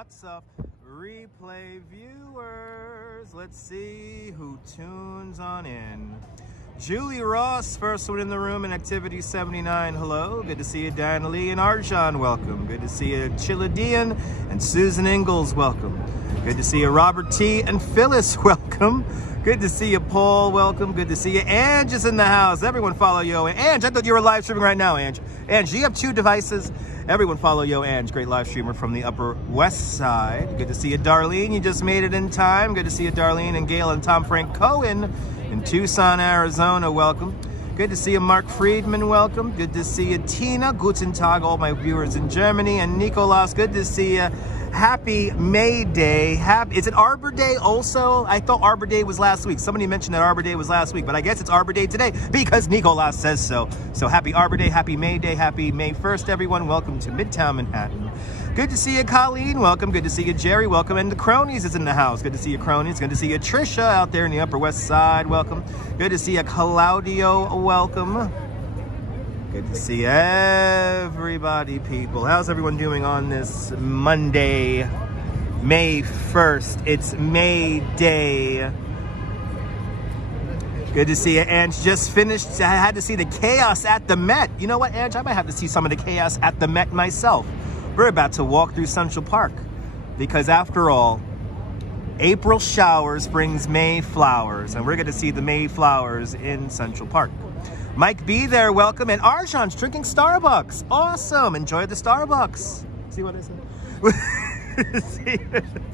What's up, replay viewers? Let's see who tunes on in. Julie Ross, first one in the room in Activity 79. Hello. Good to see you, Diana Lee and Arjan. Welcome. Good to see you, Chiladian and Susan Ingalls. Welcome. Good to see you, Robert T. and Phyllis. Welcome. Good to see you, Paul. Welcome. Good to see you. Ange is in the house. Everyone follow Yo. Ange, I thought you were live streaming right now, Ange. Ange, do you have two devices? Everyone follow Yo Ange, great live streamer from the Upper West Side. Good to see you, Darlene. You just made it in time. Good to see you, Darlene and Gail and Tom Frank Cohen in Tucson, Arizona. Welcome. Good to see you, Mark Friedman. Welcome. Good to see you, Tina. Guten Tag, all my viewers in Germany. And Nicolas, good to see you. Happy May Day. Is it Arbor Day also? I thought Arbor Day was last week. Somebody mentioned that Arbor Day was last week, but I guess it's Arbor Day today because Nicolas says so. So happy Arbor Day, happy May Day, happy May 1st, everyone. Welcome to Midtown Manhattan. Good to see you, Colleen. Welcome. Good to see you, Jerry. Welcome. And the Cronies is in the house. Good to see you, Cronies. Good to see you, Trisha, out there in the Upper West Side. Welcome. Good to see you, Claudio. Welcome. Good to see everybody, people. How's everyone doing on this Monday, May 1st? It's May Day. Good to see you, Ange. Just finished. I had to see the chaos at the Met. You know what, Ange? I might have to see some of the chaos at the Met myself. We're about to walk through Central Park because, after all, April showers brings May flowers, and we're going to see the May flowers in Central Park. Mike B there, welcome. And Arjan's drinking Starbucks. Awesome. Enjoy the Starbucks. See what I said?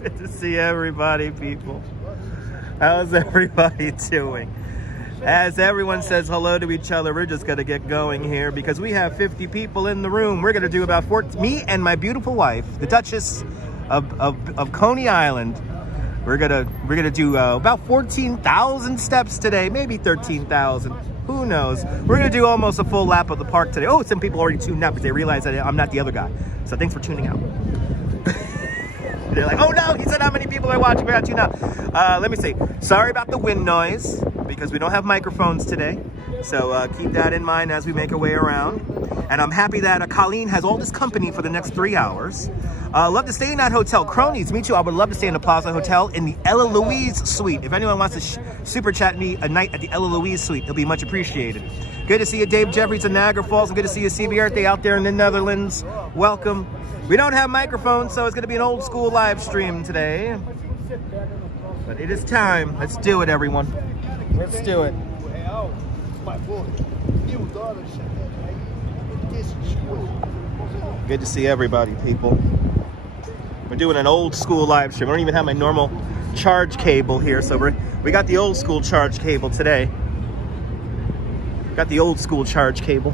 Good to see everybody, people. How's everybody doing? As everyone says hello to each other, we're just going to get going here because we have 50 people in the room. We're going to do about 40, me and my beautiful wife, the Duchess of Coney Island. We're gonna do about 14,000 steps today, maybe 13,000. Who knows? We're going to do almost a full lap of the park today. Oh, some people already tuned out because they realize that I'm not the other guy. So thanks for tuning out. They're like, oh no, he said how many people are watching. We got to tune out. Let me see. Sorry about the wind noise because we don't have microphones today. So keep that in mind as we make our way around. And I'm happy that Colleen has all this company for the next 3 hours. Love to stay in that hotel. Cronies, me too. I would love to stay in the Plaza Hotel in the Ella Louise Suite. If anyone wants to super chat me a night at the Ella Louise Suite, it'll be much appreciated. Good to see you, Dave Jeffries in Niagara Falls. And good to see you, CB Earth Day out there in the Netherlands. Welcome. We don't have microphones, so it's going to be an old school live stream today. But it is time. Let's do it, everyone. Let's do it. Good to see everybody, people. We're doing an old school live stream. I don't even have my normal charge cable here, so we got the old school charge cable today. Got the old school charge cable.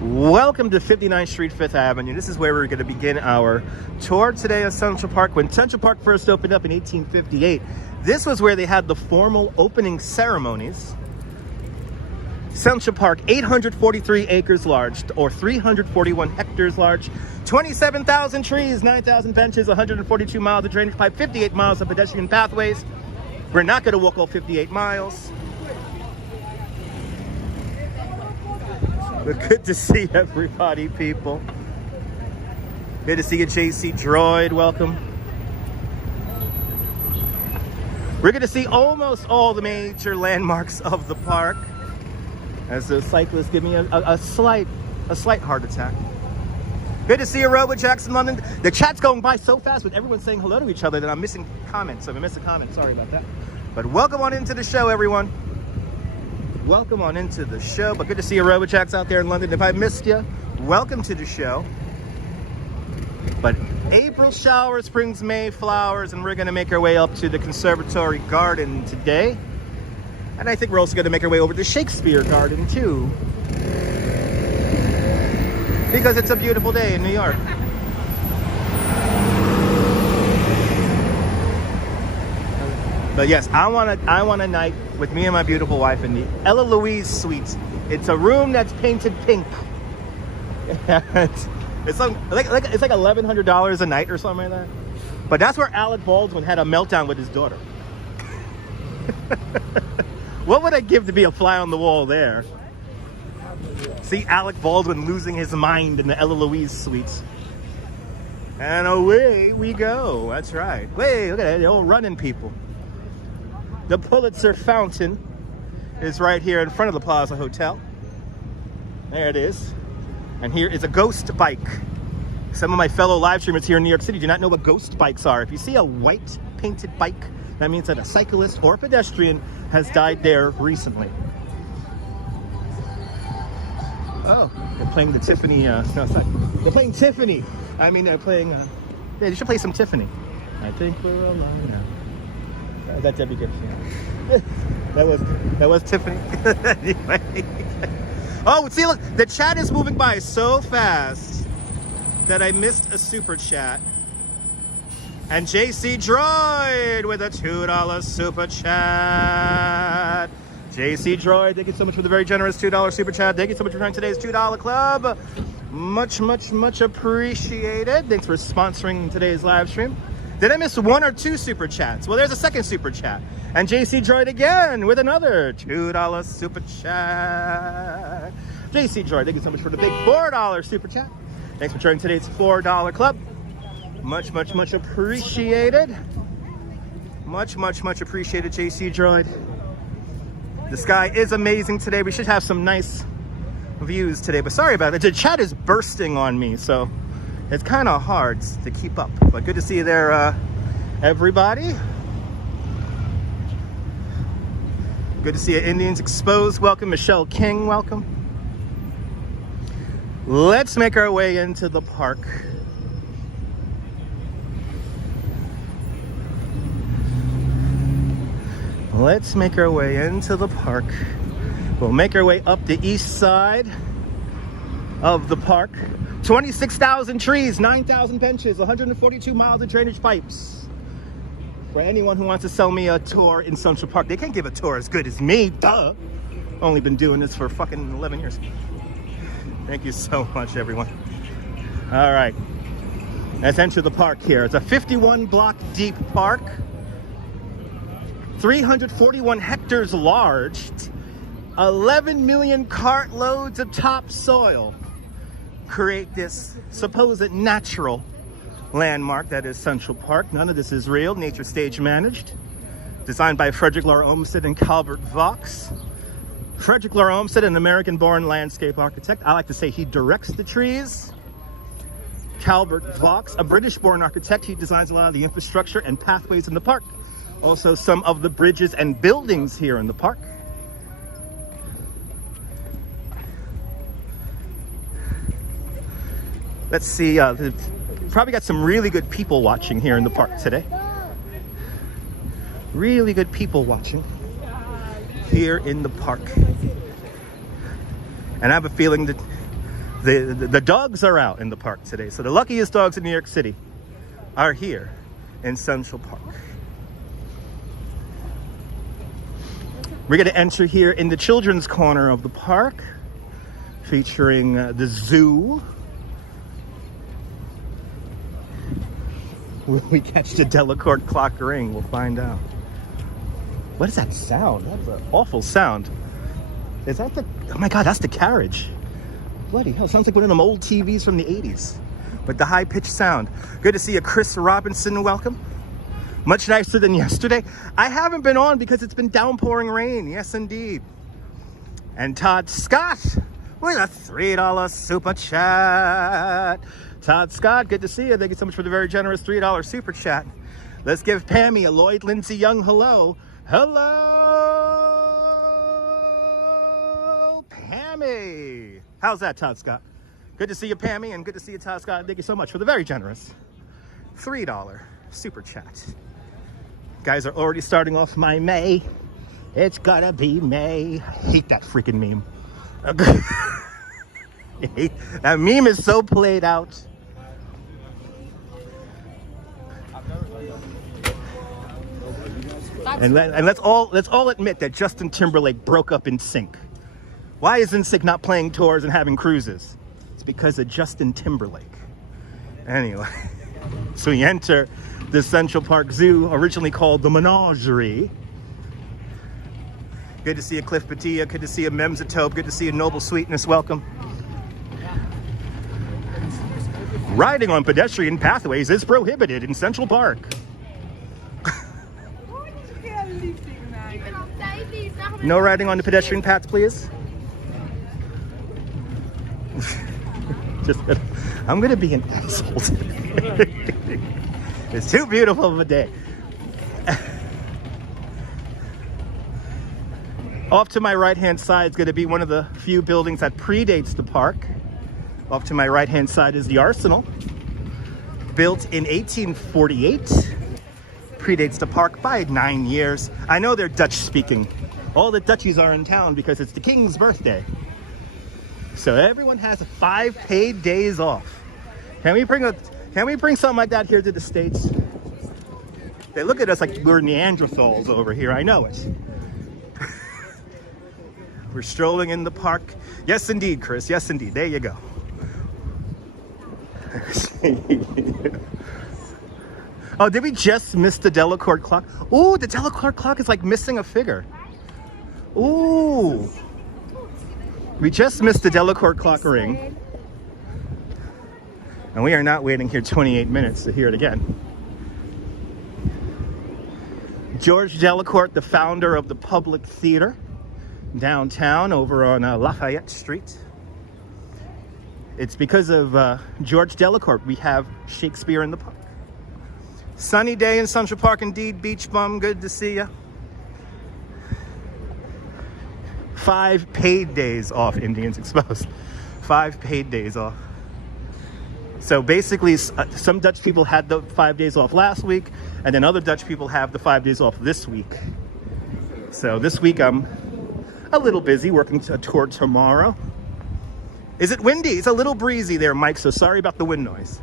Welcome to 59th Street, 5th Avenue. This is where we're going to begin our tour today of Central Park. When Central Park first opened up in 1858, this was where they had the formal opening ceremonies. Central Park, 843 acres large, or 341 hectares large, 27,000 trees, 9,000 benches, 142 miles of drainage pipe, 58 miles of pedestrian pathways. We're not going to walk all 58 miles. But good to see everybody, people. Good to see you, JC Droid. Welcome. We're going to see almost all the major landmarks of the park as the cyclists give me a slight heart attack. Good to see you, Robo Jackson, London. The chat's going by so fast with everyone saying hello to each other that I'm missing comments. So if I miss a comment, sorry about that. But welcome on into the show, everyone. Welcome on into the show. But good to see you, Robojacks out there in London. If I missed you, welcome to the show. But April showers brings May flowers, and we're going to make our way up to the Conservatory Garden today. And I think we're also going to make our way over to Shakespeare Garden too, because it's a beautiful day in New York. But yes, I want a night with me and my beautiful wife in the Ella Louise Suite. It's a room that's painted pink. It's like $1,100 a night or something like that. But that's where Alec Baldwin had a meltdown with his daughter. What would I give to be a fly on the wall there? See Alec Baldwin losing his mind in the Ella Louise Suite. And away we go. That's right. Wait, look at that. They're all running people. The Pulitzer Fountain is right here in front of the Plaza Hotel. There it is. And here is a ghost bike. Some of my fellow live streamers here in New York City do not know what ghost bikes are. If you see a white painted bike, that means that a cyclist or a pedestrian has died there recently. Oh, they're playing the Tiffany, no, sorry. They're playing Tiffany. I mean, they're playing, yeah, they should play some Tiffany. I think we're alone now. That's Debbie Gibbs, yeah. that was Tiffany. Anyway. Oh, see, look, the chat is moving by so fast that I missed a super chat. And JC Droid with a $2 super chat. JC Droid, thank you so much for the very generous $2 super chat. Thank you so much for joining today's $2 club. Much, much, much appreciated. Thanks for sponsoring today's live stream. Did I miss one or two super chats? Well, there's a second super chat. And JC Droid again with another $2 super chat. JC Droid, thank you so much for the big $4 super chat. Thanks for joining today's $4 club. Much, much, much appreciated. Much, much, much appreciated, JC Droid. The sky is amazing today. We should have some nice views today, but sorry about it. The chat is bursting on me, so it's kind of hard to keep up. But good to see you there, everybody. Good to see you, Indians Exposed. Welcome, Michelle King. Welcome. Let's make our way into the park. Let's make our way into the park. We'll make our way up the east side of the park. 26,000 trees, 9,000 benches, 142 miles of drainage pipes. For anyone who wants to sell me a tour in Central Park, they can't give a tour as good as me, duh. Only been doing this for fucking 11 years. Thank you so much, everyone. All right, let's enter the park here. It's a 51 block deep park. 341 hectares large, 11 million cartloads of topsoil create this supposed natural landmark that is Central Park. None of this is real, nature stage managed. Designed by Frederick Lahr Olmsted and Calvert Vaux. Frederick Lahr Olmsted, an American-born landscape architect. I like to say he directs the trees. Calvert Vaux, a British-born architect. He designs a lot of the infrastructure and pathways in the park. Also some of the bridges and buildings here in the park. Let's see, probably got some really good people watching here in the park today. Really good people watching here in the park. And I have a feeling that the dogs are out in the park today. So the luckiest dogs in New York City are here in Central Park. We're going to enter here in the children's corner of the park, featuring the zoo. Will we catch the Delacorte Clock ring? We'll find out. What is that sound? That's an awful sound. Is that the... Oh my God, that's the carriage. Bloody hell, sounds like one of them old TVs from the 80s. With the high-pitched sound. Good to see you, Chris Robinson. Welcome. Much nicer than yesterday. I haven't been on because it's been downpouring rain. Yes, indeed. And Todd Scott with a $3 super chat. Todd Scott, good to see you. Thank you so much for the very generous $3 super chat. Let's give Pammy a Lloyd Lindsay Young hello. Hello, Pammy. How's that, Todd Scott? Good to see you, Pammy, and good to see you, Todd Scott. Thank you so much for the very generous $3 super chat. Guys are already starting off my May. It's gotta be May. I hate that freaking meme. That meme is so played out. And let's all admit that Justin Timberlake broke up NSYNC. Why is NSYNC not playing tours and having cruises? It's because of Justin Timberlake. Anyway, so we enter the Central Park Zoo, originally called the Menagerie. Good to see you, Cliff Padilla. Good to see you, Memzatope. Good to see you, Noble Sweetness. Welcome. Riding on pedestrian pathways is prohibited in Central Park. No riding on the pedestrian paths, please. I'm gonna be an asshole today. It's too beautiful of a day. Off to my right-hand side is going to be one of the few buildings that predates the park. Off to my right-hand side is the Arsenal, built in 1848. Predates the park by 9 years. I know they're Dutch-speaking. All the Dutchies are in town because it's the King's birthday. So everyone has 5 paid days off. Can we bring something like that here to the States? They look at us like we're Neanderthals over here. I know it. We're strolling in the park. Yes, indeed, Chris. Yes, indeed. There you go. Oh, did we just miss the Delacorte Clock? Ooh, the Delacorte Clock is like missing a figure. Ooh. We just missed the Delacorte Clock ring. And we are not waiting here 28 minutes to hear it again. George Delacorte, the founder of the Public Theater, downtown over on Lafayette Street. It's because of George Delacorte we have Shakespeare in the park. Sunny day in Central Park indeed. Beach bum, good to see ya. 5 paid days off, Indians Exposed. 5 paid days off. So basically, some Dutch people had the 5 days off last week, and then other Dutch people have the 5 days off this week. So this week I'm a little busy working a tour tomorrow. Is it windy? It's a little breezy there, Mike, so sorry about the wind noise.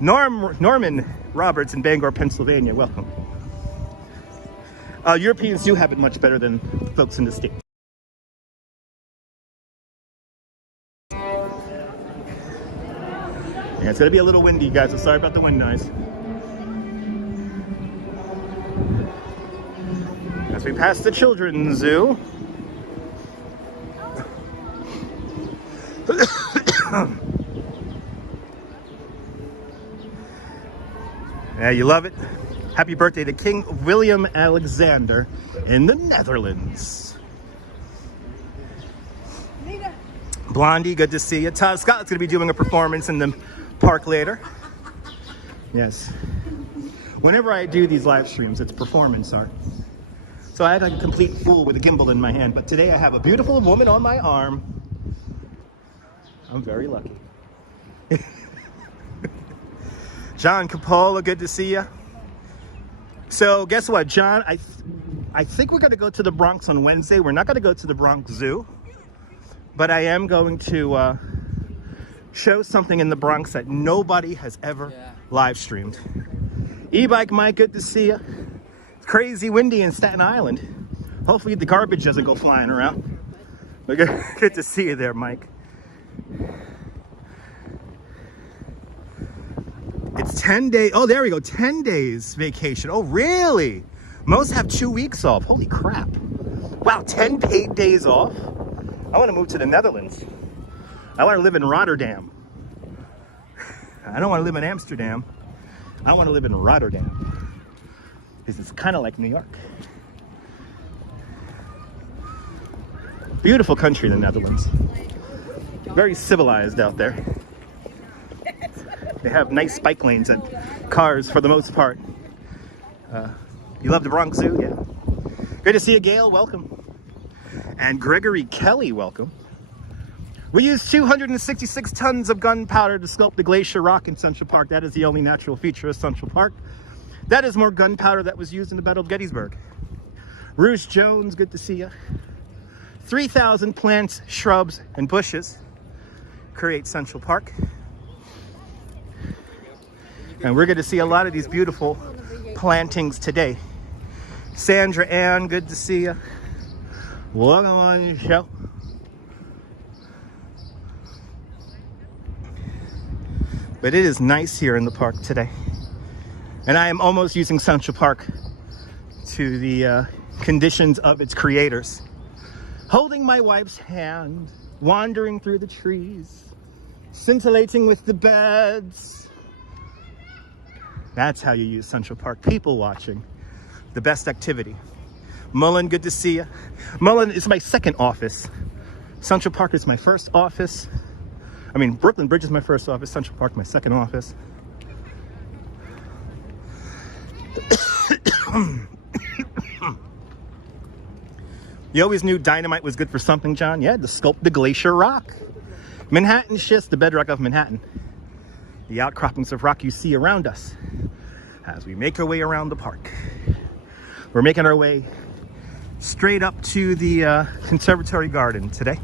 Norman Roberts in Bangor, Pennsylvania, welcome. Europeans do have it much better than folks in the States. Yeah, it's gonna be a little windy, guys, so sorry about the wind noise. As we pass the children's zoo. Yeah, you love it. Happy birthday to King William Alexander in the Netherlands. Blondie, good to see you. Todd Scott's going to be doing a performance in the park later. Yes. Whenever I do these live streams, it's performance art. So I act like a complete fool with a gimbal in my hand, but today I have a beautiful woman on my arm. I'm very lucky. John Capola, good to see you. So guess what, John? I think we're going to go to the Bronx on Wednesday. We're not going to go to the Bronx Zoo, but I am going to show something in the Bronx that nobody has ever live streamed. E-Bike Mike, good to see you. It's crazy windy in Staten Island. Hopefully the garbage doesn't go flying around. But good to see you there, Mike. It's 10 days. Oh, there we go. 10 days vacation. Oh, really? Most have 2 weeks off. Holy crap. Wow, 10 paid days off. I want to move to the Netherlands. I want to live in Rotterdam. I don't want to live in Amsterdam. I want to live in Rotterdam. This is kind of like New York. Beautiful country, the Netherlands. Very civilized out there. They have nice bike lanes and cars for the most part. You love the Bronx Zoo? Yeah. Good to see you, Gail. Welcome. And Gregory Kelly, welcome. We used 266 tons of gunpowder to sculpt the glacier rock in Central Park. That is the only natural feature of Central Park. That is more gunpowder that was used in the Battle of Gettysburg. Bruce Jones, good to see you. 3,000 plants, shrubs, and bushes create Central Park. And we're going to see a lot of these beautiful plantings today. Sandra Ann, good to see you. Welcome on the show. But it is nice here in the park today. And I am almost using Central Park to the conditions of its creators. Holding my wife's hand, wandering through the trees. Scintillating with the beds. That's how you use Central Park. People watching. The best activity. Mullen, good to see you. Mullen is my second office. Central Park is my first office. I mean, Brooklyn Bridge is my first office. Central Park, my second office. You always knew dynamite was good for something, John. Yeah, to sculpt the glacier rock. Manhattan schist, the bedrock of Manhattan. The outcroppings of rock you see around us as we make our way around the park. We're making our way straight up to the Conservatory Garden today.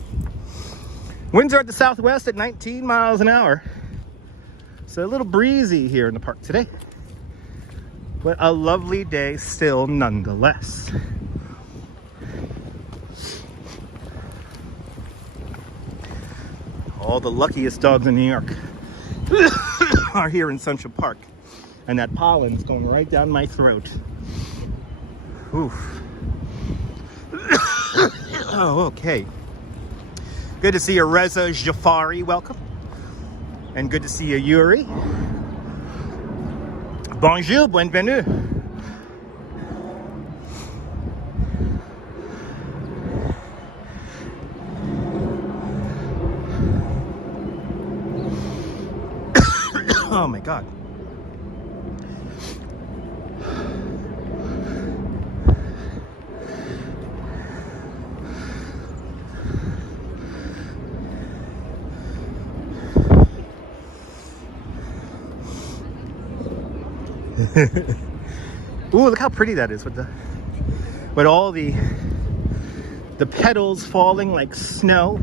Winds are at the southwest at 19 miles an hour. So a little breezy here in the park today. But a lovely day still nonetheless. All the luckiest dogs in New York are here in Central Park. And that pollen's going right down my throat. Oof. Oh, okay. Good to see you, Reza Jafari. Welcome. And good to see you, Yuri. Bonjour, bienvenue. Oh my God. Ooh, look how pretty that is with all the petals falling like snow.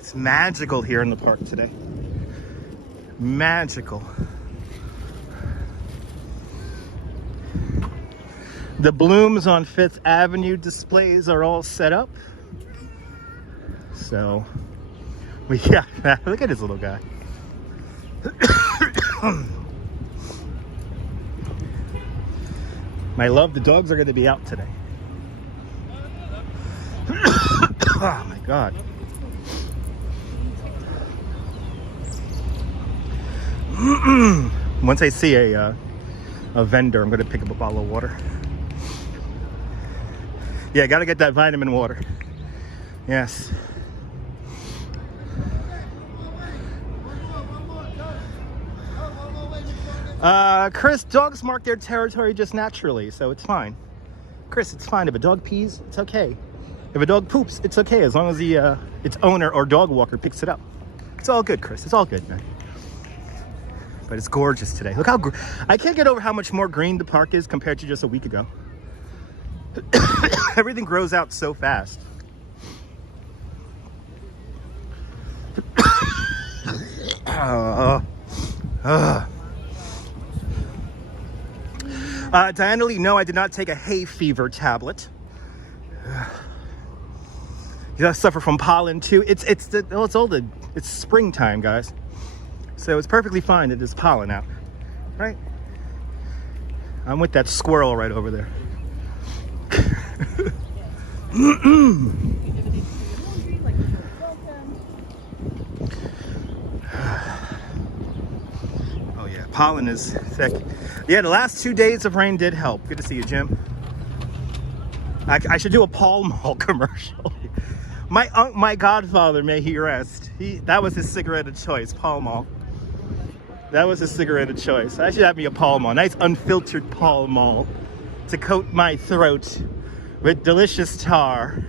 It's magical here in the park today. Magical. The blooms on Fifth Avenue displays are all set up. So we got that. Look at this little guy. My love, the dogs are going to be out today. Oh my God. Once I see a vendor, I'm going to pick up a bottle of water. Yeah, got to get that vitamin water. Yes. Chris, dogs mark their territory just naturally, so it's fine. Chris, it's fine. If a dog pees, it's okay. If a dog poops, it's okay, as long as its owner or dog walker picks it up. It's all good, Chris. It's all good, man. But it's gorgeous today. Look how I can't get over how much more green the park is compared to just a week ago. Everything grows out so fast. Diana Lee, no, I did not take a hay fever tablet. You know, I suffer from pollen too. It's springtime, guys. So it's perfectly fine that there's pollen out, right? I'm with that squirrel right over there. Oh yeah, pollen is thick. Yeah, the last 2 days of rain did help. Good to see you, Jim. I should do a Pall Mall commercial. My godfather, may he rest. That was his cigarette of choice, Pall Mall. That was his cigarette of choice. I should have me a Pall Mall, nice unfiltered Pall Mall, to coat my throat with delicious tar,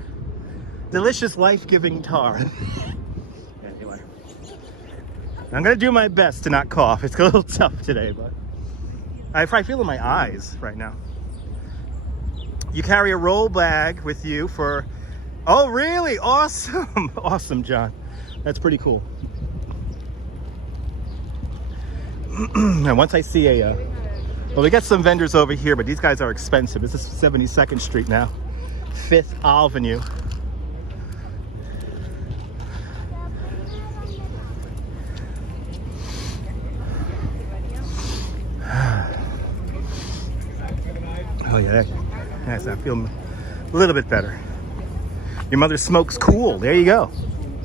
delicious life-giving tar. Anyway, I'm gonna do my best to not cough. It's a little tough today, but I feel in my eyes right now. You carry a roll bag with you for, oh really? Awesome. Awesome, John. That's pretty cool. And once I see well, we got some vendors over here, but these guys are expensive. This is 72nd Street now, 5th Avenue. Oh yeah, yes, I feel a little bit better. Your mother smokes cool. There you go.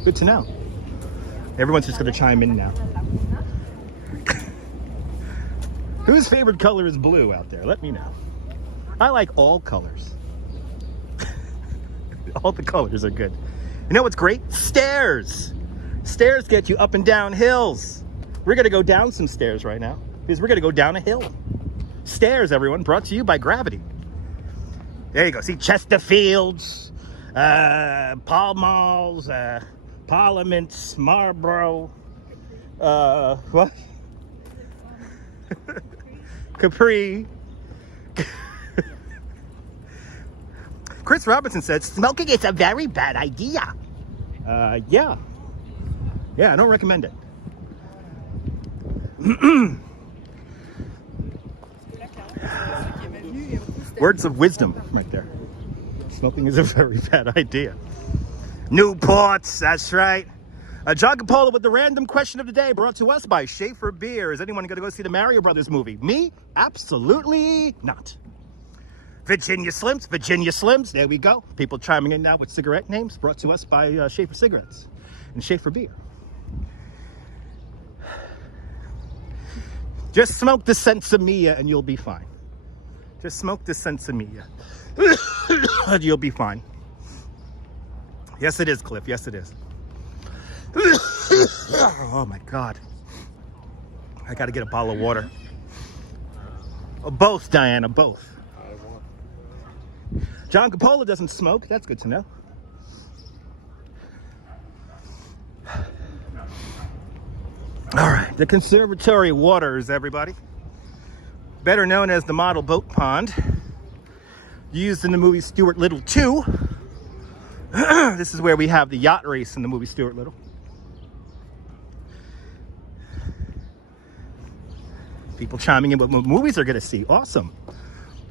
Good to know. Everyone's just going to chime in now. Whose favorite color is blue out there? Let me know. I like all colors. All the colors are good. You know what's great? Stairs. Stairs get you up and down hills. We're going to go down some stairs right now because we're going to go down a hill. Stairs, everyone, brought to you by gravity. There you go. See, Chesterfields, Pall Malls, Parliaments, Marlboro, what? Capri. Chris Robinson said, smoking is a very bad idea. Yeah. Yeah, I don't recommend it. Words of wisdom right there. Smoking is a very bad idea. Newports, that's right. John Capola with the random question of the day, brought to us by Schaefer Beer. Is anyone going to go see the Mario Brothers movie? Me? Absolutely not. Virginia Slims, Virginia Slims. There we go. People chiming in now with cigarette names, brought to us by Schaefer Cigarettes and Schaefer Beer. Just smoke the Sensimilla and you'll be fine. Just smoke the Sensimilla. And you'll be fine. Yes, it is, Cliff. Yes, it is. Oh, my God. I got to get a bottle of water. Oh, both, Diana, both. John Capola doesn't smoke. That's good to know. All right, the Conservatory Waters, everybody. Better known as the model boat pond. Used in the movie Stuart Little 2. This is where we have the yacht race in the movie Stuart Little. People chiming in what movies they're going to see. Awesome.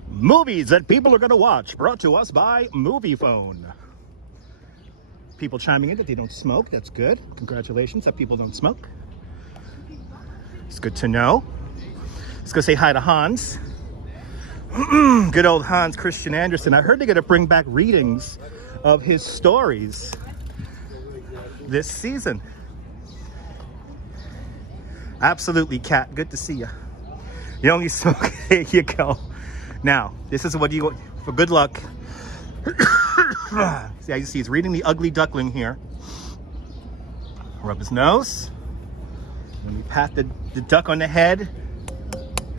Movies that people are going to watch. Brought to us by Movie Phone. People chiming in that they don't smoke. That's good. Congratulations that people don't smoke. It's good to know. Let's go say hi to Hans. Good old Hans Christian Andersen. I heard they're going to bring back readings of his stories this season. About Cat. Good to see you. You only smoke. There you go. Now, this is what you go for good luck. See how you see he's reading the ugly duckling here. Rub his nose. And we pat the duck on the head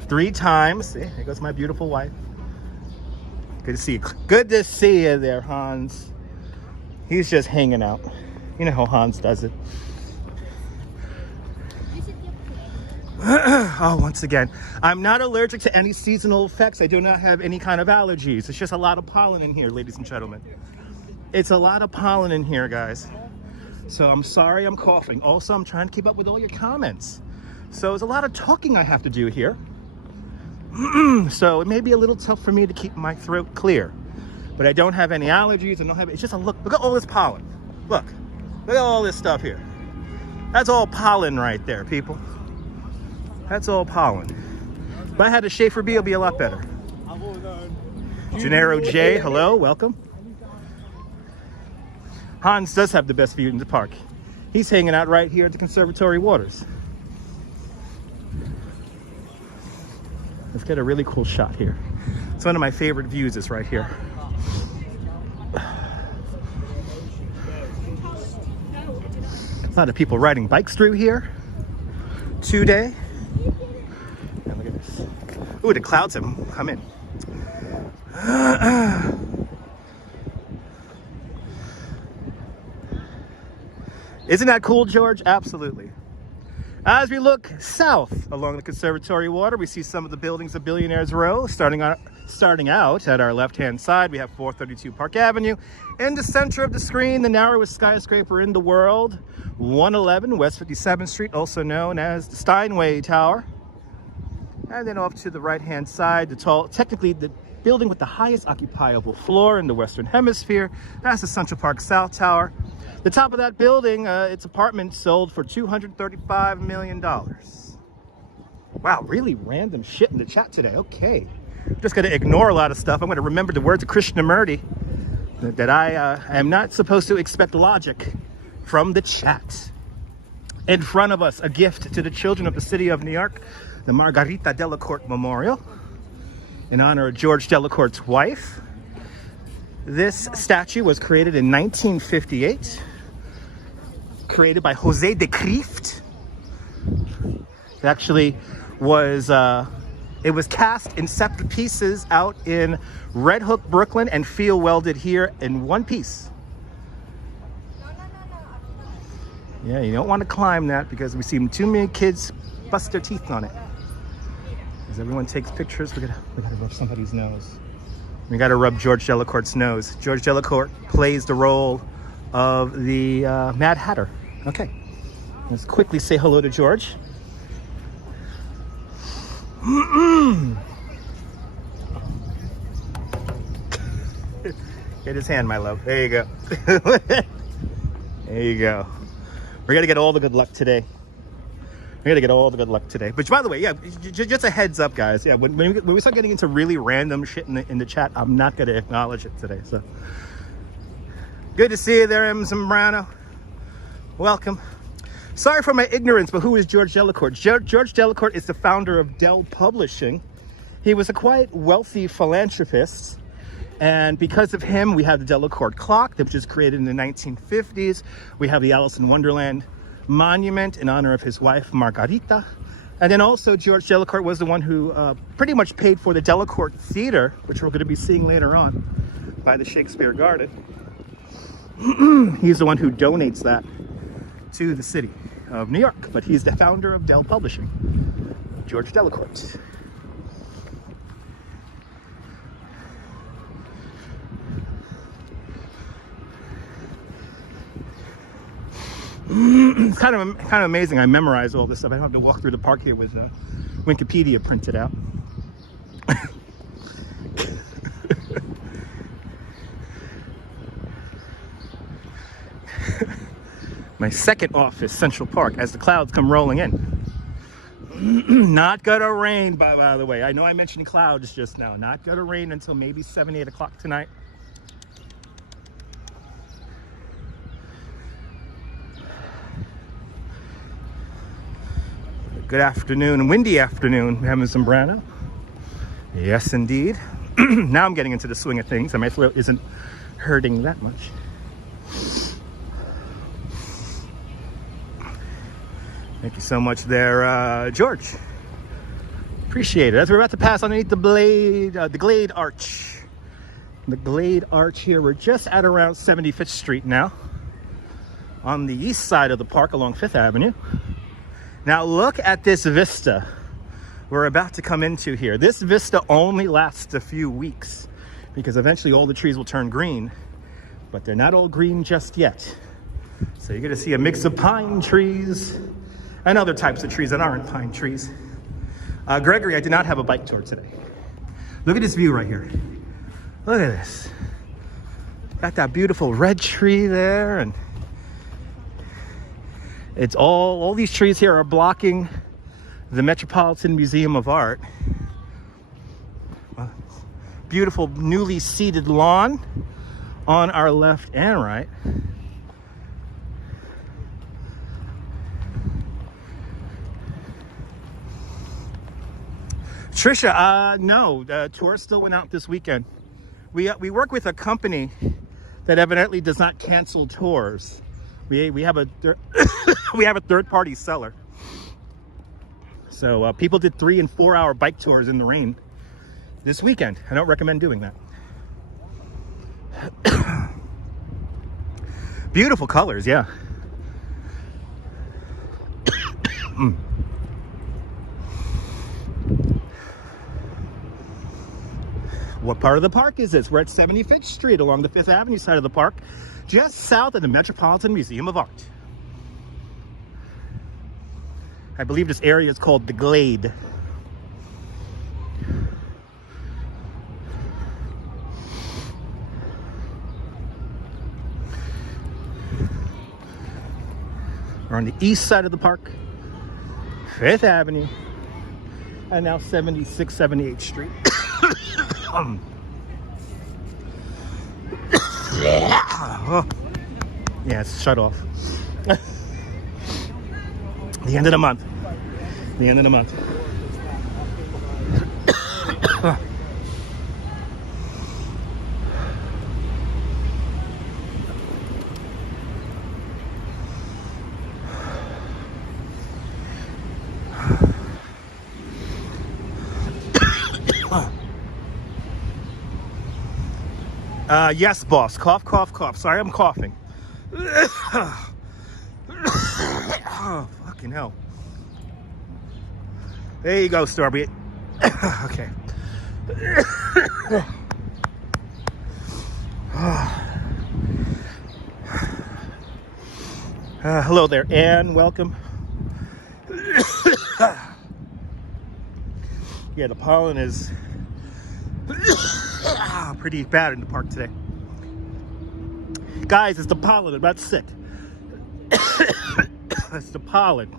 3 times. See, there goes my beautiful wife. Good to see you. Good to see you there, Hans. He's just hanging out. You know how Hans does it. Oh, once again, I'm not allergic to any seasonal effects. I do not have any kind of allergies. It's just a lot of pollen in here, ladies and gentlemen. It's a lot of pollen in here, guys. So I'm sorry I'm coughing. Also, I'm trying to keep up with all your comments. So there's a lot of talking I have to do here. So it may be a little tough for me to keep my throat clear. But I don't have any allergies. I don't have, it's just a look at all this pollen. Look at all this stuff here. That's all pollen right there, people. That's all pollen. If I had a Schaefer Bee, it'll be a lot better. Gennaro J, hello, welcome. Hans does have the best view in the park. He's hanging out right here at the Conservatory Waters. Let's get a really cool shot here. It's one of my favorite views is right here. A lot of people riding bikes through here today. And look at this. Ooh, the clouds have come in. Isn't that cool, George? Absolutely. As we look south along the Conservatory Water, we see some of the buildings of Billionaires Row. Starting out at our left-hand side, we have 432 Park Avenue. In the center of the screen, the narrowest skyscraper in the world, 111 West 57th Street, also known as the Steinway Tower. And then off to the right-hand side, technically the building with the highest occupiable floor in the Western Hemisphere. That's the Central Park South Tower. The top of that building, its apartment sold for $235 million. Wow, really random shit in the chat today. Okay. I'm just going to ignore a lot of stuff. I'm going to remember the words of Krishnamurti that I am not supposed to expect logic from the chat. In front of us, a gift to the children of the city of New York, the Margarita Delacorte Memorial, in honor of George Delacorte's wife. This statue was created in 1958, created by Jose de Kreeft. It actually was, it was cast in separate pieces out in Red Hook, Brooklyn, and field welded here in one piece. Yeah, you don't want to climb that because we've seen too many kids bust their teeth on it. As everyone takes pictures, we gotta rub somebody's nose. We gotta rub George Delacorte's nose. George Delacorte plays the role of the Mad Hatter. Okay, let's quickly say hello to George. Get his hand, my love. There you go. There you go. We're gonna get all the good luck today. We're gonna get all the good luck today. But by the way, yeah, just a heads up, guys. Yeah, when we start getting into really random shit in the chat, I'm not gonna acknowledge it today. So good to see you there, M. Zambrano. Welcome. Sorry for my ignorance, but who is George Delacorte? George Delacorte is the founder of Dell Publishing. He was a quite wealthy philanthropist. And because of him, we have the Delacorte Clock, which was created in the 1950s. We have the Alice in Wonderland monument in honor of his wife, Margarita. And then also George Delacorte was the one who pretty much paid for the Delacorte Theater, which we're going to be seeing later on by the Shakespeare Garden. He's the one who donates that to the city of New York, but he's the founder of Dell Publishing, George Delacorte. It's kind of amazing. I memorized all this stuff. I don't have to walk through the park here with Wikipedia printed out. My second office, Central Park, as the clouds come rolling in. Not gonna rain, by the way. I know I mentioned clouds just now. Not gonna rain until maybe 7, 8 o'clock tonight. Good afternoon, windy afternoon, Mrs. Zambrano. Yes, indeed. Now I'm getting into the swing of things, and my throat isn't hurting that much. Thank you so much there, George. Appreciate it. As we're about to pass underneath the Glade Arch. The Glade Arch here, we're just at around 75th Street now, on the east side of the park along 5th Avenue. Now look at this vista we're about to come into here. This vista only lasts a few weeks because eventually all the trees will turn green, but they're not all green just yet. So you're gonna see a mix of pine trees and other types of trees that aren't pine trees. Gregory, I did not have a bike tour today. Look at this view right here. Look at this. Got that beautiful red tree there, and it's all these trees here are blocking the Metropolitan Museum of Art. Beautiful newly seeded lawn on our left and right. Trisha, no, the tour still went out this weekend. We work with a company that evidently does not cancel tours. We have a we have a third-party seller. So people did 3- and 4-hour bike tours in the rain this weekend. I don't recommend doing that. Beautiful colors, yeah. What part of the park is this? We're at 75th Street along the 5th Avenue side of the park, just south of the Metropolitan Museum of Art. I believe this area is called the Glade. We're on the east side of the park, 5th Avenue, and now 76th, 78th Street. Yeah, it's shut off. The end of the month. The end of the month. Yes, boss. Cough, cough, cough. Sorry, I'm coughing. Oh, fucking hell. There you go, Storby. Okay. Hello there, Anne. Welcome. Yeah, the pollen is pretty bad in the park today. Guys, it's the pollen. I'm not sick. It's the pollen.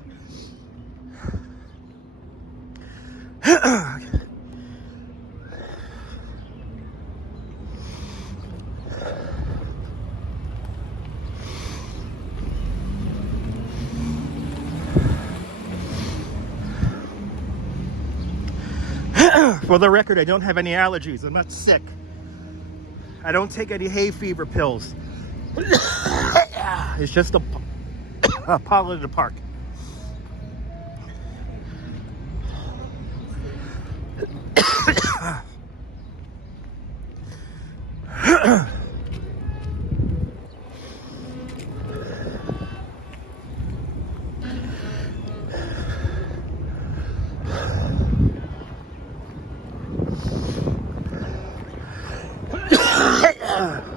For the record, I don't have any allergies. I'm not sick. I don't take any hay fever pills. It's just a pollen in the park.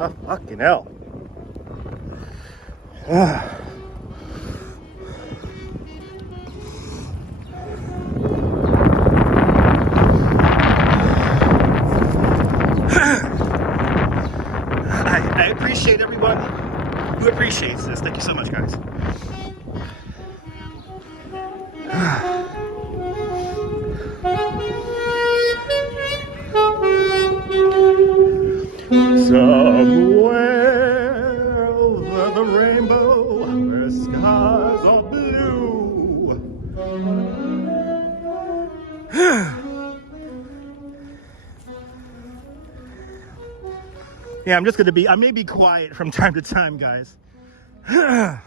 Oh, fucking hell. I appreciate everyone who appreciates this. Thank you so much, guys. Somewhere over the rainbow, where skies are blue. Yeah, I may be quiet from time to time, guys. I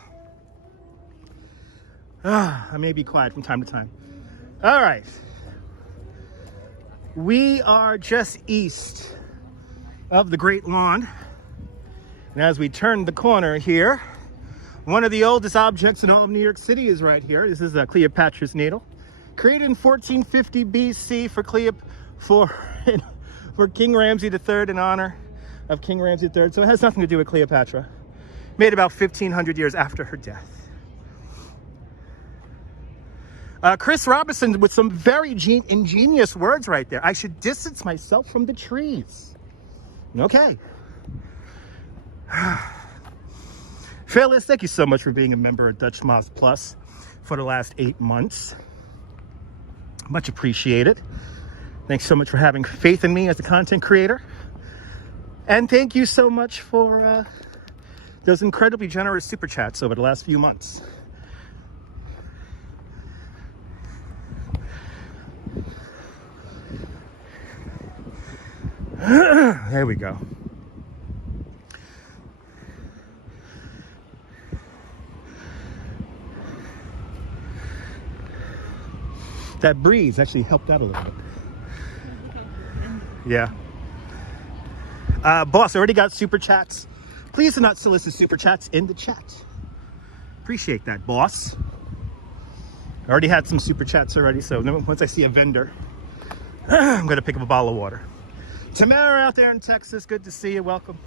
may be quiet from time to time. All right. We are just east of the Great Lawn. And as we turn the corner here, one of the oldest objects in all of New York City is right here. This is Cleopatra's Needle. Created in 1450 BC for King Ramses III, in honor of King Ramses III. So it has nothing to do with Cleopatra. Made about 1500 years after her death. Chris Robinson with some very ingenious words right there. I should distance myself from the trees. Okay. Phyllis, thank you so much for being a member of Dutch Moss Plus for the last 8 months. Much appreciated. Thanks so much for having faith in me as a content creator. And thank you so much for those incredibly generous super chats over the last few months. There we go. That breeze actually helped out a little bit. Yeah. Boss, I already got super chats. Please do not solicit super chats in the chat. Appreciate that, boss. I already had some super chats already, so once I see a vendor, I'm going to pick up a bottle of water. Tamara out there in Texas, good to see you. Welcome.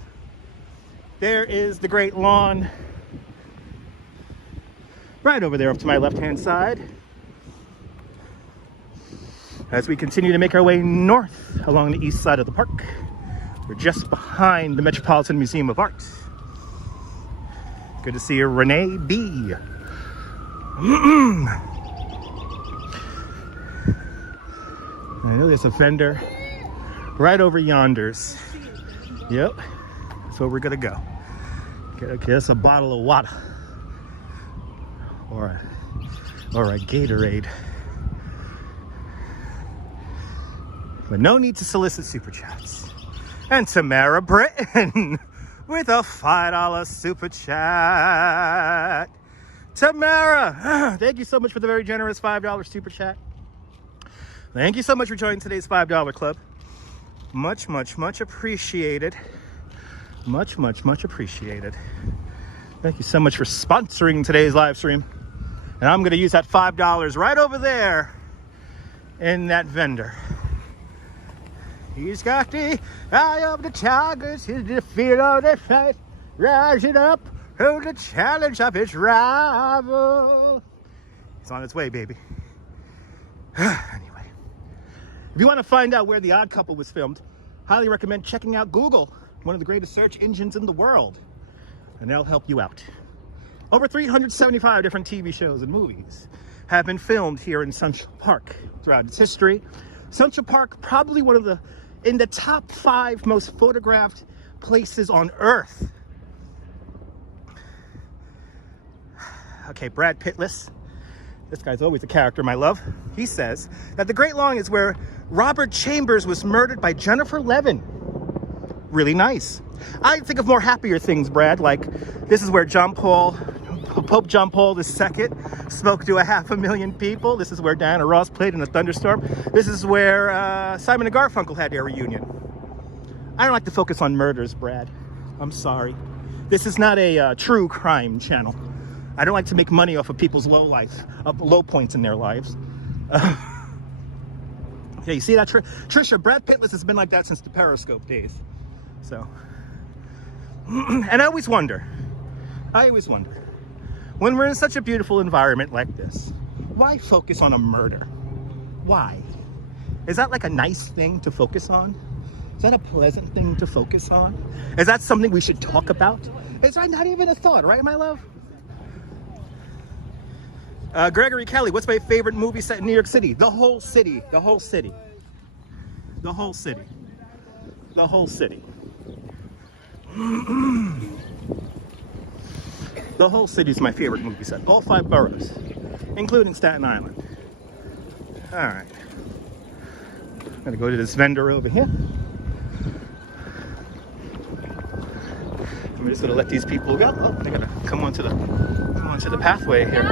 There is the Great Lawn. Right over there up to my left-hand side. As we continue to make our way north along the east side of the park, we're just behind the Metropolitan Museum of Art. Good to see you, Renee B. I know there's a vendor right over yonders. Yep, that's where we're gonna go. Okay, that's a bottle of water. Or or a Gatorade. But no need to solicit super chats. And Tamara Britton with a $5 super chat. Tamara, thank you so much for the very generous $5 super chat. Thank you so much for joining today's $5 club. Much, much, much appreciated. Much, much, much appreciated. Thank you so much for sponsoring today's live stream. And I'm going to use that $5 right over there in that vendor. He's got the eye of the tigers, he's the feel of the fight, rising up to the challenge of his rival. He's on his way, baby. Anyway, if you want to find out where The Odd Couple was filmed, highly recommend checking out Google, one of the greatest search engines in the world, and they'll help you out. Over 375 different TV shows and movies have been filmed here in Central Park throughout its history. Central Park, probably one of the in the top 5 most photographed places on Earth. Okay, Brad Pittless. This guy's always a character, my love. He says that the Great Lawn is where Robert Chambers was murdered by Jennifer Levin. Really nice. I think of more happier things, Brad, like this is where Pope John Paul II spoke to 500,000 people. This is where Diana Ross played in a thunderstorm. This is where Simon and Garfunkel had their reunion. I don't like to focus on murders, Brad. I'm sorry. This is not a true crime channel. I don't like to make money off of people's low points in their lives. Yeah, you see that, Trisha? Brad Pittless has been like that since the Periscope days. So, and I always wonder, when we're in such a beautiful environment like this, why focus on a murder? Why? Is that like a nice thing to focus on? Is that a pleasant thing to focus on? Is that something we should talk about? Is that not even a thought, right, my love? Gregory Kelly, what's my favorite movie set in New York City? The whole city. The whole city. The whole city. The whole city. The whole city is my favorite movie set. All 5 boroughs, including Staten Island. All right. I'm gonna go to this vendor over here. I'm just gonna let these people go. Oh, they're gonna come onto the pathway here.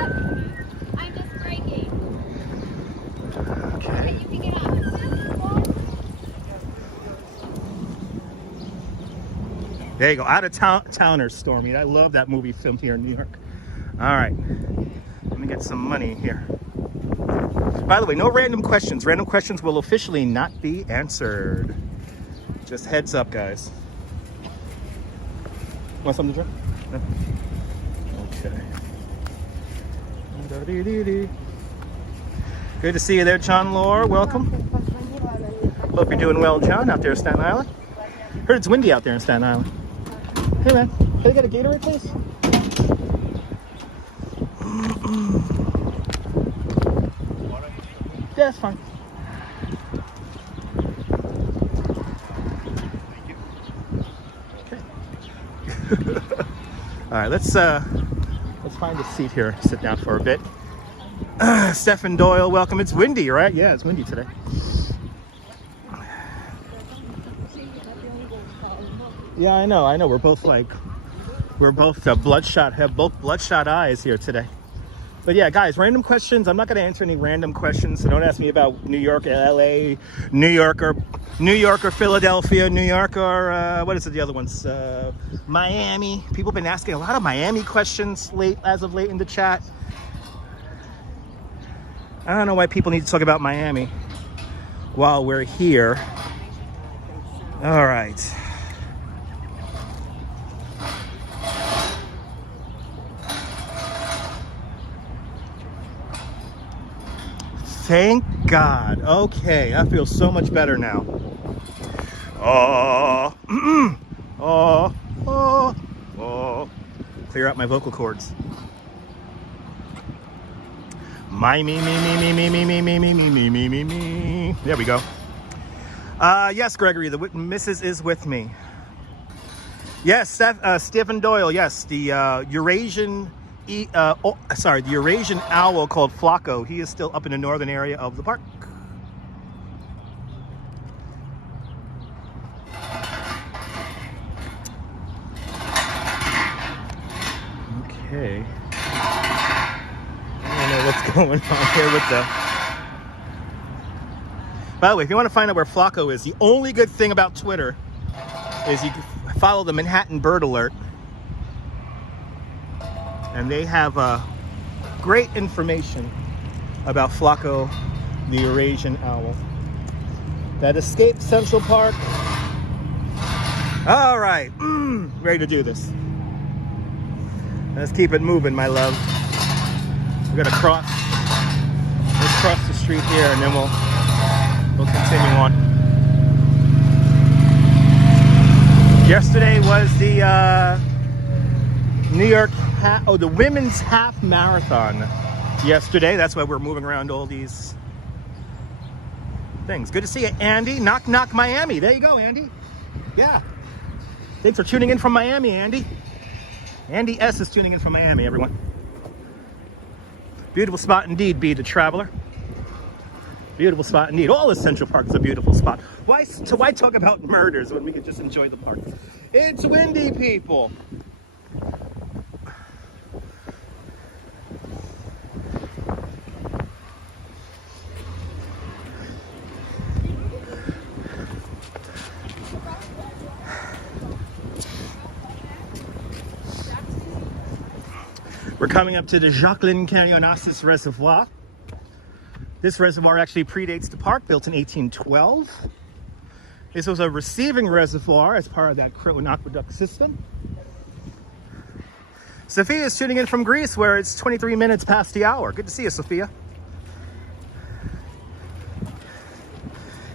I'm just breaking. Okay. You pick it up. There you go, Out of Towner, Stormy. I love that movie filmed here in New York. All right, let me get some money here. By the way, no random questions. Random questions will officially not be answered. Just heads up, guys. Want something to drink? No? Okay. Good to see you there, John Lore. Welcome. Hope you're doing well, John, out there in Staten Island. Heard it's windy out there in Staten Island. Hey, man. Can I get a Gatorade, please? Yeah, that's fine. Okay. All right, let's find a seat here. Sit down for a bit. Stephen Doyle, welcome. It's windy, right? Yeah, it's windy today. Yeah, I know. We're both bloodshot. Have both bloodshot eyes here today. But yeah, guys, random questions. I'm not going to answer any random questions. So don't ask me about New York, LA, New York or Philadelphia, New York or what is it? The other ones, Miami. People have been asking a lot of Miami questions as of late in the chat. I don't know why people need to talk about Miami while we're here. All right. Thank God. Okay, I feel so much better now. Clear out my vocal cords. Me. There we go. Yes, Gregory, the missus is with me. Yes, Stephen Doyle. Yes, the Eurasian the Eurasian owl called Flacco. He is still up in the northern area of the park. Okay. I don't know what's going on here with the... By the way, if you want to find out where Flacco is, the only good thing about Twitter is you can follow the Manhattan Bird Alert. And they have great information about Flacco, the Eurasian owl, that escaped Central Park. All right, ready to do this. Let's keep it moving, my love. We're gonna cross. Let's cross the street here, and then we'll continue on. Yesterday was the New York, the women's half marathon. Yesterday, that's why we're moving around all these things. Good to see you, Andy. Knock, knock, Miami. There you go, Andy. Yeah. Thanks for tuning in from Miami, Andy. Andy S is tuning in from Miami, everyone. Beautiful spot indeed, Be the Traveler. Beautiful spot indeed. All of Central Park is a beautiful spot. Why talk about murders when we can just enjoy the park? It's windy, people. We're coming up to the Jacqueline Carionassus Reservoir. This reservoir actually predates the park, built in 1812. This was a receiving reservoir as part of that Croton aqueduct system. Sophia is tuning in from Greece, where it's 23 minutes past the hour. Good to see you, Sophia.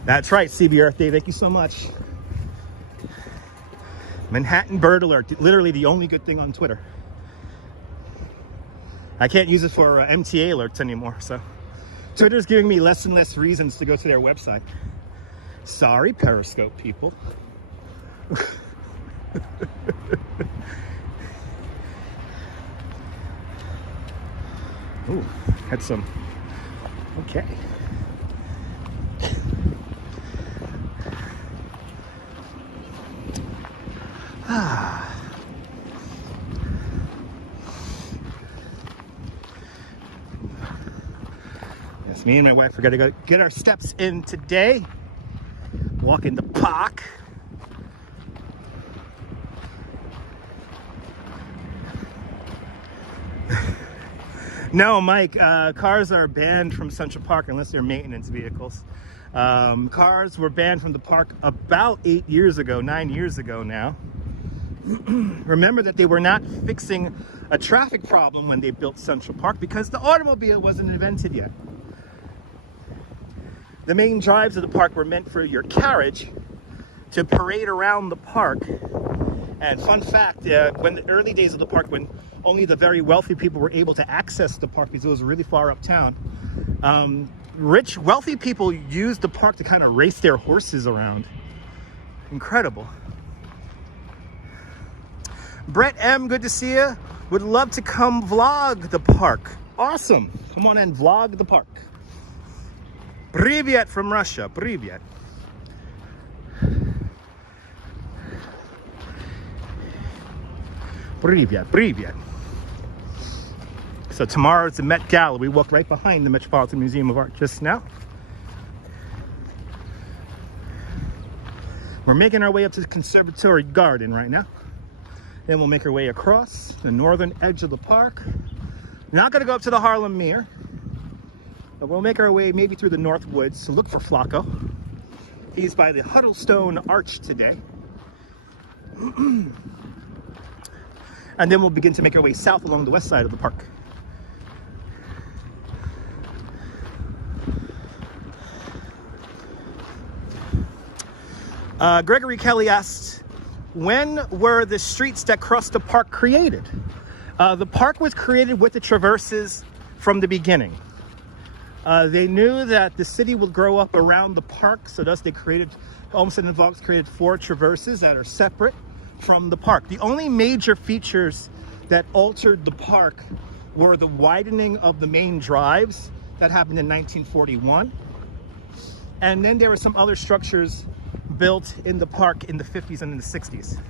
That's right, CB Earth Day. Thank you so much. Manhattan Bird Alert, literally the only good thing on Twitter. I can't use it for MTA alerts anymore, so Twitter's giving me less and less reasons to go to their website. Sorry, Periscope people. Ooh, had some. Okay. Yes, me and my wife are gonna go get our steps in today. Walk in the park. No, Mike, cars are banned from Central Park unless they're maintenance vehicles. Cars were banned from the park about 9 years ago now. Remember that they were not fixing a traffic problem when they built Central Park because the automobile wasn't invented yet. The main drives of the park were meant for your carriage to parade around the park. And fun fact, when the early days of the park, when only the very wealthy people were able to access the park because it was really far uptown, rich, wealthy people used the park to kind of race their horses around. Incredible. Brett M, good to see you. Would love to come vlog the park. Awesome. Come on and vlog the park. Privyet from Russia. Privyet. Privyet. Privyet. So tomorrow it's the Met Gala. We walked right behind the Metropolitan Museum of Art just now. We're making our way up to the Conservatory Garden right now. Then we'll make our way across the northern edge of the park. Not going to go up to the Harlem Mere, but we'll make our way maybe through the North Woods to look for Flacco. He's by the Huddlestone Arch today. And then we'll begin to make our way south along the west side of the park. Gregory Kelly asked, when were the streets that cross the park created? The park was created with the traverses from the beginning. They knew that the city would grow up around the park, so thus they created, Olmsted and Vaux created 4 traverses that are separate from the park. The only major features that altered the park were the widening of the main drives that happened in 1941. And then there were some other structures built in the park in the 50s and in the 60s.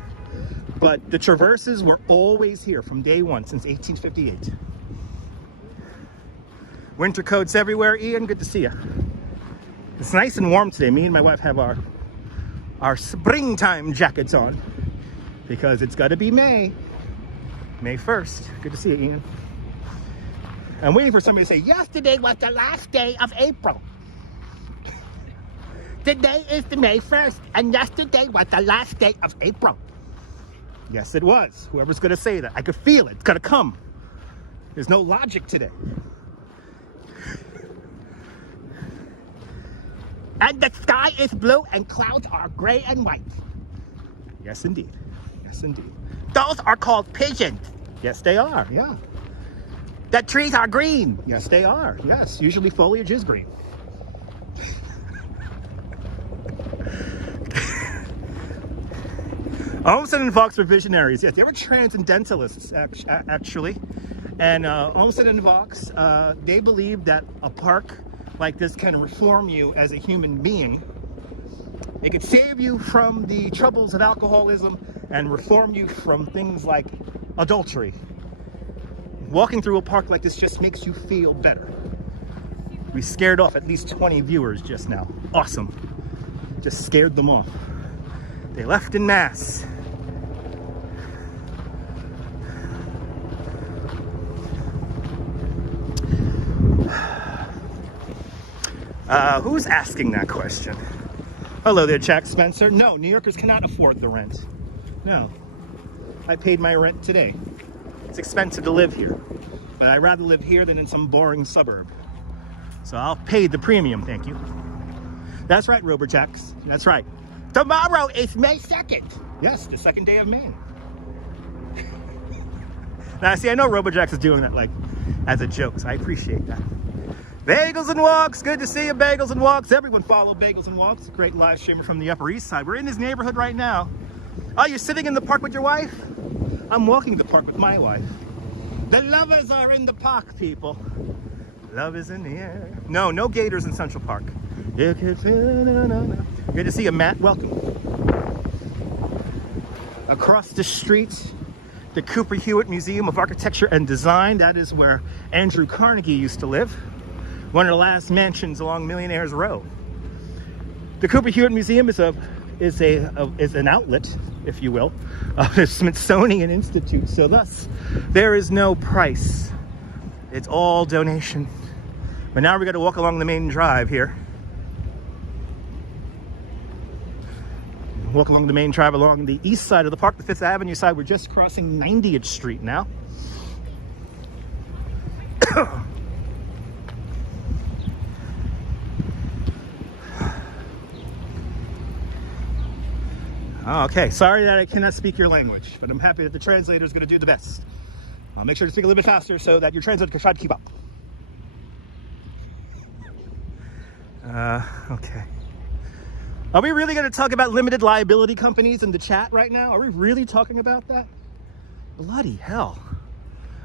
But the traverses were always here from day one, since 1858. Winter coats everywhere. Ian, good to see you. It's nice and warm today. Me and my wife have our springtime jackets on because it's got to be May 1st. Good to see you, Ian. I'm waiting for somebody to say, yesterday was the last day of April. Today is the May 1st, and yesterday was the last day of April. Yes, it was. Whoever's going to say that. I could feel it. It's going to come. There's no logic today. And the sky is blue and clouds are gray and white. Yes, indeed. Yes, indeed. Those are called pigeons. Yes, they are. Yeah. The trees are green. Yes, they are. Yes, usually foliage is green. Olmsted and Vaux were visionaries. Yes, they were transcendentalists, actually. And Olmsted and Vaux, they believed that a park like this can reform you as a human being. It could save you from the troubles of alcoholism and reform you from things like adultery. Walking through a park like this just makes you feel better. We scared off at least 20 viewers just now. Awesome. Just scared them off. They left en masse. Who's asking that question? Hello there, Jack Spencer. No, New Yorkers cannot afford the rent. No. I paid my rent today. It's expensive to live here. But I'd rather live here than in some boring suburb. So I'll pay the premium, thank you. That's right, Roberjacks. That's right. Tomorrow is May 2nd. Yes, the second day of May. Now, see, I know Roberjacks is doing that like as a joke, so I appreciate that. Bagels and Walks, good to see you, Bagels and Walks. Everyone follow Bagels and Walks, a great live streamer from the Upper East Side. We're in his neighborhood right now. Oh, you're sitting in the park with your wife? I'm walking the park with my wife. The lovers are in the park, people. Love is in the air. No, no gators in Central Park. Good to see you, Matt. Welcome. Across the street, the Cooper Hewitt Museum of Architecture and Design. That is where Andrew Carnegie used to live. One of the last mansions along Millionaires Row. The Cooper Hewitt Museum is an outlet, if you will, of the Smithsonian Institute. So thus, there is no price. It's all donation. But now we got to walk along the main drive here. Walk along the main drive along the east side of the park, the 5th Avenue side. We're just crossing 90th Street now. Okay, sorry that I cannot speak your language, but I'm happy that the translator is going to do the best. I'll make sure to speak a little bit faster so that your translator can try to keep up. Okay. Are we really going to talk about limited liability companies in the chat right now? Are we really talking about that? Bloody hell.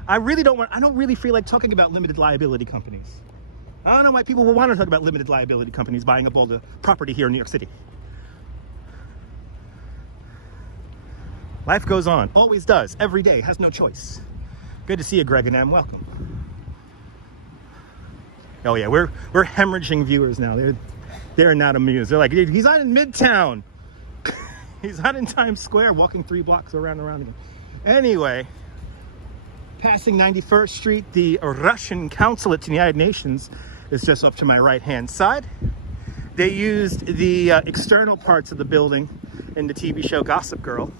I don't really feel like talking about limited liability companies. I don't know why people will want to talk about limited liability companies buying up all the property here in New York City. Life goes on, always does, every day, has no choice. Good to see you, Greg and M. Welcome. Oh yeah, we're hemorrhaging viewers now. They're not amused. They're like, he's not in Midtown. He's not in Times Square, walking 3 blocks around again. Anyway, passing 91st Street, the Russian consulate to the United Nations is just up to my right-hand side. They used the external parts of the building in the TV show Gossip Girl.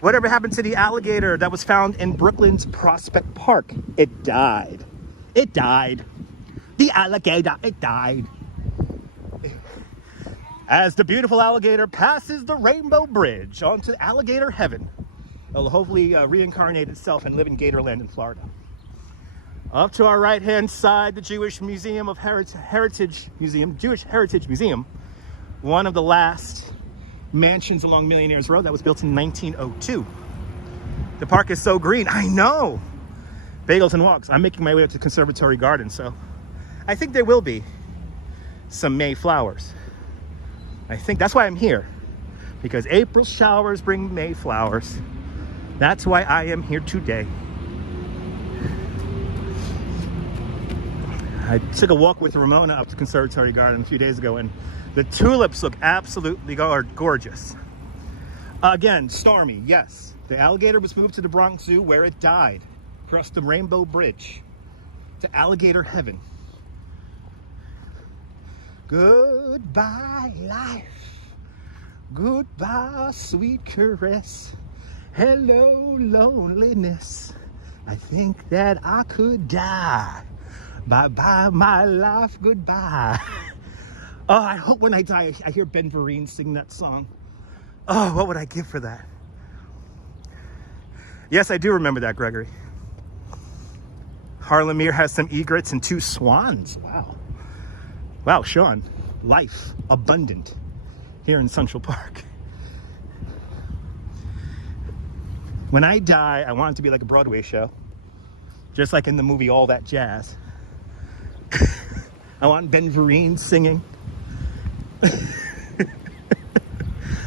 Whatever happened to the alligator that was found in Brooklyn's Prospect Park? It died. It died. The alligator, it died. As the beautiful alligator passes the Rainbow Bridge onto alligator heaven, it'll hopefully reincarnate itself and live in Gatorland in Florida. Up to our right-hand side, the Jewish Museum of Jewish Heritage Museum, one of the last mansions along Millionaires Road that was built in 1902. The park is so green. I know. Bagels and walks. I'm making my way up to Conservatory Garden, so I think there will be some May flowers. I think that's why I'm here, because April showers bring May flowers. That's why I am here today. I took a walk with Ramona up to Conservatory Garden a few days ago, and the tulips look absolutely gorgeous. Again, stormy, yes. The alligator was moved to the Bronx Zoo where it died. Across the Rainbow Bridge to alligator heaven. Goodbye, life. Goodbye, sweet caress. Hello, loneliness. I think that I could die. Bye-bye, my life, goodbye. Oh, I hope when I die, I hear Ben Vereen sing that song. Oh, what would I give for that? Yes, I do remember that, Gregory. Harlemere has some egrets and 2 swans. Wow. Wow, Sean. Life abundant here in Central Park. When I die, I want it to be like a Broadway show. Just like in the movie All That Jazz. I want Ben Vereen singing.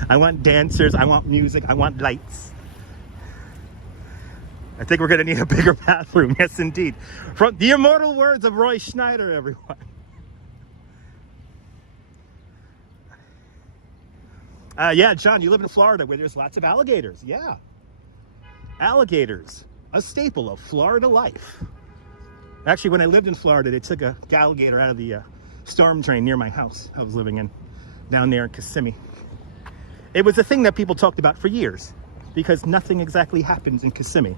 I want dancers. I want music. I want lights. I think we're going to need a bigger bathroom. Yes, indeed. From the immortal words of Roy Schneider, everyone. Yeah, John, you live in Florida where there's lots of alligators. Yeah. Alligators, a staple of Florida life. Actually, when I lived in Florida, they took a alligator out of the storm drain near my house I was living in, down there in Kissimmee. It was a thing that people talked about for years because nothing exactly happens in Kissimmee.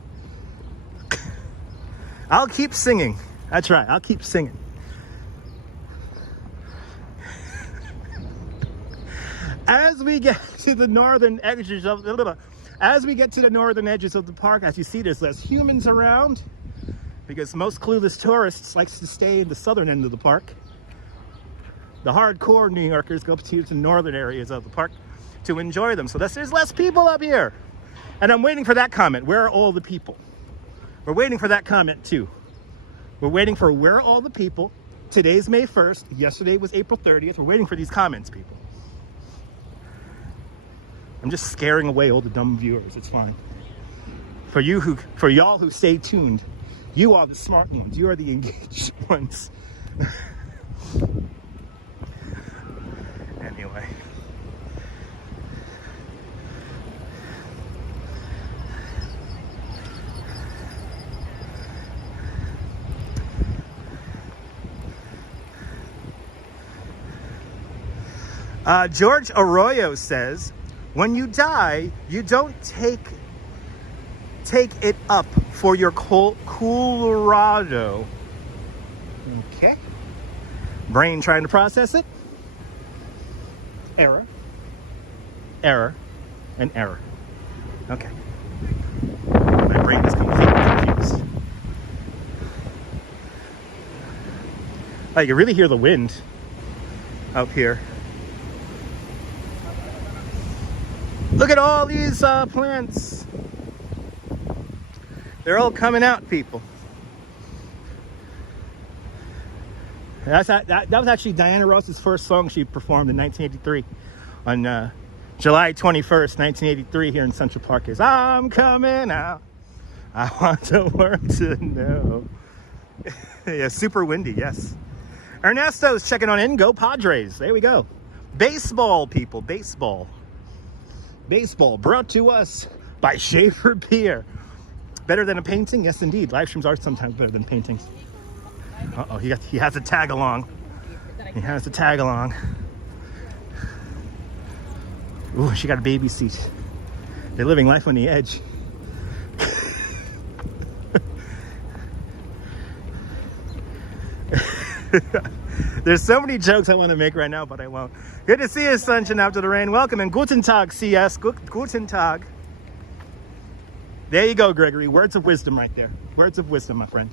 I'll keep singing. That's right, I'll keep singing. As we get to the northern edges of the park, as you see, there's less humans around because most clueless tourists likes to stay in the southern end of the park. The hardcore New Yorkers go to the northern areas of the park to enjoy them. So there's less people up here. And I'm waiting for that comment. Where are all the people? We're waiting for that comment too. We're waiting for where are all the people? Today's May 1st. Yesterday was April 30th. We're waiting for these comments, people. I'm just scaring away all the dumb viewers. It's fine. For y'all who stay tuned, you are the smart ones. You are the engaged ones. Anyway. George Arroyo says, when you die, you don't take it up for your Colorado. Okay. Brain trying to process it. Error, error, and error. Okay. My brain is completely confused. Oh, you can really hear the wind up here. Look at all these plants. They're all coming out, people. That was actually Diana Ross's first song she performed in 1983 on July 21st, 1983 here in Central Park. Is I'm coming out. I want the world to know. Yeah, super windy, yes. Ernesto's checking on in. Go Padres. There we go. Baseball, people. Baseball. Baseball brought to us by Schaefer Beer. Better than a painting? Yes, indeed. Live streams are sometimes better than paintings. Uh-oh, he has to tag along. He has to tag along. Ooh, she got a baby seat. They're living life on the edge. There's so many jokes I want to make right now, but I won't. Good to see you, sunshine after the rain. Welcome and guten Tag, CS. Guten Tag. There you go, Gregory. Words of wisdom right there. Words of wisdom, my friend.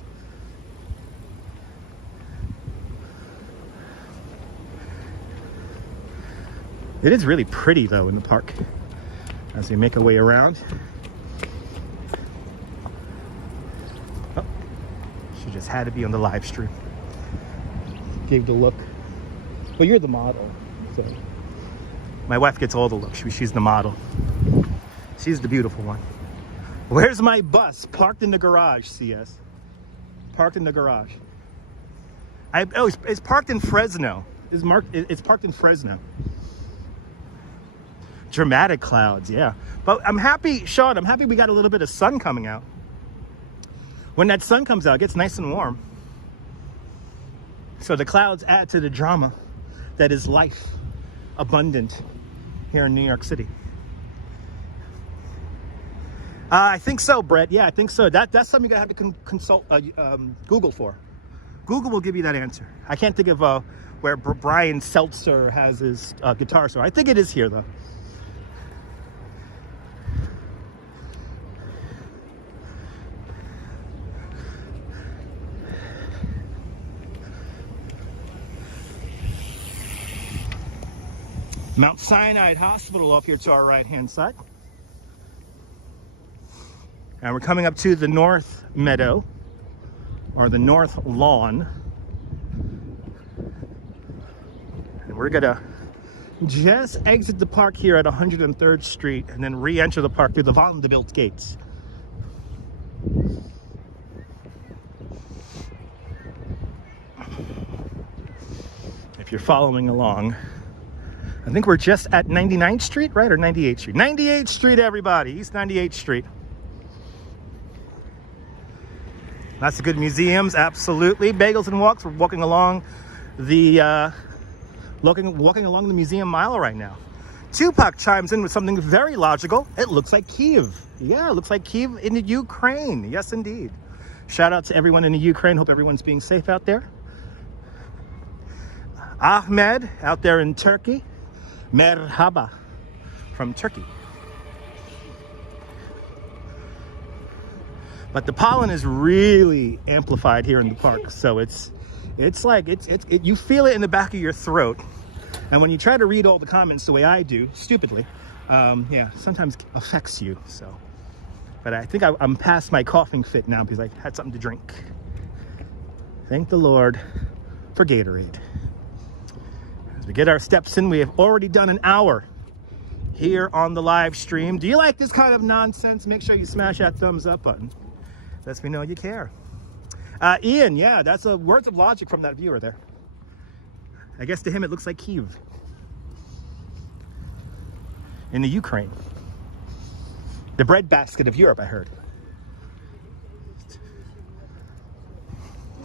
It is really pretty, though, in the park as we make our way around. just had to be on the live stream. Gave the look. Well, you're the model, so my wife gets all the looks. She's the model. She's the beautiful one. Where's my bus? Parked in the garage, CS. Parked in the garage. It's parked in Fresno. It's parked in Fresno. Dramatic clouds, yeah. But I'm happy, Sean, I'm happy we got a little bit of sun coming out. When that sun comes out, it gets nice and warm. So the clouds add to the drama that is life abundant here in New York City. I think so, Brett. Yeah, I think so. That's something you're going to have to consult Google for. Google will give you that answer. I can't think of where Brian Seltzer has his guitar store. I think it is here, though. Mount Sinai Hospital up here to our right-hand side. And we're coming up to the North Meadow, or the North Lawn. And we're gonna just exit the park here at 103rd Street and then re-enter the park through the Vanderbilt gates. If you're following along, I think we're just at 99th Street, right? Or 98th Street? 98th Street, everybody. East 98th Street. Lots of good museums, absolutely. Bagels and Walks. We're walking along the walking along the Museum Mile right now. Tupac chimes in with something very logical. It looks like Kyiv. Yeah, it looks like Kyiv in the Ukraine. Yes, indeed. Shout out to everyone in the Ukraine. Hope everyone's being safe out there. Ahmed out there in Turkey. Merhaba from Turkey. But the pollen is really amplified here in the park, so it's like you feel it in the back of your throat, and when you try to read all the comments the way I do, stupidly, yeah, sometimes affects you. So, but I think I'm past my coughing fit now because I had something to drink. Thank the Lord for Gatorade. As we get our steps in, we have already done an hour here on the live stream. Do you like this kind of nonsense? Make sure you smash that thumbs up button. Lets me know you care. Ian, yeah, that's a words of logic from that viewer there. I guess to him it looks like Kyiv in the Ukraine. The breadbasket of Europe, I heard.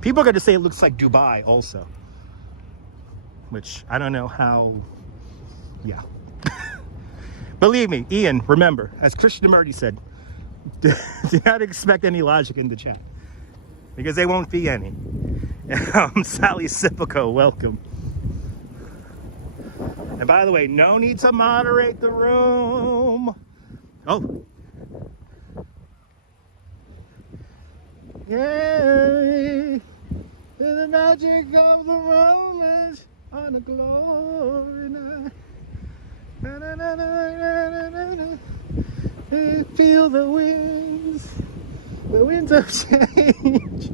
People are going to say it looks like Dubai also, which I don't know how, yeah. Believe me, Ian, remember, as Krishnamurti said, do not expect any logic in the chat, because there won't be any. Sally Sipico, welcome. And by the way, no need to moderate the room. Oh. Yay! The magic of the moment on a glory night. Na, na, na, na, na, na, na. Feel the winds of change.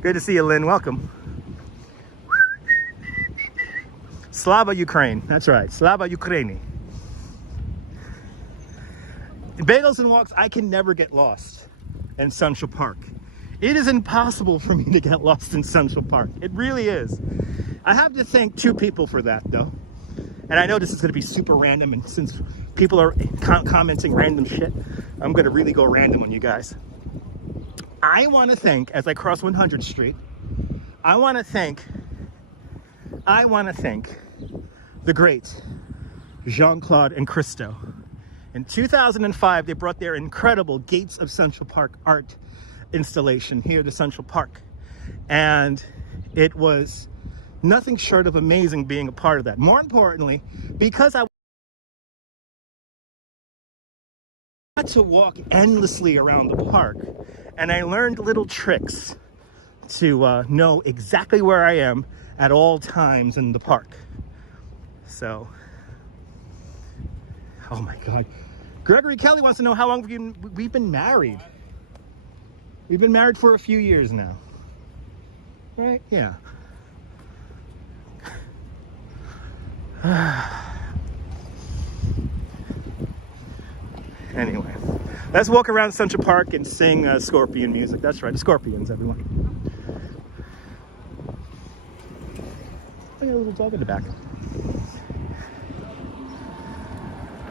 Good to see you, Lynn. Welcome. Slava Ukraine. That's right. Slava Ukraini. In Bagels and Walks, I can never get lost in Central Park. It is impossible for me to get lost in Central Park. It really is. I have to thank two people for that, though. And I know this is going to be super random, and since people are commenting random shit, I'm going to really go random on you guys. I want to thank, as I cross 100th Street, I want to thank the great Jean-Claude and Christo. In 2005, they brought their incredible Gates of Central Park art installation here to Central Park. And it was nothing short of amazing being a part of that. More importantly, because I got to walk endlessly around the park, and I learned little tricks to know exactly where I am at all times in the park. So, oh my God. Gregory Kelly wants to know how long we've been married. We've been married for a few years now. Right? Yeah. Anyway, let's walk around Central Park and sing Scorpion music. That's right, the Scorpions, everyone. I got a little dog in the back.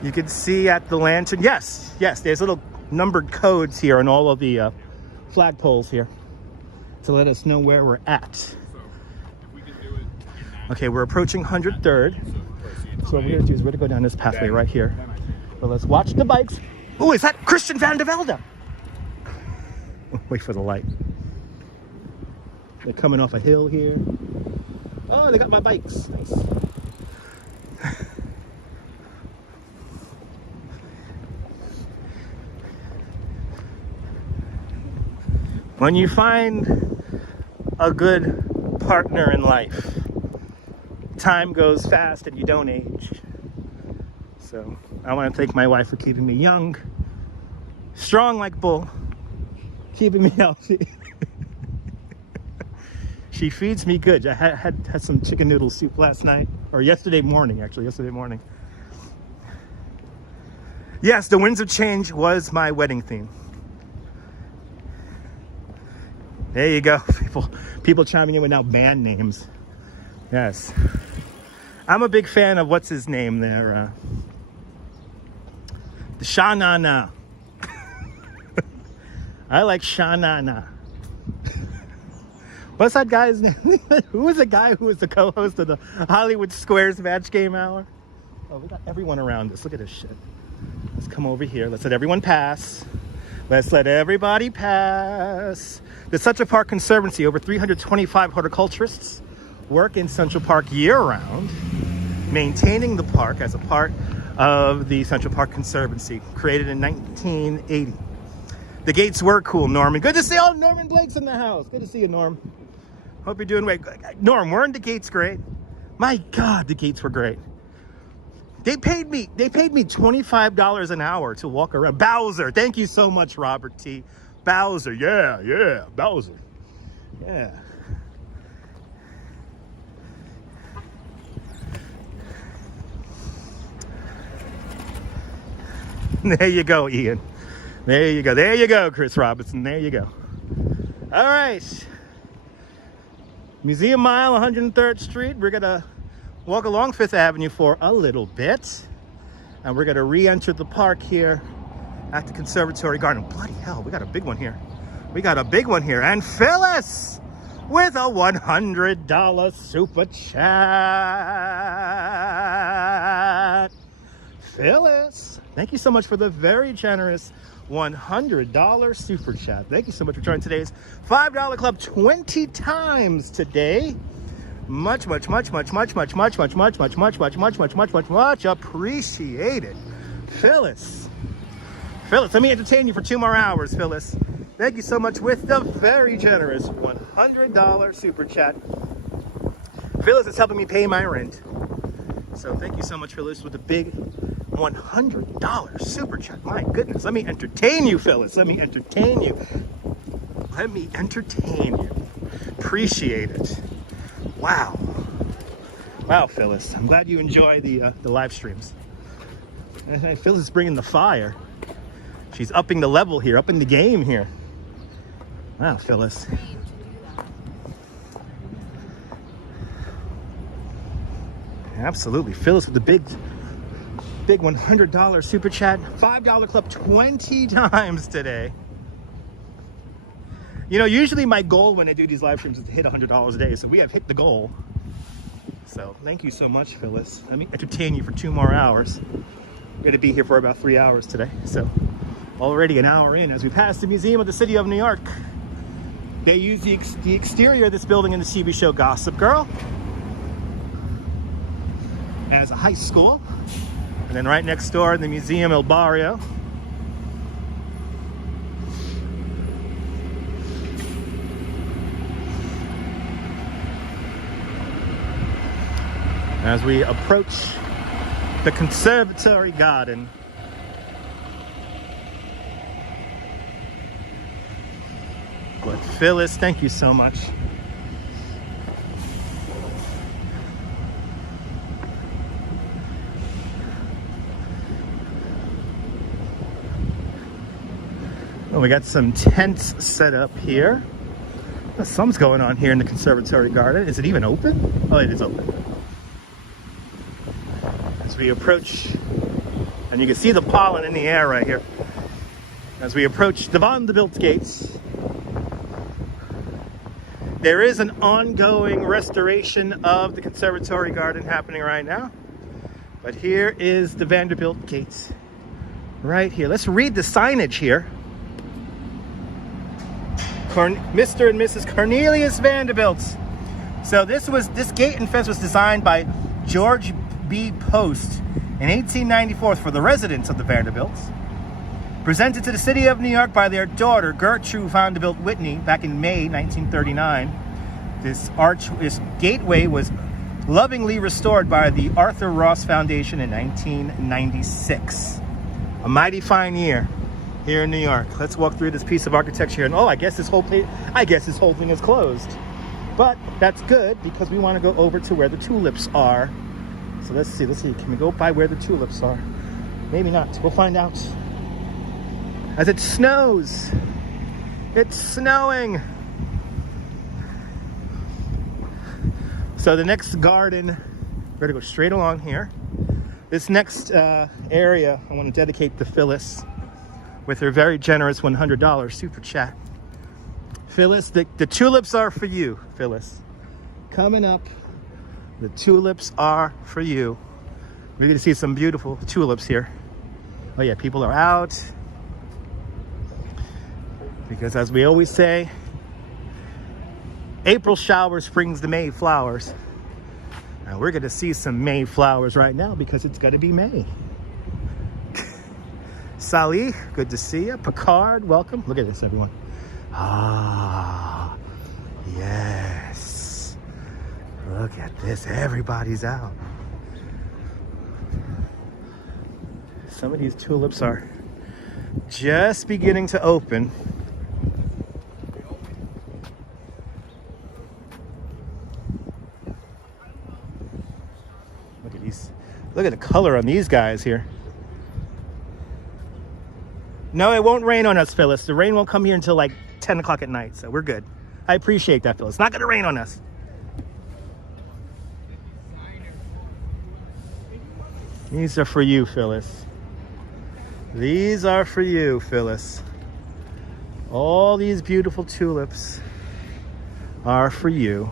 You can see at the lantern, yes, there's little numbered codes here on all of the flagpoles here to let us know where we're at. Okay, we're approaching 103rd. So what we're gonna do is we're gonna go down this pathway right here. But let's watch the bikes. Oh, is that Christian Van de Velde? Wait for the light. They're coming off a hill here. Oh, they got my bikes. Nice. When you find a good partner in life, time goes fast and you don't age. So I want to thank my wife for keeping me young, strong like bull, keeping me healthy. She feeds me good. I had some chicken noodle soup last night, or yesterday morning. Yes, the Winds of Change was my wedding theme. There you go, people chiming in with now band names. Yes. I'm a big fan of what's his name there, the Sha-Na-Na. I like Sha-Na-Na. What's that guy's name? Who was the guy who was the co-host of the Hollywood Squares Match Game Hour? Oh, we got everyone around us. Look at this shit. Let's come over here. Let's let everyone pass. Let's let everybody pass. The Central Park Conservancy, over 325 horticulturists work in Central Park year-round, maintaining the park as a part of the Central Park Conservancy, created in 1980. The gates were cool, Norman. Good to see you. Norman Blake's in the house. Good to see you, Norm. Hope you're doing great. Norm, weren't the gates great? My God, the gates were great. They paid me $25 an hour to walk around. Bowser, thank you so much, Robert T. Bowser, yeah, Bowser. Yeah. There you go, Ian. There you go, Chris Robinson. There you go. All right. Museum Mile, 103rd Street. We're going to walk along 5th Avenue for a little bit. And we're going to re-enter the park here at the Conservatory Garden. Bloody hell, we got a big one here. And Phyllis with a $100 super chat. Phyllis, thank you so much for the very generous $100 super chat. Thank you so much for joining today's $5 club 20 times today. Much appreciated. Phyllis, let me entertain you for 2 more hours, Phyllis. Thank you so much with the very generous $100 super chat. Phyllis is helping me pay my rent. So thank you so much, Phyllis, with the big $100 super chat. My goodness, let me entertain you, Phyllis. Let me entertain you. Appreciate it. Wow, Phyllis. I'm glad you enjoy the live streams. And Phyllis is bringing the fire. She's upping the level here, upping the game here. Wow, Phyllis. Absolutely. Phyllis with the big $100 super chat. $5 club 20 times today. You know, usually my goal when I do these live streams is to hit $100 a day. So we have hit the goal. So thank you so much, Phyllis. Let me entertain you for 2 more hours. We're going to be here for about 3 hours today. So already an hour in as we pass the Museum of the City of New York. They use the exterior of this building in the TV show Gossip Girl as a high school. And then right next door, the Museum El Barrio. As we approach the Conservatory Garden. Phyllis, thank you so much. Well, we got some tents set up here. Something's going on here in the Conservatory Garden. Is it even open? Oh, it is open. As we approach, and you can see the pollen in the air right here. As we approach the Vanderbilt gates, there is an ongoing restoration of the Conservatory Garden happening right now. But here is the Vanderbilt gates right here. Let's read the signage here. Mr. and Mrs. Cornelius Vanderbilt. So this gate and fence was designed by George B. Post in 1894 for the residents of the Vanderbilts. Presented to the city of New York by their daughter Gertrude Vanderbilt Whitney back in May 1939. This gateway was lovingly restored by the Arthur Ross Foundation in 1996. A mighty fine year here in New York. Let's walk through this piece of architecture, and I guess this whole thing is closed. But that's good because we want to go over to where the tulips are. So let's see. Can we go by where the tulips are? Maybe not. We'll find out. As it snows. It's snowing. So the next garden, we're gonna go straight along here. This next area, I want to dedicate to Phyllis with her very generous $100 super chat. Phyllis, the tulips are for you, Phyllis. Coming up, the tulips are for you. We're going to see some beautiful tulips here. Oh yeah, people are out. Because as we always say, April showers brings the May flowers. And we're going to see some May flowers right now because it's going to be May. Sally, good to see you. Picard, welcome. Look at this, everyone. Ah, yes. Look at this. Everybody's out. Some of these tulips are just beginning to open. Look at these. Look at the color on these guys here. No, it won't rain on us, Phyllis. The rain won't come here until like 10 o'clock at night, so we're good. I appreciate that, Phyllis. It's not going to rain on us. These are for you, Phyllis. These are for you, Phyllis. All these beautiful tulips are for you.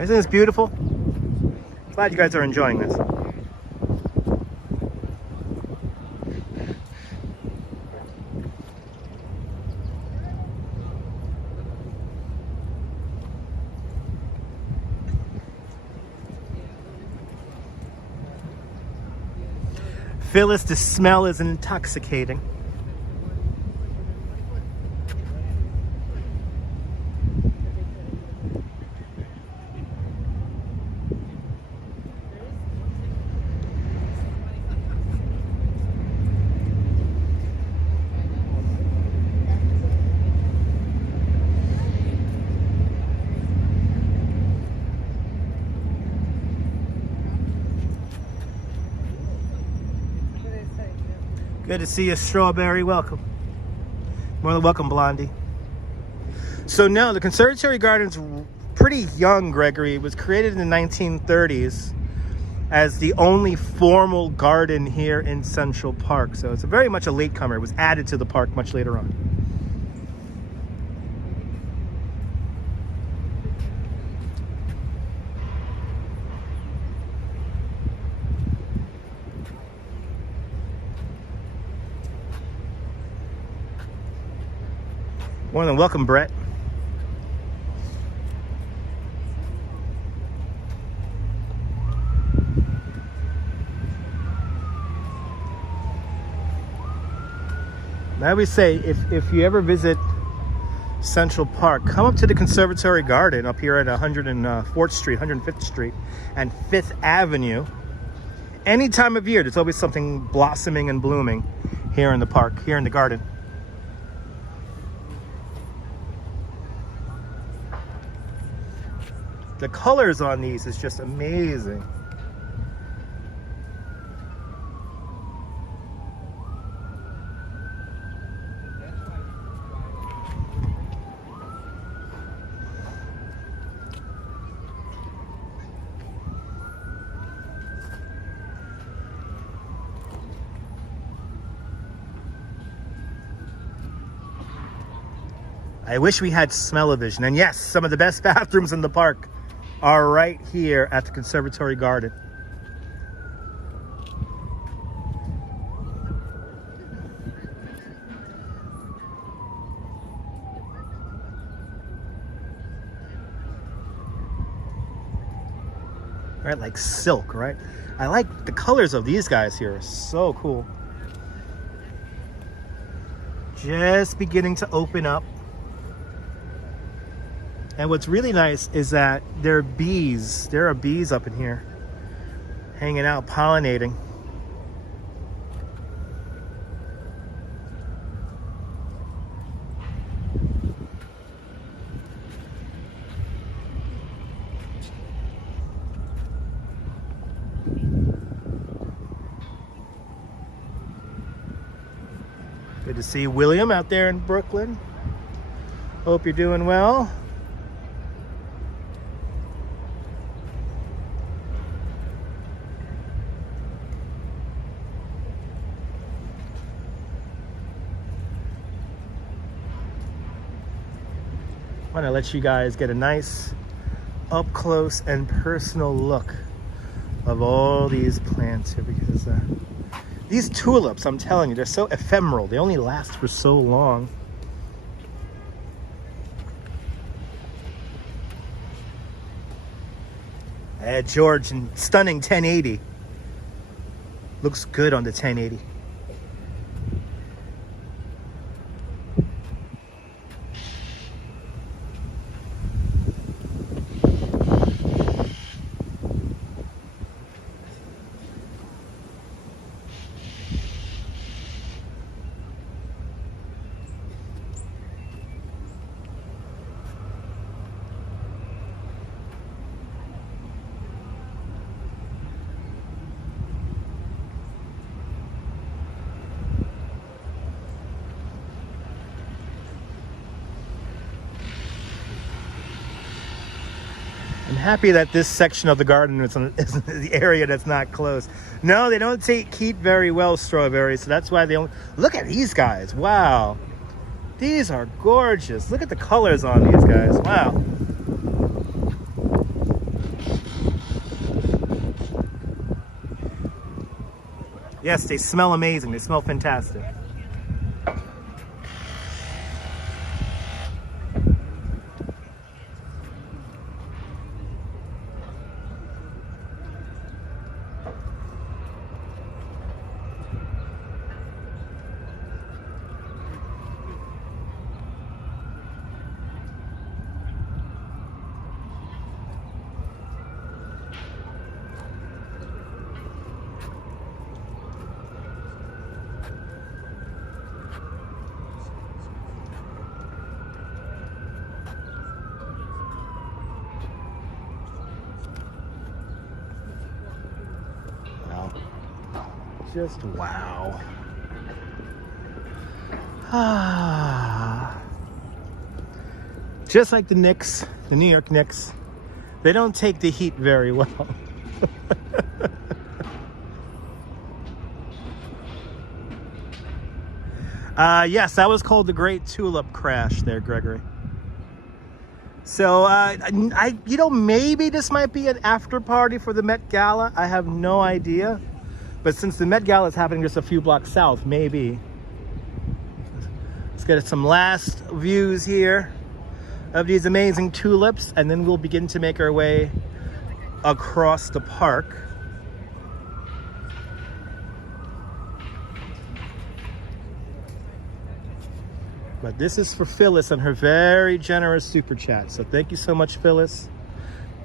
Isn't this beautiful? Glad you guys are enjoying this. Phyllis, the smell is intoxicating. Good to see you, Strawberry. Welcome. More than welcome, Blondie. So no, the Conservatory Garden's pretty young, Gregory. It was created in the 1930s as the only formal garden here in Central Park. So it's very much a latecomer. It was added to the park much later on. More than welcome, Brett. I always say, if you ever visit Central Park, come up to the Conservatory Garden up here at 104th Street, 105th Street, and 5th Avenue. Any time of year, there's always something blossoming and blooming here in the park, here in the garden. The colors on these is just amazing. I wish we had smell-o-vision. And yes, some of the best bathrooms in the park are right here at the Conservatory Garden. Right, like silk, right? I like the colors of these guys here. So cool. Just beginning to open up. And what's really nice is that there are bees. There are bees up in here hanging out, pollinating. Good to see William out there in Brooklyn. Hope you're doing well. I want to let you guys get a nice up close and personal look of all these plants here, because these tulips, I'm telling you, they're so ephemeral. They only last for so long. I had George in stunning 1080. Looks good on the 1080. I'm happy that this section of the garden is the area that's not closed. No, they don't take heat very well, strawberries, so that's why they don't. Look at these guys. Wow. These are gorgeous. Look at the colors on these guys. Wow. Yes, they smell amazing. They smell fantastic. Just wow. Just like the Knicks, the New York Knicks, they don't take the heat very well. Yes, that was called the Great Tulip Crash there, Gregory. So, you know, maybe this might be an after party for the Met Gala. I have no idea. But since the Met Gala is happening just a few blocks south, maybe. Let's get some last views here of these amazing tulips, and then we'll begin to make our way across the park. But this is for Phyllis and her very generous super chat. So thank you so much, Phyllis.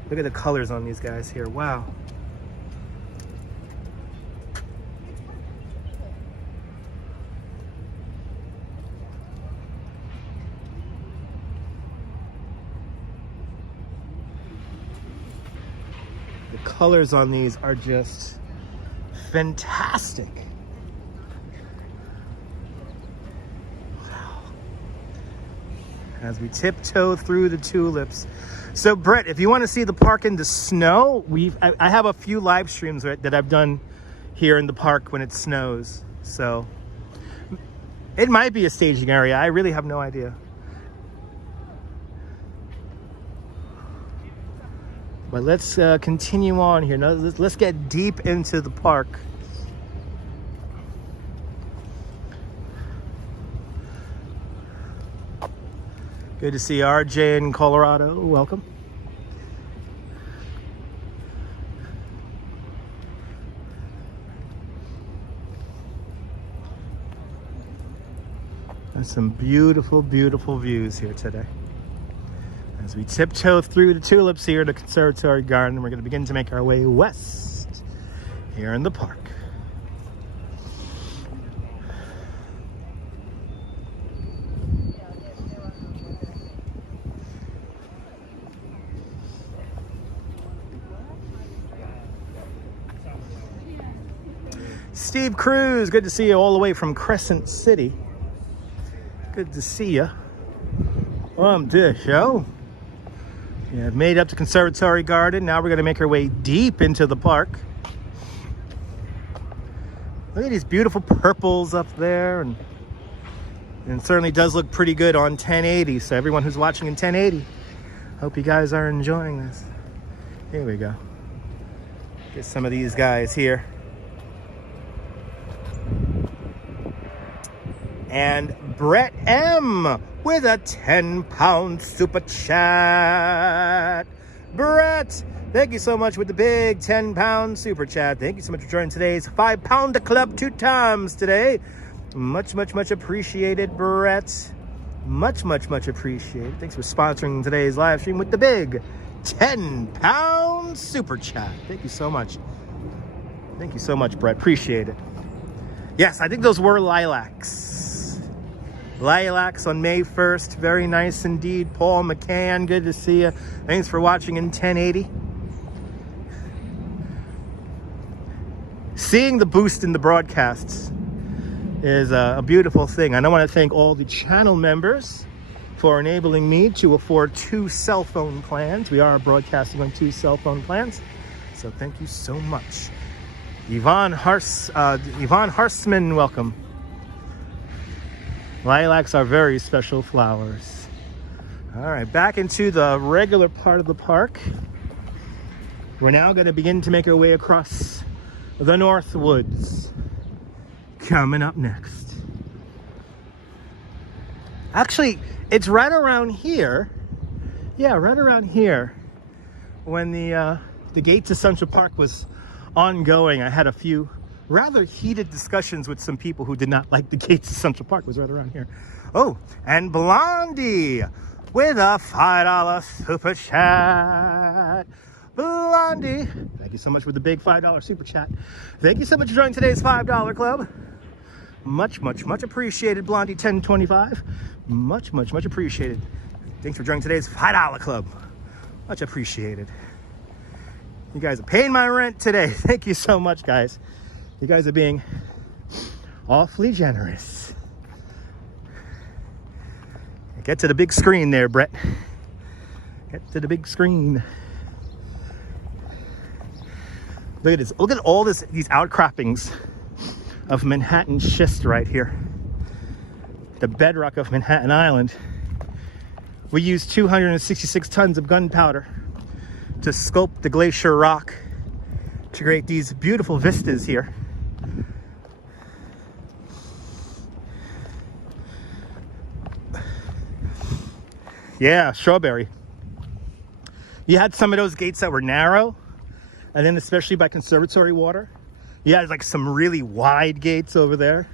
Look at the colors on these guys here. Wow. The colors on these are just fantastic. As we tiptoe through the tulips. So Brett, if you want to see the park in the snow, I have a few live streams that I've done here in the park when it snows. So it might be a staging area. I really have no idea. But let's continue on here. Now, let's get deep into the park. Good to see RJ in Colorado. Welcome. There's some beautiful, beautiful views here today. As we tiptoe through the tulips here at the Conservatory Garden, we're going to begin to make our way west here in the park. Steve Cruz, good to see you all the way from Crescent City. Good to see you on this show. Yeah, I've made up to Conservatory Garden. Now we're going to make our way deep into the park. Look at these beautiful purples up there, and it certainly does look pretty good on 1080. So everyone who's watching in 1080, hope you guys are enjoying this. Here we go. Get some of these guys here. And Brett M with a 10-pound super chat. Brett, thank you so much with the big 10-pound super chat. Thank you so much for joining today's 5-pounder club 2 times today. Much, much, much appreciated, Brett. Much, much, much appreciated. Thanks for sponsoring today's live stream with the big 10-pound super chat. Thank you so much. Thank you so much, Brett. Appreciate it. Yes, I think those were lilacs. Lilacs on May 1st. Very nice indeed. Paul McCann, good to see you. Thanks for watching in 1080. Seeing the boost in the broadcasts is a beautiful thing. And I want to thank all the channel members for enabling me to afford 2 cell phone plans. We are broadcasting on 2 cell phone plans. So thank you so much. Yvonne Harsman, welcome. Lilacs are very special flowers. All right, back into the regular part of the park. We're now going to begin to make our way across the North Woods. Coming up next. Actually, it's right around here. Yeah, right around here. When the Gates of Central Park was ongoing, I had a few rather heated discussions with some people who did not like the Gates of Central Park. It was right around here. Oh, and Blondie with a $5 super chat. Blondie, thank you so much for the big $5 super chat. Thank you so much for joining today's $5 club. Much, much, much appreciated, Blondie 1025. Much, much, much appreciated. Thanks for joining today's $5 club. Much appreciated. You guys are paying my rent today. Thank you so much, guys. You guys are being awfully generous. Get to the big screen there, Brett. Get to the big screen. Look at this. Look at all these outcroppings of Manhattan schist right here. The bedrock of Manhattan Island. We used 266 tons of gunpowder to sculpt the glacier rock to create these beautiful vistas here. Yeah, strawberry. You had some of those gates that were narrow, and then especially by Conservatory Water, you had like some really wide gates over there.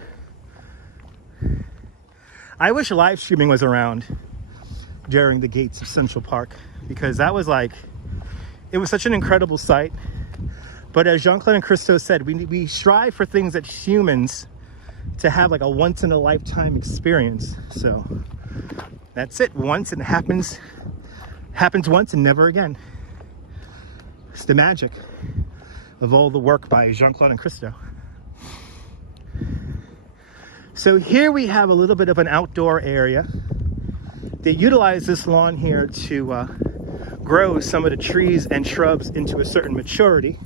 I wish live streaming was around during the gates of Central Park, because that was like, it was such an incredible sight. But as Jean-Claude and Christo said, we strive for things that humans to have like a once in a lifetime experience. So that's it, once, and it happens once and never again. It's the magic of all the work by Jean-Claude and Christo. So here we have a little bit of an outdoor area. They utilize this lawn here to grow some of the trees and shrubs into a certain maturity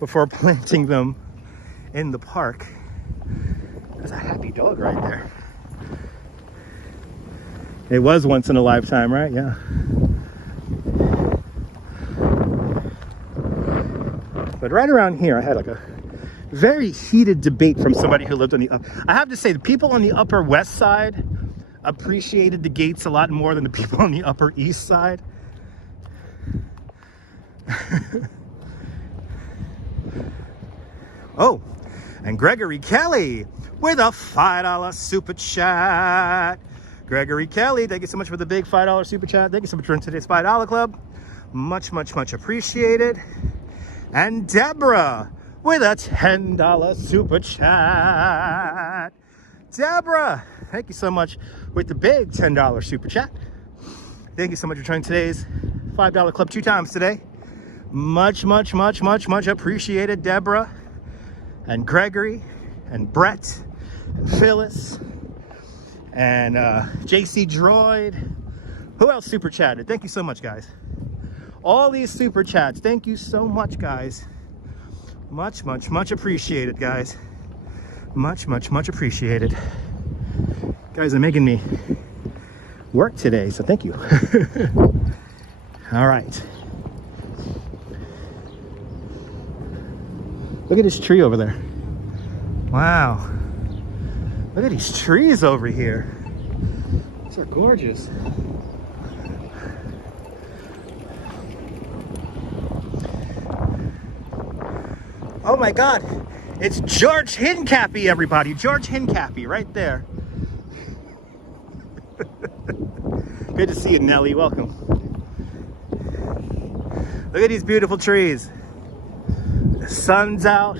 before planting them in the park. There's a happy dog right there. It was once in a lifetime, right? Yeah. But right around here, I had like a very heated debate from somebody who lived on the I have to say, the people on the Upper West Side appreciated the gates a lot more than the people on the Upper East Side. Oh, and Gregory Kelly with a $5 super chat. Gregory Kelly, thank you so much for the big $5 super chat. Thank you so much for today's $5 club. Much, much, much appreciated. And Deborah with a $10 super chat. Deborah, thank you so much with the big $10 super chat. Thank you so much for joining today's $5 club 2 times today. Much, much, much, much, much appreciated, Deborah and Gregory and Brett and Phyllis and JC Droid. Who else super chatted? Thank you so much, guys. All these super chats, thank you so much, guys. Much, much, much appreciated, guys. Much, much, much appreciated. Guys are making me work today, so thank you. All right. Look at this tree over there. Wow. Look at these trees over here. These are gorgeous. Oh my God, it's George Hincapie, everybody. George Hincapie, right there. Good to see you, Nelly. Welcome. Look at these beautiful trees. The sun's out.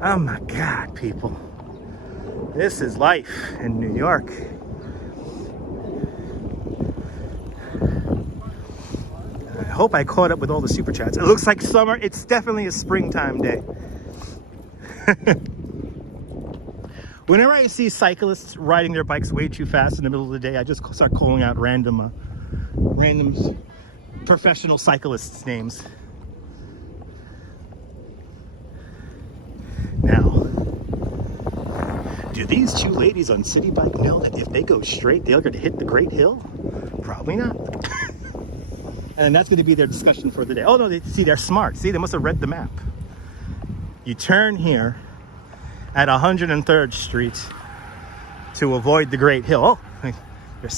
Oh my God, people. This is life in New York. I hope I caught up with all the super chats. It looks like summer. It's definitely a springtime day. Whenever I see cyclists riding their bikes way too fast in the middle of the day, I just start calling out random professional cyclists' names. Now, do these two ladies on City Bike know that if they go straight, they're going to hit the Great Hill? Probably not. And that's going to be their discussion for the day. Oh no, they're smart. See, they must have read the map. You turn here at 103rd Street to avoid the Great Hill. Oh, look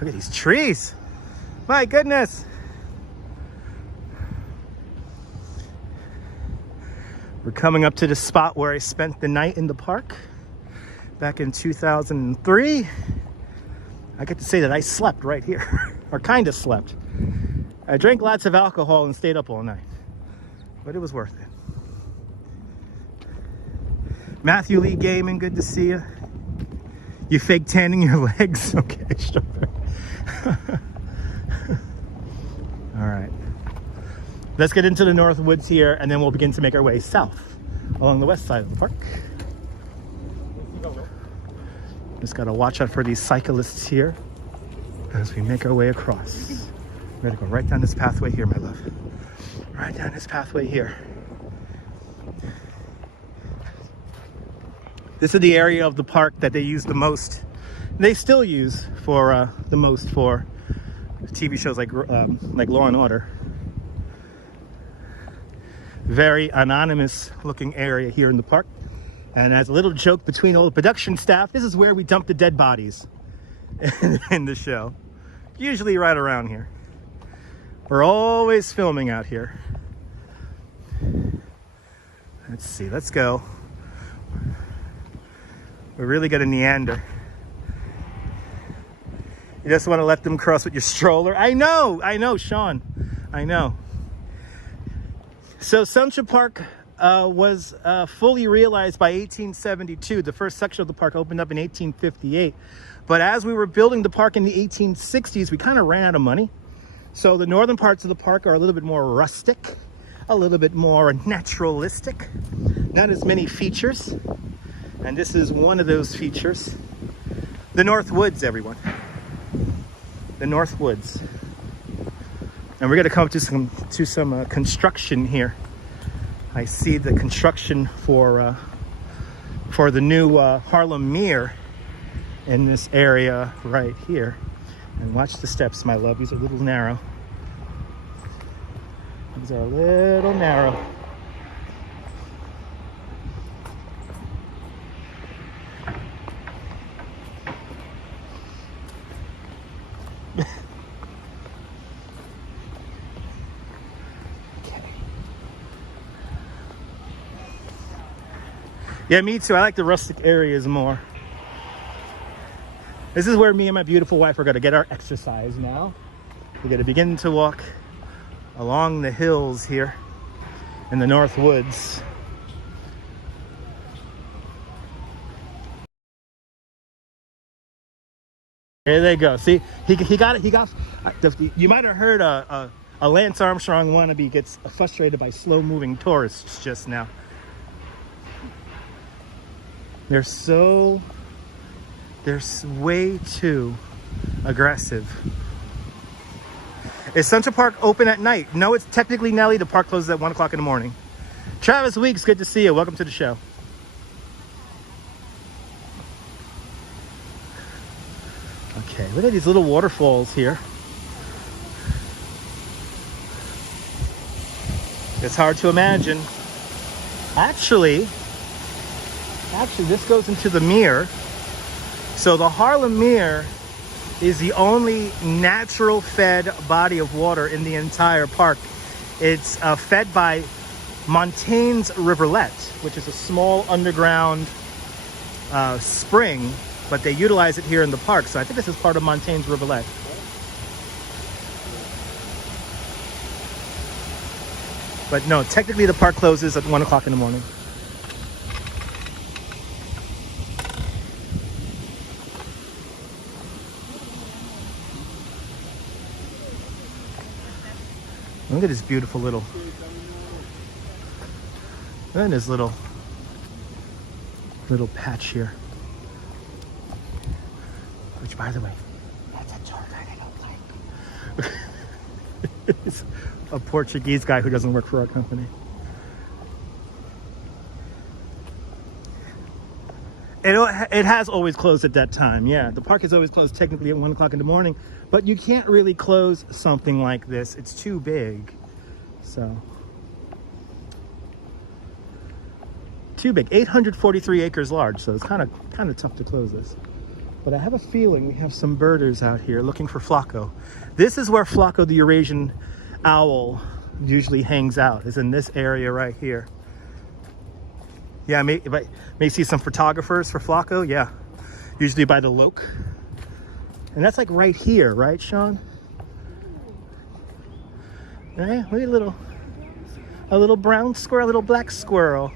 at these trees. My goodness. We're coming up to the spot where I spent the night in the park back in 2003. I get to say that I slept right here, or kind of slept. I drank lots of alcohol and stayed up all night, but it was worth it. Matthew Lee Gaming, good to see you. You fake tanning your legs? Okay, sure. All right. Let's get into the North Woods here, and then we'll begin to make our way south along the west side of the park. Just gotta watch out for these cyclists here as we make our way across. We're gonna go right down this pathway here, my love. Right down this pathway here. This is the area of the park that they use the most. They still use for the most for TV shows like Law and Order. Very anonymous looking area here in the park. And as a little joke between all the production staff, this is where we dump the dead bodies in the show. Usually right around here. We're always filming out here. Let's see, let's go. We're really gonna meander You just want to let them cross with your stroller. I know, Sean. I know. So Central Park was fully realized by 1872. The first section of the park opened up in 1858. But as we were building the park in the 1860s, we kind of ran out of money. So the northern parts of the park are a little bit more rustic, a little bit more naturalistic, not as many features. And this is one of those features. The North Woods, everyone. The North Woods. And we're gonna come to some construction here. I see the construction for the new Harlem Mere in this area right here. And watch the steps, my love. These are a little narrow. These are a little narrow. Yeah, me too. I like the rustic areas more. This is where me and my beautiful wife are going to get our exercise now. We're going to begin to walk along the hills here in the North Woods. There they go. See, he got it. You might have heard a Lance Armstrong wannabe gets frustrated by slow-moving tourists just now. They're way too aggressive. Is Central Park open at night? No, it's technically, Nelly, the park closes at 1 o'clock in the morning. Travis Weeks, good to see you. Welcome to the show. Okay, look at these little waterfalls here. It's hard to imagine. Actually, this goes into the Mere. So the Harlem Mere is the only natural fed body of water in the entire park. It's fed by Montaigne's Rivulet, which is a small underground spring, but they utilize it here in the park. So I think this is part of Montaigne's Rivulet. But no, technically the park closes at 1 o'clock in the morning. Look at this beautiful little, look at this little patch here. Which, by the way, that's a tour guide I don't like. It's a Portuguese guy who doesn't work for our company. It has always closed at that time. Yeah, the park is always closed technically at 1 o'clock in the morning, but you can't really close something like this. It's too big. So, too big. 843 acres large, so it's kind of tough to close this. But I have a feeling we have some birders out here looking for Flacco. This is where Flacco the Eurasian owl usually hangs out, is in this area right here. Yeah, I may see some photographers for Flacco. Yeah, usually by the Loke. And that's like right here, right, Sean? Right? Look at a little brown squirrel, a little black squirrel.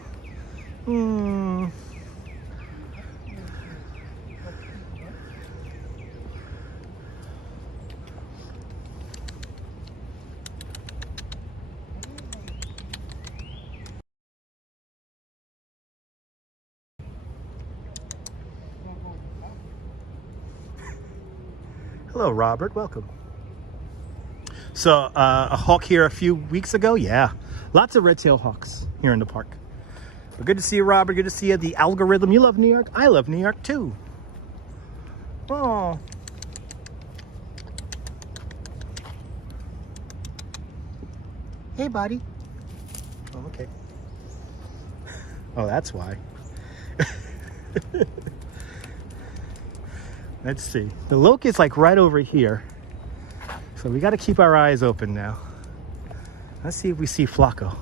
Hello, Robert. Welcome. So, a hawk here a few weeks ago. Yeah, lots of red-tailed hawks here in the park. But good to see you, Robert. Good to see you. The algorithm. You love New York. I love New York too. Oh. Hey, buddy. Oh, okay. Oh, that's why. Let's see. The Loke is like right over here. So we got to keep our eyes open now. Let's see if we see Flacco.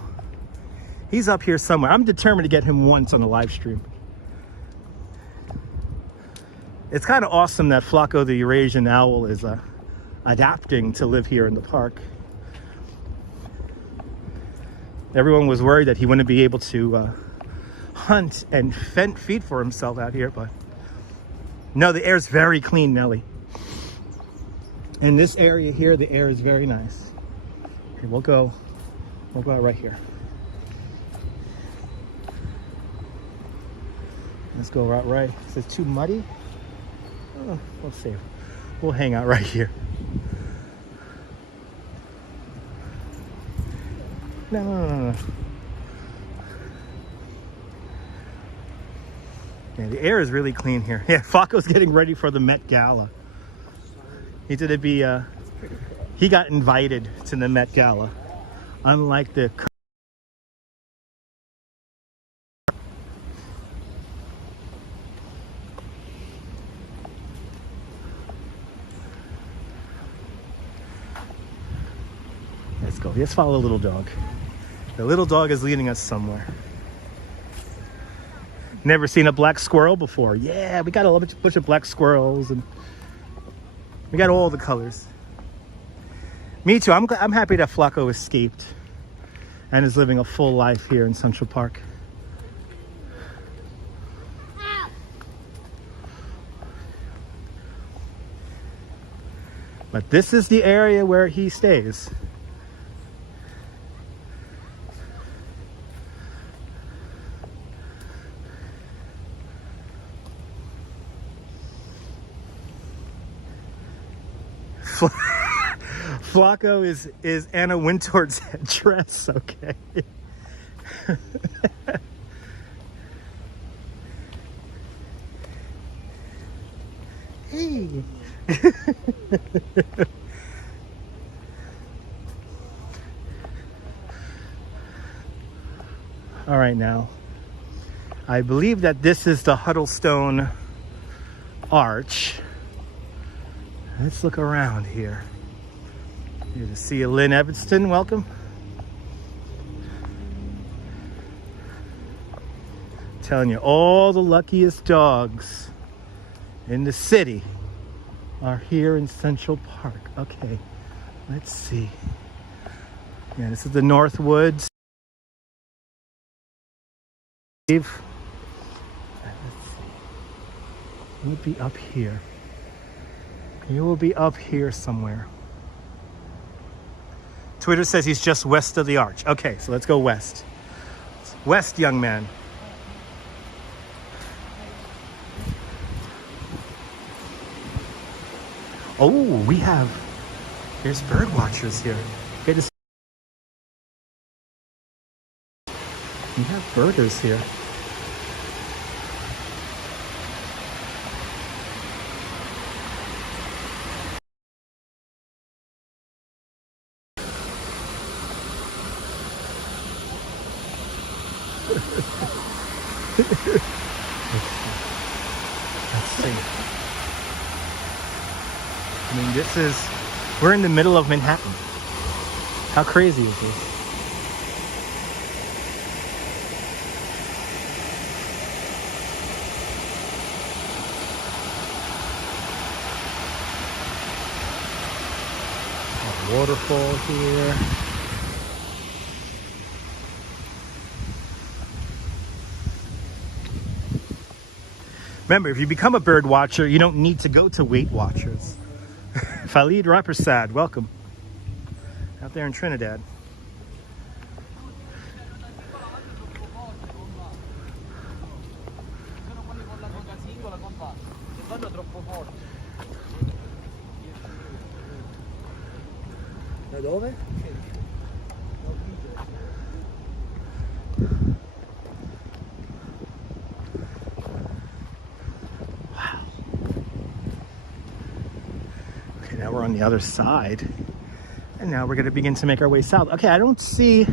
He's up here somewhere. I'm determined to get him once on the live stream. It's kind of awesome that Flacco the Eurasian owl is adapting to live here in the park. Everyone was worried that he wouldn't be able to hunt and feed for himself out here, but no, the air is very clean, Nelly. In this area here, the air is very nice. Okay, we'll go out right here. Let's go right. Is it too muddy? Oh, we'll see. We'll hang out right here. No. Yeah, the air is really clean here. Yeah, Flacco's getting ready for the Met Gala. He got invited to the Met Gala, unlike the. Let's go. Let's follow the little dog. The little dog is leading us somewhere. Never seen a black squirrel before. Yeah, we got a bunch of black squirrels, and we got all the colors. Me too. I'm happy that Flacco escaped and is living a full life here in Central Park. But this is the area where he stays. Flacco is Anna Wintour's dress, okay. Hey. All right, now I believe that this is the Huddlestone Arch. Let's look around here. Here to see Lynn Evanston, welcome. Telling you, all the luckiest dogs in the city are here in Central Park. Okay, let's see. Yeah, this is the North Woods. Let's see. We'll be up here. You will be up here somewhere. Twitter says he's just west of the arch. Okay, so let's go west. West, young man. Oh, there's bird watchers here. Okay, we have birders here. Let's see. I mean, we're in the middle of Manhattan. How crazy is this? A waterfall here. Remember, if you become a bird watcher, you don't need to go to Weight Watchers. Khalid Rapersad, welcome. Out there in Trinidad. Dove? Now we're on the other side, and now we're going to begin to make our way south. Okay, I don't see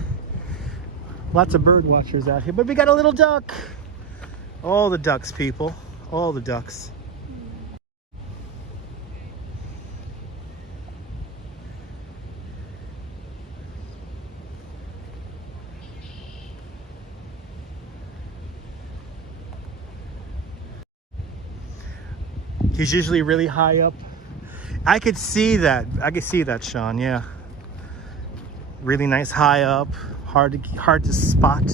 lots of bird watchers out here, but we got a little duck. All the ducks, people, all the ducks. He's usually really high up. I could see that. I could see that, Sean. Yeah. Really nice high up. Hard to spot.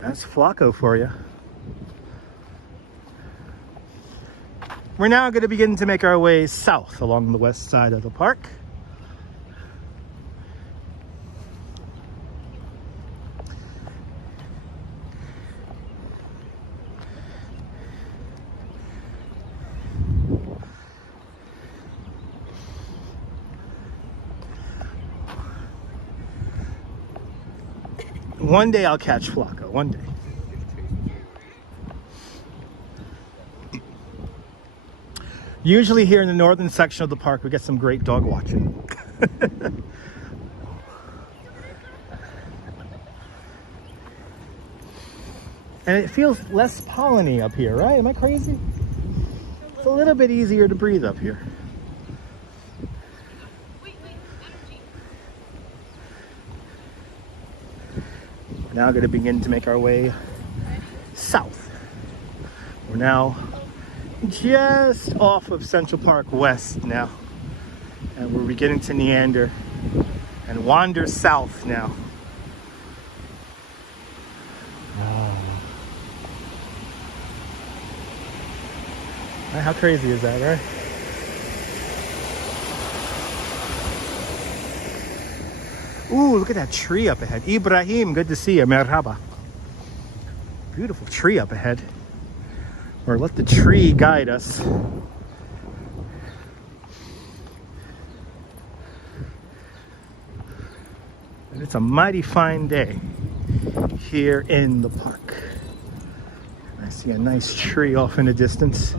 That's Flacco for you. We're now going to begin to make our way south along the west side of the park. One day I'll catch Flacco, one day. Usually here in the northern section of the park, we get some great dog watching. And it feels less polleny up here, right? Am I crazy? It's a little bit easier to breathe up here. We're now going to begin to make our way south. We're now just off of Central Park West now, and we're beginning to meander and wander south now. How crazy is that, right? Ooh, look at that tree up ahead. Ibrahim, good to see you. Merhaba. Beautiful tree up ahead. Or let the tree guide us. And it's a mighty fine day here in the park. I see a nice tree off in the distance.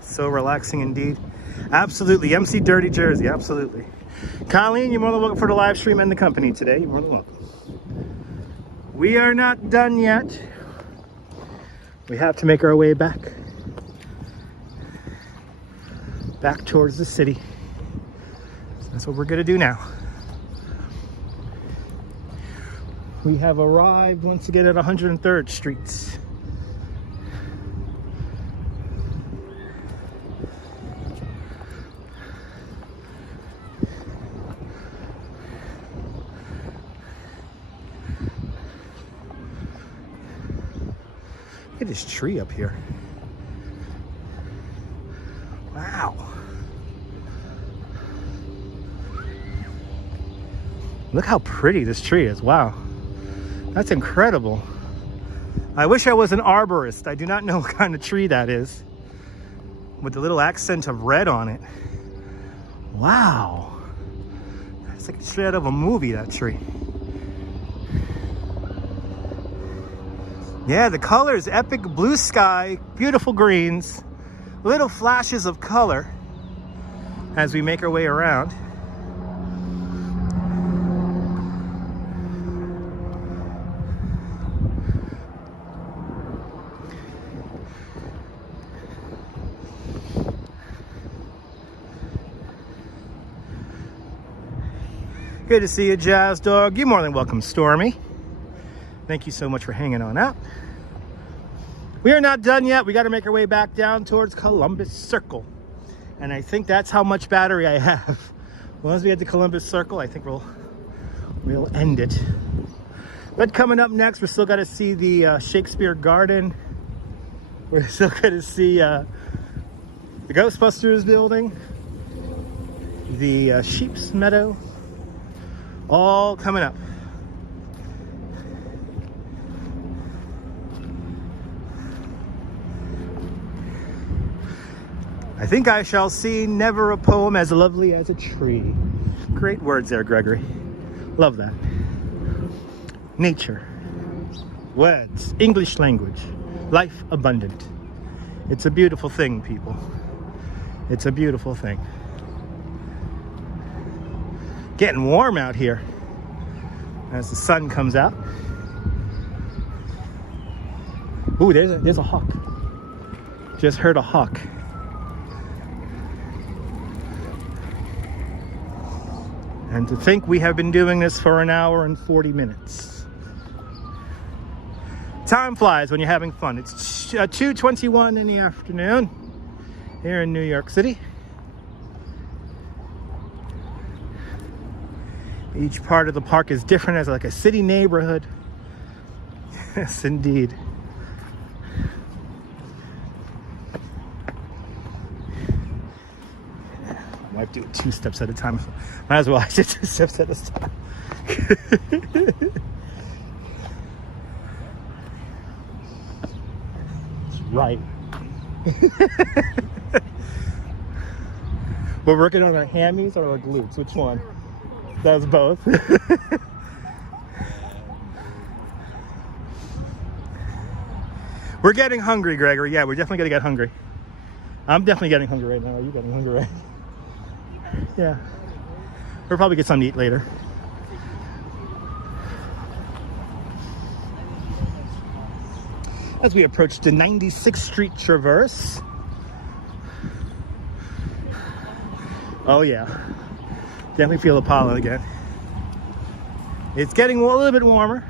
So relaxing indeed. Absolutely. MC Dirty Jersey. Absolutely. Colleen, you're more than welcome for the live stream and the company today. You're more than welcome. We are not done yet. We have to make our way back towards the city. So that's what we're going to do now. We have arrived once again at 103rd Street. Look at this tree up here. Wow. Look how pretty this tree is. Wow. That's incredible. I wish I was an arborist. I do not know what kind of tree that is. With the little accent of red on it. Wow. It's like straight out of a movie, that tree. Yeah, the colors, epic blue sky, beautiful greens, little flashes of color as we make our way around. Good to see you, Jazz Dog. You're more than welcome, Stormy. Thank you so much for hanging on out. We are not done yet. We got to make our way back down towards Columbus Circle. And I think that's how much battery I have. Once we get to Columbus Circle, I think we'll end it. But coming up next, we're still got to see the Shakespeare Garden. We're still going to see the Ghostbusters building, the Sheep's Meadow, all coming up. I think I shall see never a poem as lovely as a tree. Great words there, Gregory. Love that. Nature, words, English language, life abundant. It's a beautiful thing, people. It's a beautiful thing. Getting warm out here as the sun comes out. Ooh, there's a hawk. Just heard a hawk. And to think we have been doing this for an hour and 40 minutes. Time flies when you're having fun. It's 2:21 in the afternoon here in New York City. Each part of the park is different as like a city neighborhood. Yes, indeed. Might do it 2 steps at a time. Might as well I did 2 steps at a time. That's right. We're working on our hammies or our glutes. Which one? That's both. We're getting hungry, Gregory. Yeah, we're definitely gonna get hungry. I'm definitely getting hungry right now. Are you getting hungry, right? Yeah. We'll probably get something to eat later. As we approach the 96th Street Traverse. Oh yeah. Definitely feel the pollen again. It's getting a little bit warmer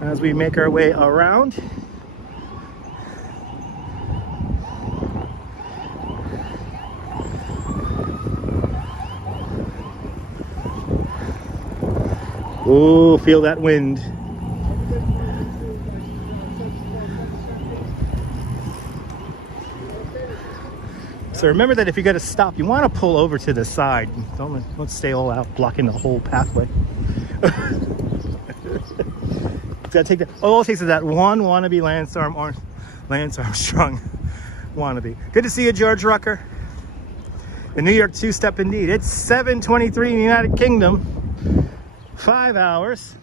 as we make our way around. Oh, feel that wind. So remember that if you're going to stop, you want to pull over to the side. Don't stay all out blocking the whole pathway. Gotta take that. All it takes is that one wannabe Lance Armstrong wannabe. Good to see you, George Rucker. The New York two-step indeed. It's 7:23 in the United Kingdom. 5 hours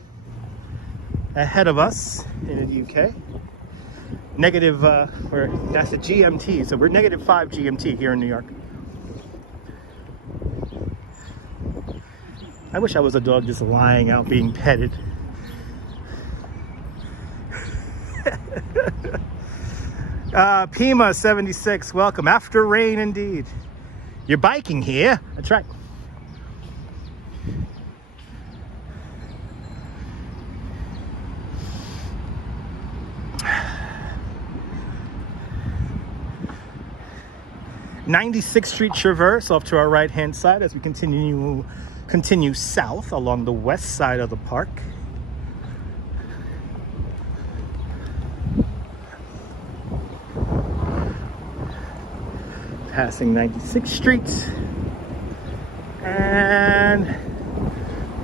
ahead of us in the UK. Negative, that's a GMT, so we're -5 GMT here in New York. I wish I was a dog just lying out being petted. Pima 76, welcome. After rain indeed. You're biking here? That's right. '96th Street Traverse off to our right hand side as we continue south along the west side of the park. Passing 96th Street, and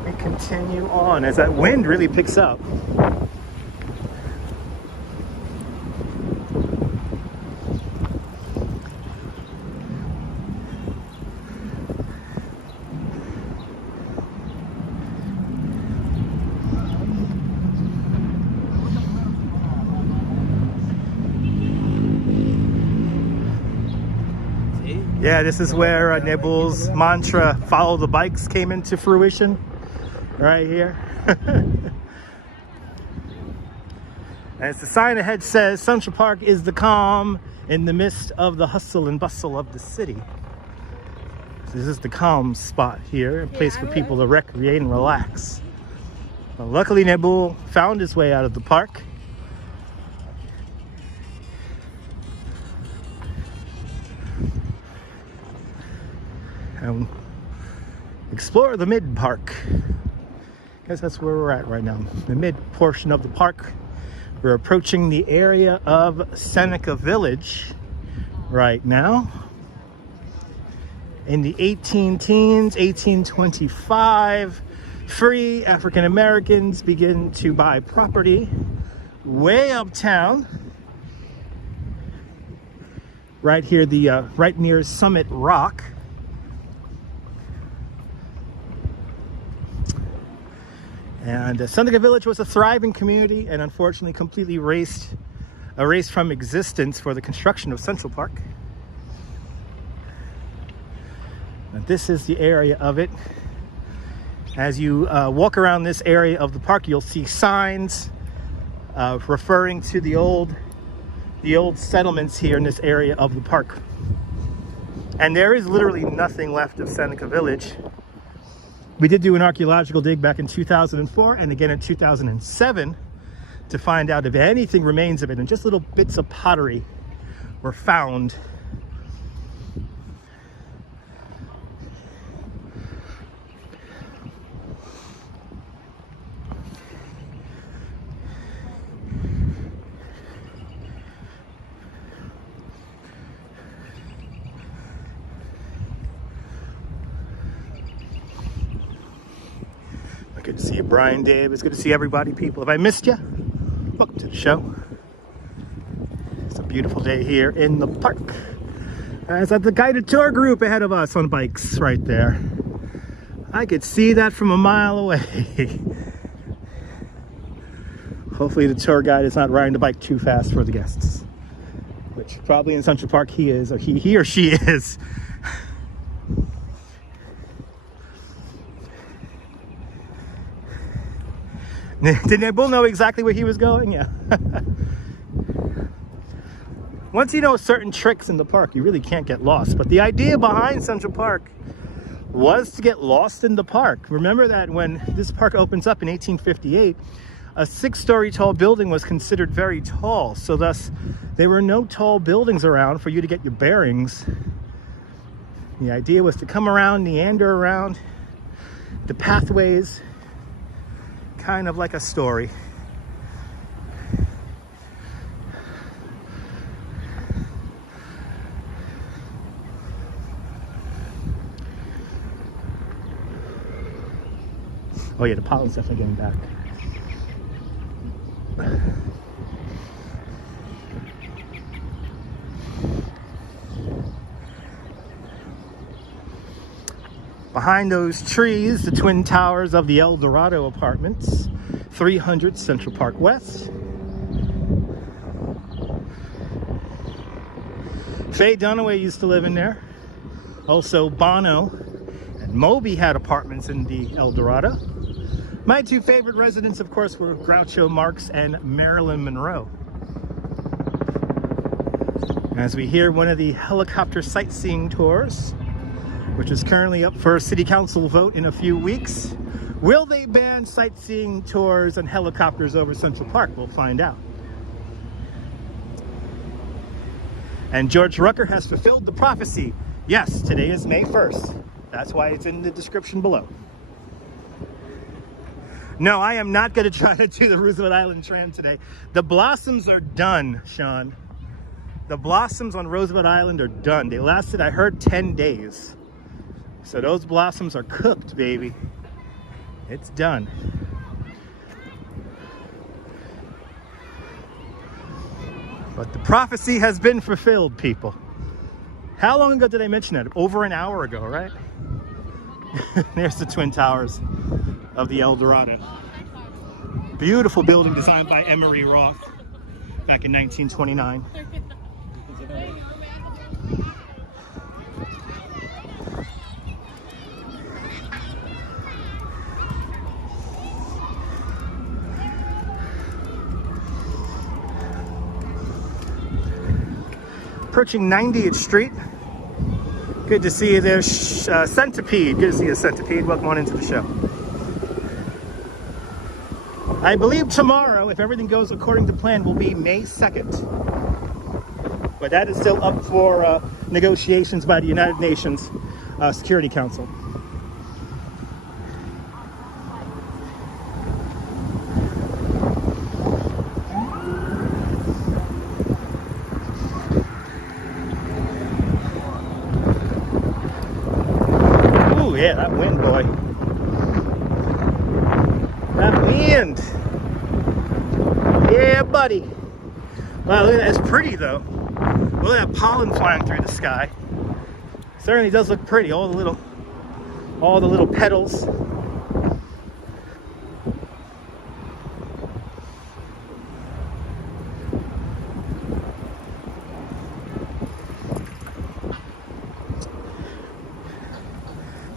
we continue on as that wind really picks up. Yeah, this is where Nibble's mantra, follow the bikes, came into fruition. Right here. As the sign ahead says, Central Park is the calm in the midst of the hustle and bustle of the city. So this is the calm spot here, a place for people to recreate and relax. Well, luckily, Nibble found his way out of the park. And explore the mid park. I guess that's where we're at right now, the mid portion of the park. We're approaching the area of Seneca Village right now. In the 1825, free African Americans begin to buy property way uptown. Right here, right near Summit Rock. And Seneca Village was a thriving community and unfortunately completely erased from existence for the construction of Central Park. And this is the area of it. As you walk around this area of the park, you'll see signs referring to the old settlements here in this area of the park. And there is literally nothing left of Seneca Village. We did do an archaeological dig back in 2004 and again in 2007 to find out if anything remains of it, and just little bits of pottery were found. Good to see you, Brian, Dave. It's good to see everybody, people. If I missed you, welcome to the show. It's a beautiful day here in the park. As the guided tour group ahead of us on bikes right there. I could see that from a mile away. Hopefully the tour guide is not riding the bike too fast for the guests, which probably in Central Park he is, or he or she is. Did Nabil know exactly where he was going? Yeah. Once you know certain tricks in the park, you really can't get lost. But the idea behind Central Park was to get lost in the park. Remember that when this park opens up in 1858, a 6-story tall building was considered very tall. So thus, there were no tall buildings around for you to get your bearings. The idea was to come around, meander around the pathways, kind of like a story. Oh yeah, the pollen's definitely getting back. Behind those trees, the twin towers of the El Dorado Apartments, 300 Central Park West. Faye Dunaway used to live in there. Also, Bono and Moby had apartments in the El Dorado. My two favorite residents, of course, were Groucho Marx and Marilyn Monroe. As we hear one of the helicopter sightseeing tours, which is currently up for a city council vote in a few weeks. Will they ban sightseeing tours and helicopters over Central Park? We'll find out. And George Rucker has fulfilled the prophecy. Yes, today is May 1st. That's why it's in the description below. No, I am not going to try to do the Roosevelt Island tram today. The blossoms are done, Sean. The blossoms on Roosevelt Island are done. They lasted, I heard, 10 days. So those blossoms are cooked, baby. It's done. But the prophecy has been fulfilled, people. How long ago did I mention that? Over an hour ago, right? There's the Twin Towers of the El Dorado. Beautiful building designed by Emery Roth back in 1929. Approaching 90th Street. Good to see you there, Centipede. Good to see you, Centipede. Welcome on into the show. I believe tomorrow, if everything goes according to plan, will be May 2nd. But that is still up for negotiations by the United Nations Security Council. Yeah, that wind, boy. That wind. Yeah, buddy. Wow, look at that. It's pretty, though. Look at that pollen flying through the sky. Certainly does look pretty. All the little petals.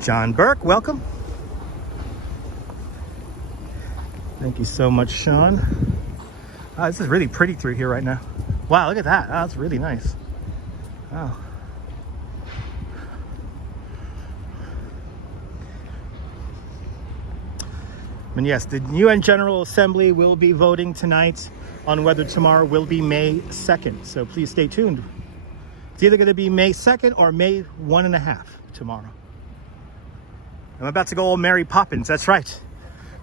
John Burke, welcome. Thank you so much, Sean. Oh, this is really pretty through here right now. Wow, look at that. Oh, that's really nice. Wow. And yes, the UN General Assembly will be voting tonight on whether tomorrow will be May 2nd. So please stay tuned. It's either going to be May 2nd or May 1.5 tomorrow. I'm about to go all Mary Poppins. That's right.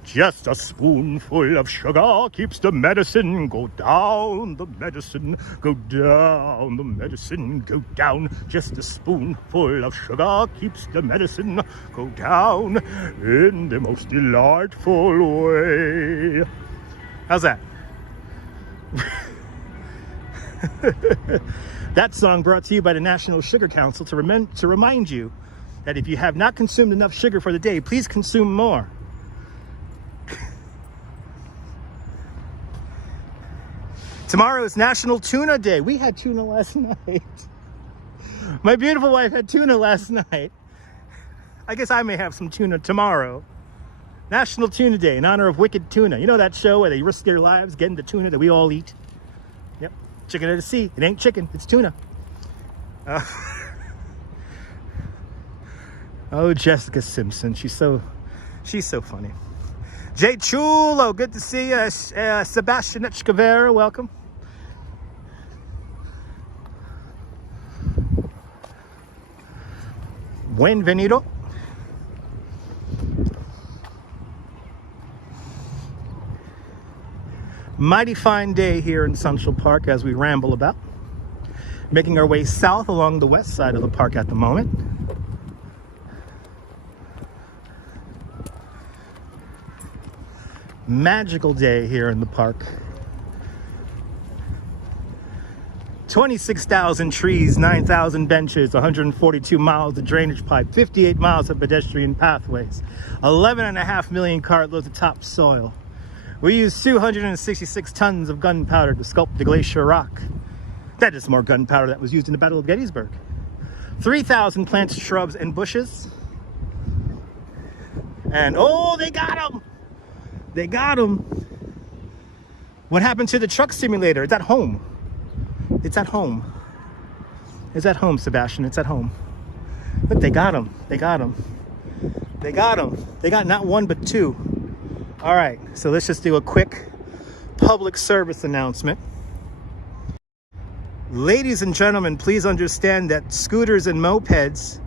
Just a spoonful of sugar keeps the medicine go down, the medicine go down, the medicine go down. Just a spoonful of sugar keeps the medicine go down in the most delightful way. How's that? That song brought to you by the National Sugar Council to remind you that if you have not consumed enough sugar for the day, please consume more. Tomorrow is National Tuna Day. We had tuna last night. My beautiful wife had tuna last night. I guess I may have some tuna tomorrow. National Tuna Day in honor of Wicked Tuna. You know that show where they risk their lives getting the tuna that we all eat? Yep. Chicken of the sea. It ain't chicken, it's tuna. Oh, Jessica Simpson. She's so funny. Jay Chulo, good to see you. Sebastian Echkavera, welcome. Bienvenido. Mighty fine day here in Central Park as we ramble about. Making our way south along the west side of the park at the moment. Magical day here in the park. 26,000 trees, 9,000 benches, 142 miles of drainage pipe, 58 miles of pedestrian pathways, 11.5 million cartloads of topsoil. We used 266 tons of gunpowder to sculpt the glacier rock. That is more gunpowder that was used in the Battle of Gettysburg. 3,000 plants, shrubs, and bushes. And oh, they got them! They got them. What happened to the truck simulator? It's at home. It's at home. It's at home, Sebastian. It's at home. Look, they got him. They got him. They got him. They got not one, but two. All right, so let's just do a quick public service announcement. Ladies and gentlemen, please understand that scooters and mopeds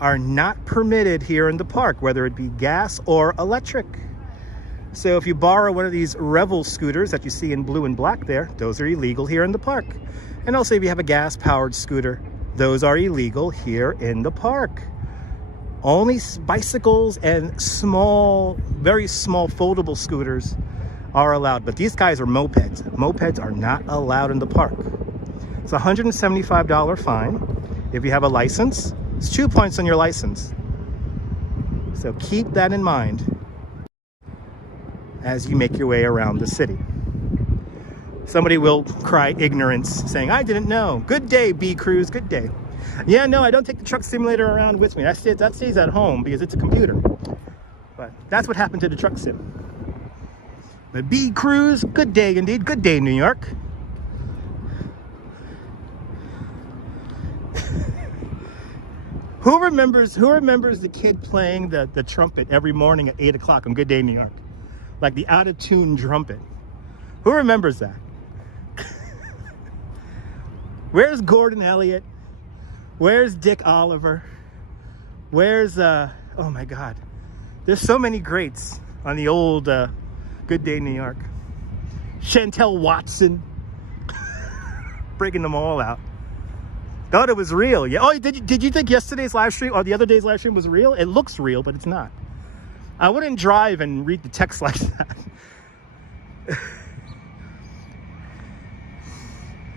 are not permitted here in the park, whether it be gas or electric. So if you borrow one of these Revel scooters that you see in blue and black there, those are illegal here in the park. And also if you have a gas-powered scooter, those are illegal here in the park. Only bicycles and small, very small foldable scooters are allowed. But these guys are mopeds. Mopeds are not allowed in the park. It's a $175 fine. If you have a license, it's 2 points on your license. So keep that in mind as you make your way around the city. Somebody will cry ignorance, saying, I didn't know. Good day, B Cruise, good day. Yeah, no, I don't take the truck simulator around with me. That stays at home because it's a computer. But that's what happened to the truck sim. But B Cruise, good day indeed. Good day, New York. Who remembers the kid playing the trumpet every morning at 8 o'clock on Good Day, New York? Like the out-of-tune trumpet. Who remembers that? Where's Gordon Elliott? Where's Dick Oliver? Where's, oh my God. There's so many greats on the old Good Day, New York. Chantel Watson. Breaking them all out. Thought it was real. Yeah. Oh, did you think yesterday's live stream or the other day's live stream was real? It looks real, but it's not. I wouldn't drive and read the text like that.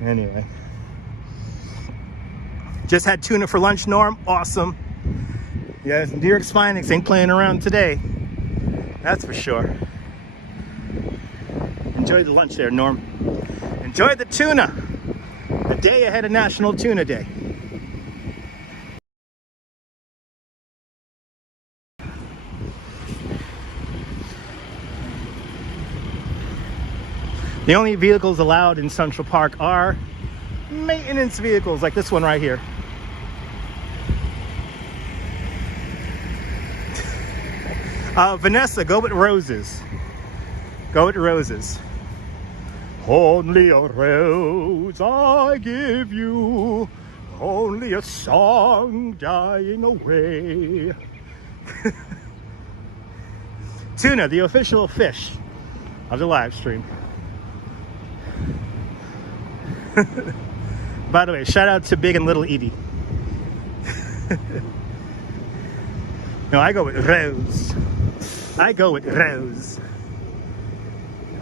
Anyway. Just had tuna for lunch, Norm. Awesome. Yeah, New York's finest ain't playing around today. That's for sure. Enjoy the lunch there, Norm. Enjoy the tuna. A day ahead of National Tuna Day. The only vehicles allowed in Central Park are maintenance vehicles like this one right here. Vanessa, go with roses. Go with roses. Only a rose I give you, only a song dying away. Tuna, the official fish of the live stream. By the way, shout out to Big and Little Edie. No, I go with rose. I go with rose.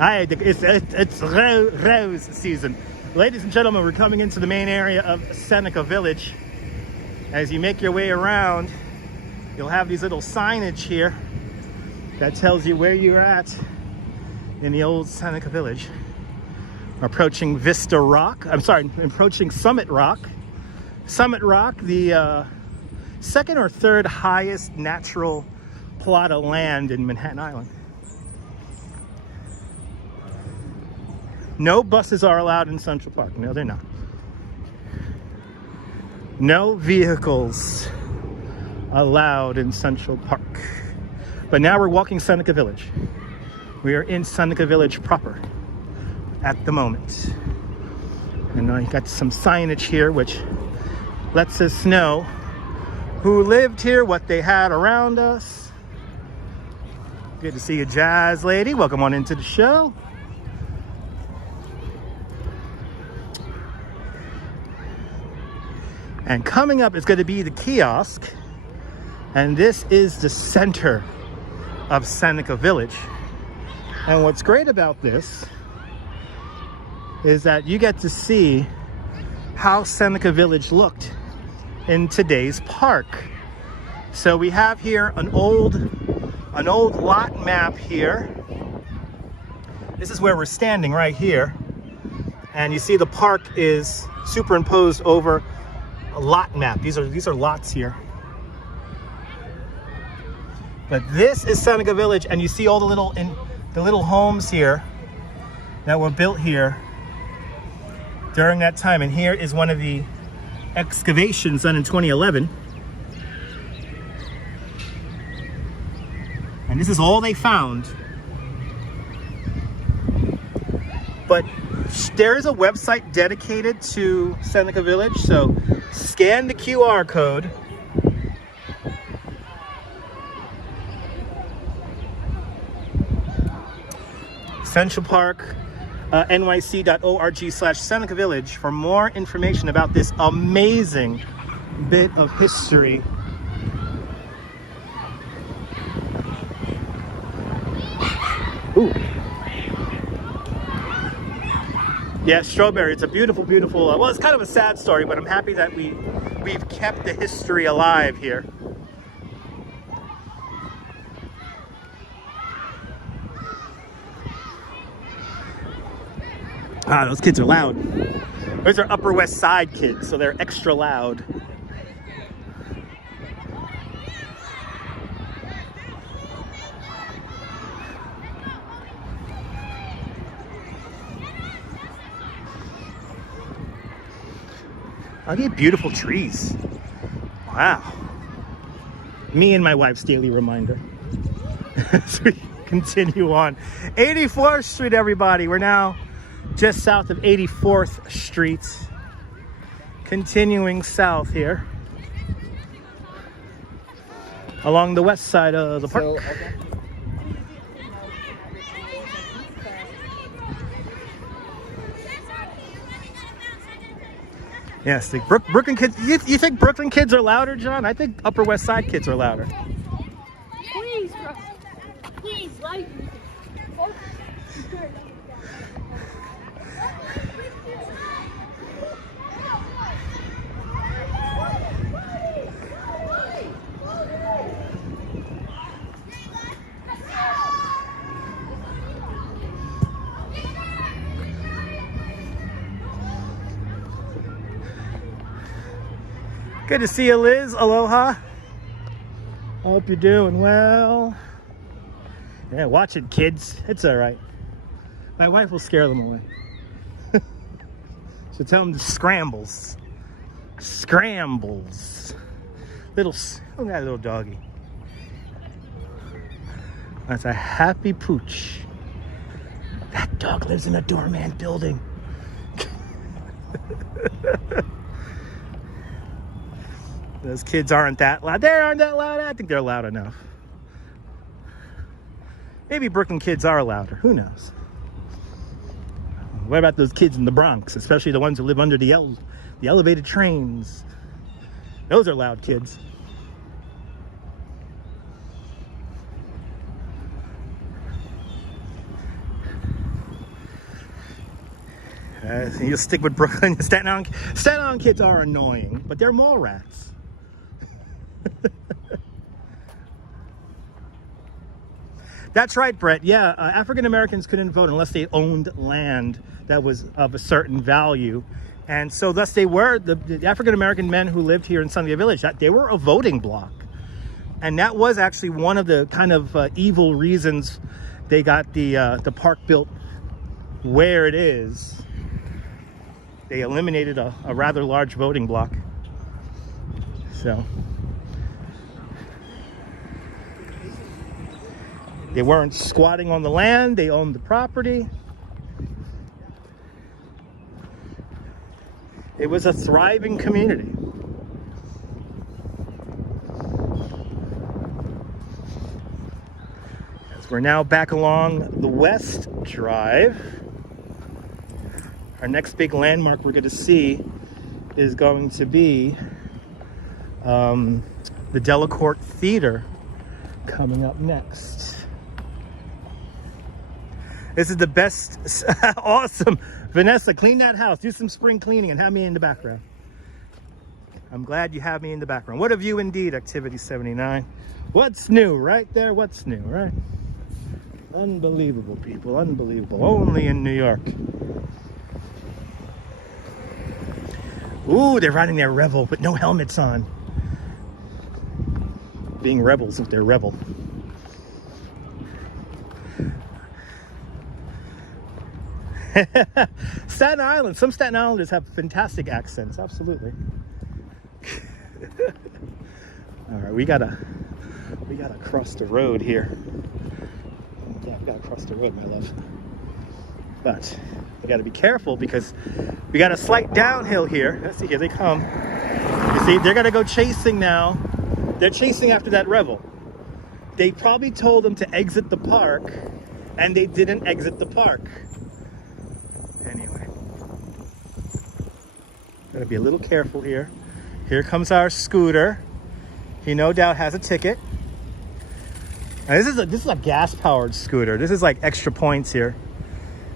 It's rose season. Ladies and gentlemen, we're coming into the main area of Seneca Village. As you make your way around, you'll have these little signage here that tells you where you're at in the old Seneca Village. We're approaching Vista Rock. I'm sorry, approaching Summit Rock. Summit Rock, the second or third highest natural plot of land in Manhattan Island. No buses are allowed in Central Park. No, they're not. No vehicles allowed in Central Park. But now we're walking Seneca Village. We are in Seneca Village proper at the moment. And I got some signage here which lets us know who lived here, what they had around us. Good to see you, Jazz Lady. Welcome on into the show. And coming up is going to be the kiosk. And this is the center of Seneca Village. And what's great about this is that you get to see how Seneca Village looked in today's park. So we have here an old lot map here. This is where we're standing right here. And you see the park is superimposed over a lot map. These are lots here. But this is Seneca Village, and you see all the little homes here that were built here during that time. And here is one of the excavations done in 2011. And this is all they found. But there is a website dedicated to Seneca Village, so scan the QR code. Central Park, nyc.org/Seneca Village for more information about this amazing bit of history. Ooh. Yeah, strawberry. It's a beautiful, beautiful, well, it's kind of a sad story, but I'm happy that we've kept the history alive here. Ah, those kids are loud. Those are Upper West Side kids, so they're extra loud. I get beautiful trees. Wow. Me and my wife's daily reminder. As we continue on. 84th Street, everybody. We're now just south of 84th Street. Continuing south here. Along the west side of the park. Okay. Yes, the Brooklyn kids. You think Brooklyn kids are louder, John? I think Upper West Side kids are louder. Please, like. Good to see you, Liz. Aloha. I hope you're doing well. Yeah, watch it, kids. It's all right. My wife will scare them away. So tell them to scrambles. Scrambles. Look at that little doggy. That's a happy pooch. That dog lives in a doorman building. Those kids aren't that loud. They aren't that loud. I think they're loud enough. Maybe Brooklyn kids are louder. Who knows? What about those kids in the Bronx, especially the ones who live under the elevated trains? Those are loud kids. You'll stick with Brooklyn. Staten Island kids are annoying, but they're mall rats. That's right, Brett. Yeah, African Americans couldn't vote unless they owned land that was of a certain value. And so thus they were, the African American men who lived here in Seneca Village, they were a voting bloc. And that was actually one of the kind of evil reasons they got the park built where it is. They eliminated a rather large voting bloc. So they weren't squatting on the land, they owned the property. It was a thriving community. As we're now back along the West Drive, our next big landmark we're going to see is going to be the Delacorte Theater coming up next. This is the best. Awesome. Vanessa, clean that house. Do some spring cleaning and have me in the background. I'm glad you have me in the background. What a view indeed, Activity 79. What's new right there? What's new, right? Unbelievable, people. Unbelievable. Only in New York. Ooh, they're riding their Revel with no helmets on. Being rebels with their Revel. Staten Island. Some Staten Islanders have fantastic accents. Absolutely. All right, we gotta cross the road here. Yeah, we gotta cross the road, my love. But we gotta be careful because we got a slight downhill here. Let's see, here they come. You see, they're gonna go chasing now. They're chasing after that Revel. They probably told them to exit the park, and they didn't exit the park. Anyway, gotta be a little careful here. Here comes our scooter. He no doubt has a ticket. And this is a gas-powered scooter. This is like extra points here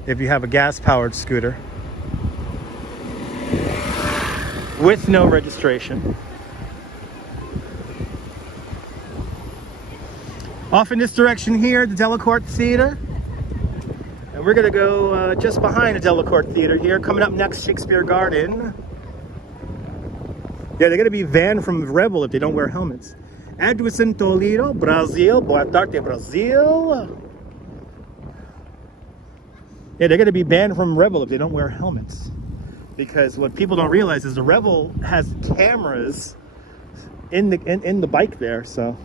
if you have a gas-powered scooter with no registration. Off in this direction here, the Delacorte Theater. And we're gonna go just behind the Delacorte Theater here. Coming up next, Shakespeare Garden. Yeah, they're gonna be banned from Revel if they don't wear helmets. Edwison Toledo, Brazil. Boa tarde, Brazil. Yeah, they're gonna be banned from Revel if they don't wear helmets. Because what people don't realize is the Revel has cameras in the bike there, so.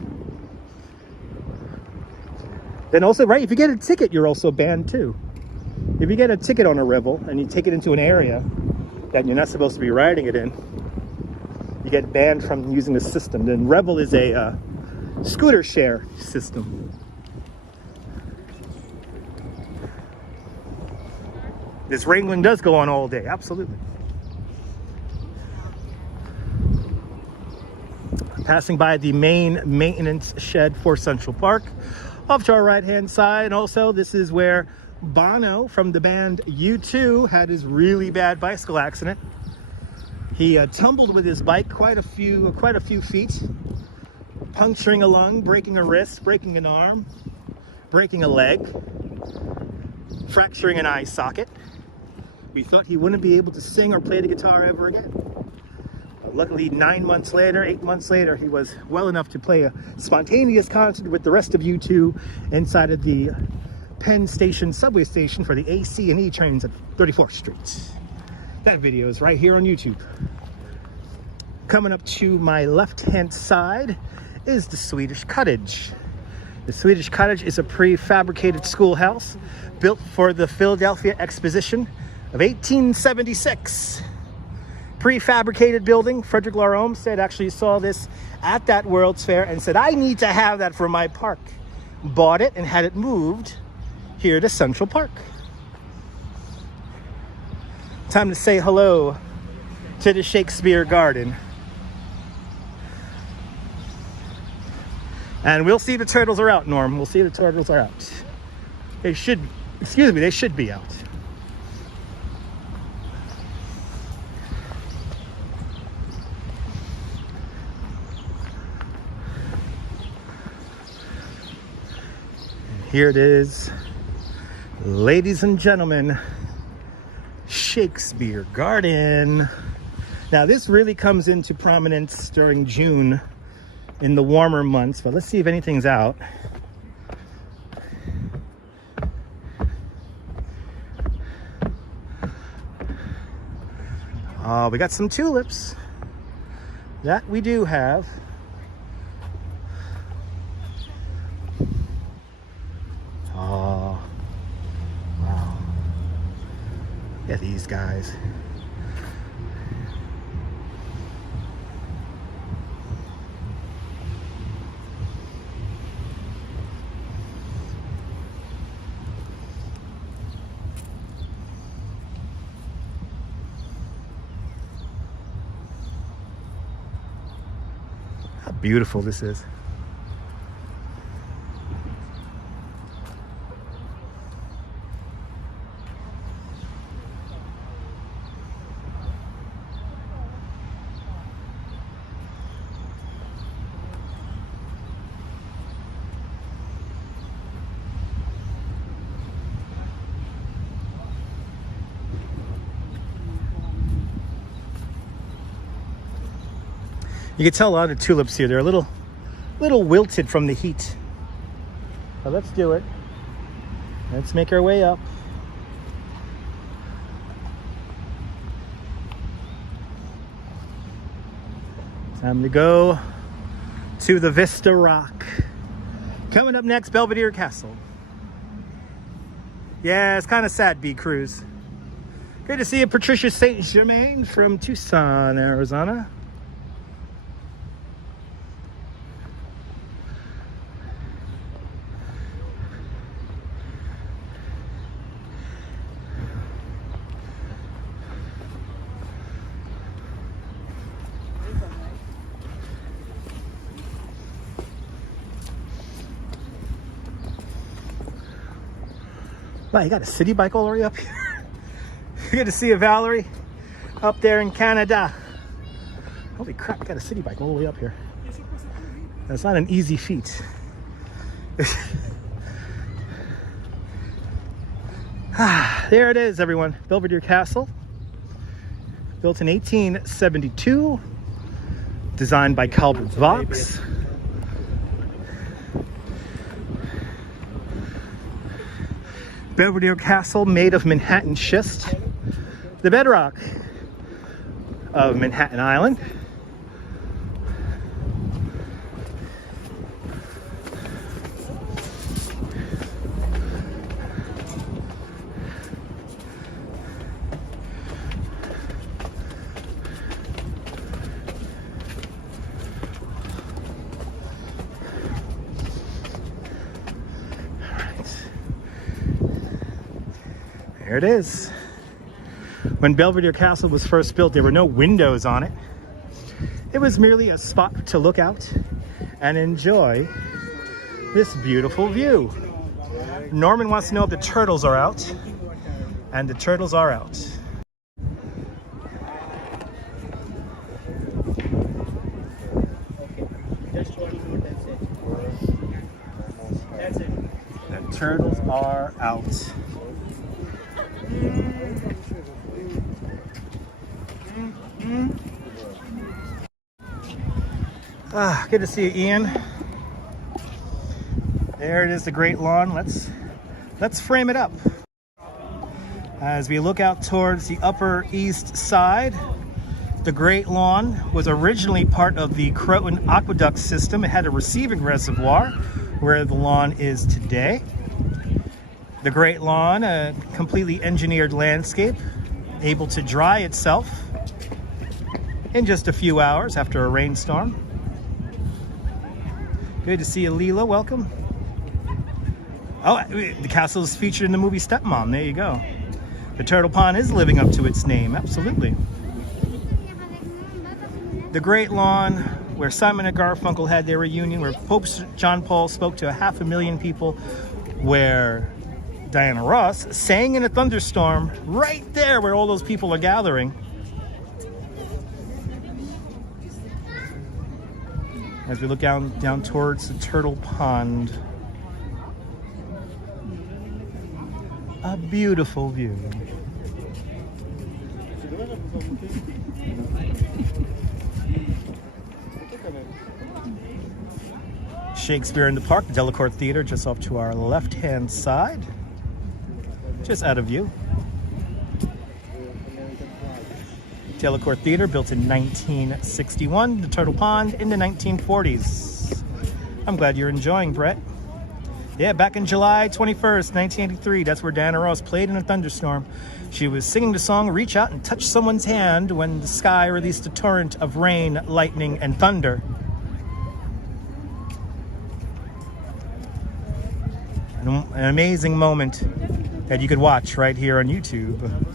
Then also, right, if you get a ticket, you're also banned too. If you get a ticket on a Revel and you take it into an area that you're not supposed to be riding it in, you get banned from using the system. Then Revel is a scooter share system. This wrangling does go on all day, absolutely. Passing by the main maintenance shed for Central Park. Off to our right-hand side, also, this is where Bono from the band U2 had his really bad bicycle accident. He tumbled with his bike quite a few feet, puncturing a lung, breaking a wrist, breaking an arm, breaking a leg, fracturing an eye socket. We thought he wouldn't be able to sing or play the guitar ever again. Luckily, 9 months later, 8 months later, he was well enough to play a spontaneous concert with the rest of U2 inside of the Penn Station subway station for the AC and E trains at 34th Street. That video is right here on YouTube. Coming up to my left-hand side is the Swedish Cottage. The Swedish cottage is a prefabricated schoolhouse built for the Philadelphia Exposition of 1876. Prefabricated building. Frederick Lahr Olmsted actually saw this at that World's Fair and said, I need to have that for my park. Bought it and had it moved here to Central Park. Time to say hello to the Shakespeare Garden. And we'll see the turtles are out, Norm. We'll see the turtles are out. They should, excuse me, they should be out. And here it is, ladies and gentlemen, Shakespeare Garden. Now this really comes into prominence during June in the warmer months, but let's see if anything's out. We got some tulips. That we do have. Oh, wow. Look at these guys. Beautiful this is. You can tell a lot of tulips here. They're a little wilted from the heat. But let's do it. Let's make our way up. Time to go to the Vista Rock. Coming up next, Belvedere Castle. Yeah, it's kind of sad, B Cruise. Good to see you, Patricia St. Germain from Tucson, Arizona. Wow, you got a city bike all the way up here. Good to see you, Valerie, up there in Canada. Holy crap, I got a city bike all the way up here. That's not an easy feat. There it is, everyone. Belvedere Castle. Built in 1872. Designed by Calvert Vaux. Belvedere Castle, made of Manhattan schist, the bedrock of Manhattan Island. There it is. When Belvedere Castle was first built, there were no windows on it. It was merely a spot to look out and enjoy this beautiful view. Norman wants to know if the turtles are out, and the turtles are out. The turtles are out. Good to see you, Ian. There it is, the Great Lawn. Let's frame it up. As we look out towards the Upper East Side, the Great Lawn was originally part of the Croton Aqueduct system. It had a receiving reservoir where the lawn is today. The Great Lawn, a completely engineered landscape, able to dry itself in just a few hours after a rainstorm. Good to see you, Leela. Welcome. Oh, the castle is featured in the movie Stepmom. There you go. The Turtle Pond is living up to its name. Absolutely. The Great Lawn, where Simon and Garfunkel had their reunion, where Pope John Paul spoke to 500,000 people, where Diana Ross sang in a thunderstorm right there where all those people are gathering. As we look down towards the Turtle Pond. A beautiful view. Shakespeare in the Park, the Delacorte Theater, just off to our left-hand side. Just out of view. Delacorte Theater, built in 1961. The Turtle Pond in the 1940s. I'm glad you're enjoying, Brett. Yeah, back in July 21st, 1983, that's where Diana Ross played in a thunderstorm. She was singing the song Reach Out and Touch Someone's Hand when the sky released a torrent of rain, lightning, and thunder. An amazing moment that you could watch right here on YouTube.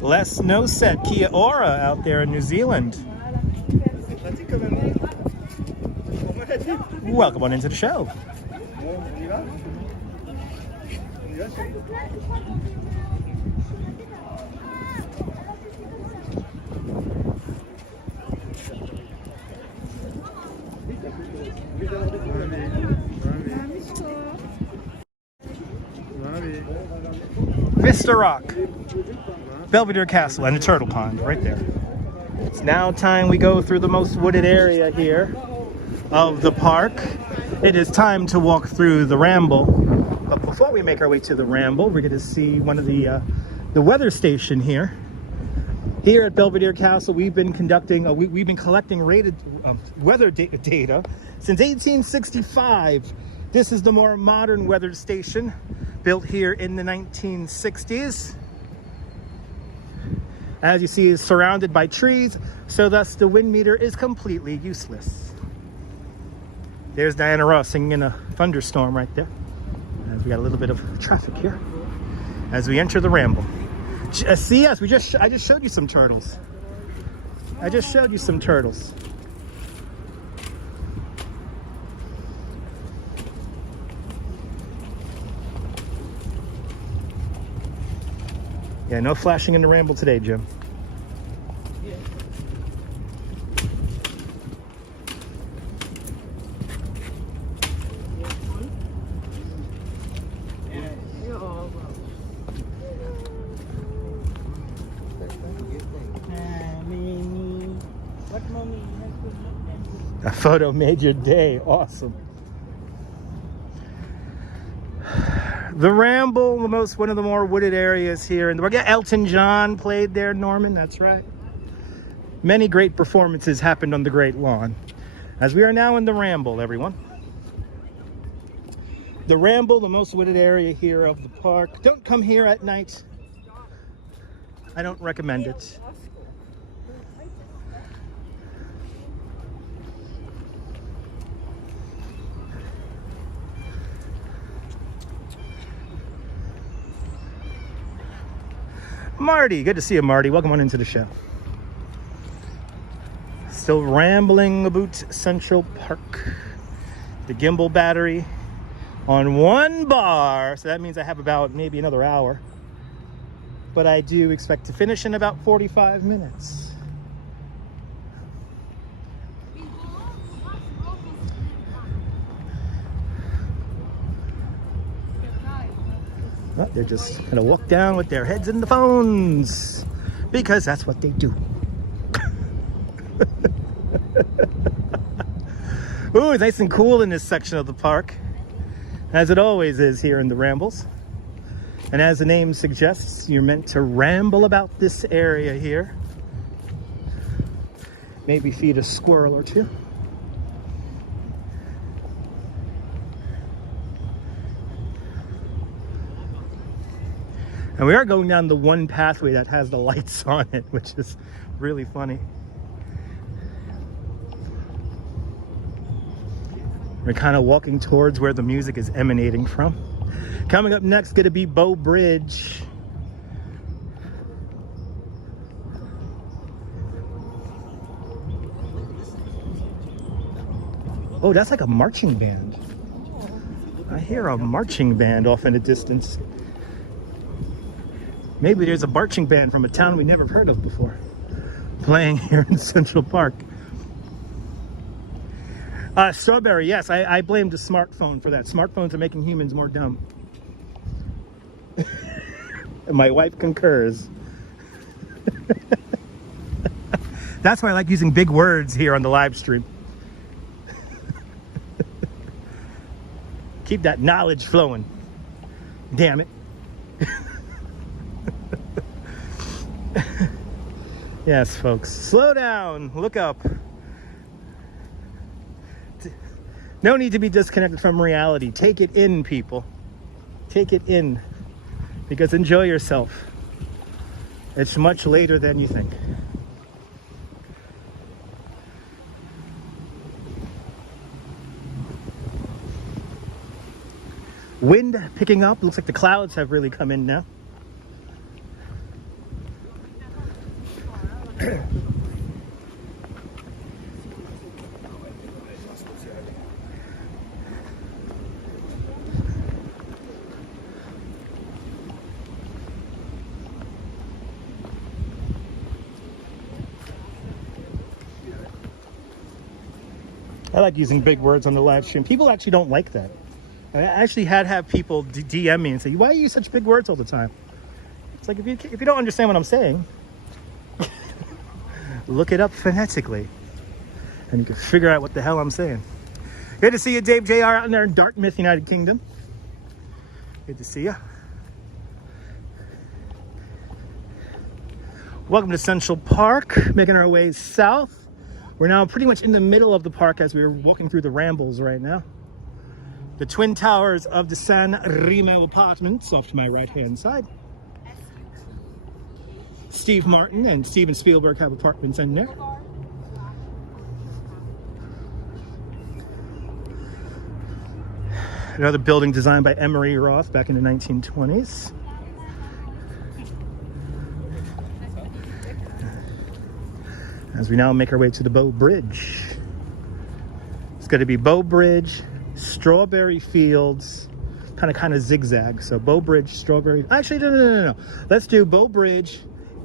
Less no set Kia Ora out there in New Zealand. Welcome on into the show. Vista Rock, Belvedere Castle, and the Turtle Pond right there. It's now time we go through the most wooded area here of the park. It is time to walk through the Ramble. But before we make our way to the Ramble, we're going to see one of the weather station here. Here at Belvedere Castle, we've been collecting weather data since 1865. This is the more modern weather station, built here in the 1960s. As you see, is surrounded by trees, so thus the wind meter is completely useless. There's Diana Ross singing in a thunderstorm right there. As we got a little bit of traffic here as we enter the Ramble. See, yes, I just showed you some turtles. I just showed you some turtles. Yeah, no flashing in the Ramble today, Jim. A photo made your day. Awesome. The Ramble, one of the more wooded areas here in the park. Yeah, Elton John played there, Norman, that's right. Many great performances happened on the Great Lawn. As we are now in the Ramble, everyone. The Ramble, the most wooded area here of the park. Don't come here at night. I don't recommend it. Marty, good to see you, Marty. Welcome on into the show. Still rambling about Central Park. The Gimble battery on 1 bar, so that means I have about maybe another hour. But I do expect to finish in about 45 minutes. Oh, they're just gonna walk down with their heads in the phones because that's what they do. Ooh, it's nice and cool in this section of the park. as it always is here in the Rambles. And as the name suggests, you're meant to ramble about this area here. Maybe feed a squirrel or two. And we are going down the one pathway that has the lights on it, which is really funny. We're kind of walking towards where the music is emanating from. Coming up next, going to be Bow Bridge. Oh, that's like a marching band. I hear a marching band off in the distance. Maybe there's a marching band from a town we never heard of before playing here in Central Park. Strawberry, yes, I blamed the smartphone for that. Smartphones are making humans more dumb. And my wife concurs. That's why I like using big words here on the live stream. Keep that knowledge flowing. Damn it. Yes, folks. Slow down. Look up. No need to be disconnected from reality. Take it in, people. Take it in. Because enjoy yourself. It's much later than you think. Wind picking up. Looks like the clouds have really come in now. I like using big words on the live stream. People actually don't like that. I actually have people DM me and say, why do you use such big words all the time? It's like, if you don't understand what I'm saying, look it up phonetically and you can figure out what the hell I'm saying. Good to see you, Dave JR, out in there in Dartmouth, United Kingdom. Good to see you. Welcome to Central Park, making our way south. We're now pretty much in the middle of the park as we're walking through the Rambles right now. The twin towers of the San Remo Apartments off to my right-hand side. Steve Martin and Steven Spielberg have apartments in there. Another building designed by Emery Roth back in the 1920s. As we now make our way to the Bow Bridge. It's going to be Bow Bridge, Strawberry Fields, kind of zigzag. So Bow Bridge, Strawberry. Actually, no. Let's do Bow Bridge,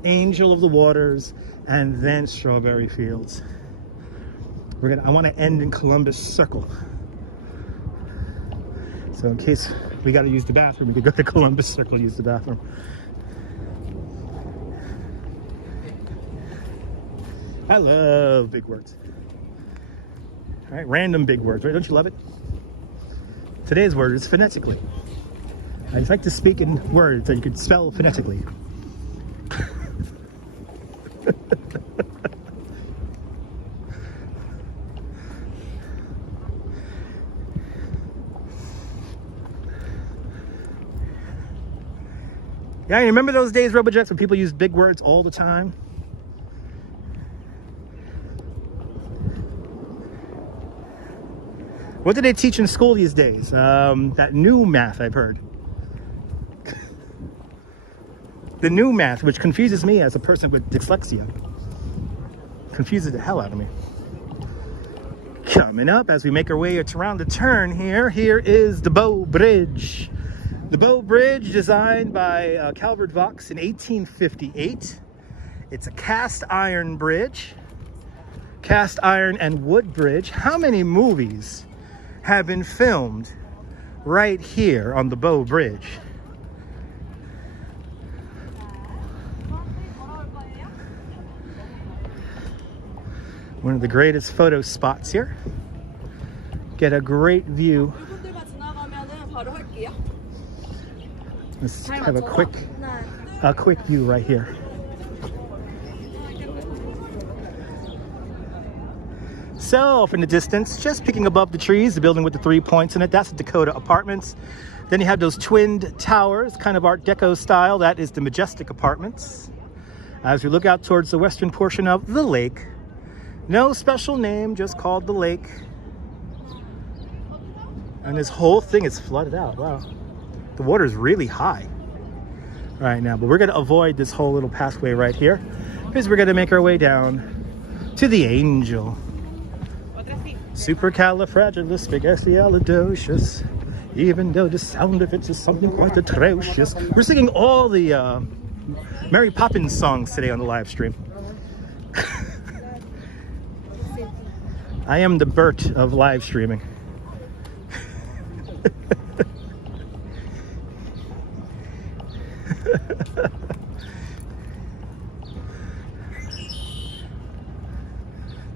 Angel of the Waters, and then Strawberry Fields. I want to end in Columbus Circle. So in case we got to use the bathroom, we could go to Columbus Circle, use the bathroom. I love big words. All right, random big words, right? Don't you love it? Today's word is phonetically. I just like to speak in words that you could spell phonetically. Yeah, you remember those days, RoboJets, when people used big words all the time? What do they teach in school these days? That new math, I've heard. The new math, which confuses me as a person with dyslexia. Confuses the hell out of me. Coming up as we make our way around the turn here is the Bow Bridge. The Bow Bridge, designed by Calvert Vaux in 1858. It's a cast iron bridge. Cast iron and wood bridge. How many movies have been filmed right here on the Bow Bridge? One of the greatest photo spots here. Get a great view Let's have a quick view right here. So off in the distance, just peeking above the trees, the building with the 3 points in it, that's the Dakota Apartments. Then you have those twinned towers, kind of Art Deco style. That is the Majestic Apartments. As we look out towards the western portion of the lake, no special name, just called the lake. And this whole thing is flooded out. Wow. The water is really high right now, but we're going to avoid this whole little pathway right here because we're going to make our way down to the Angel. Supercalifragilisticexpialidocious, even though the sound of it is something quite atrocious. We're singing all the Mary Poppins songs today on the live stream. I am the Bert of live streaming.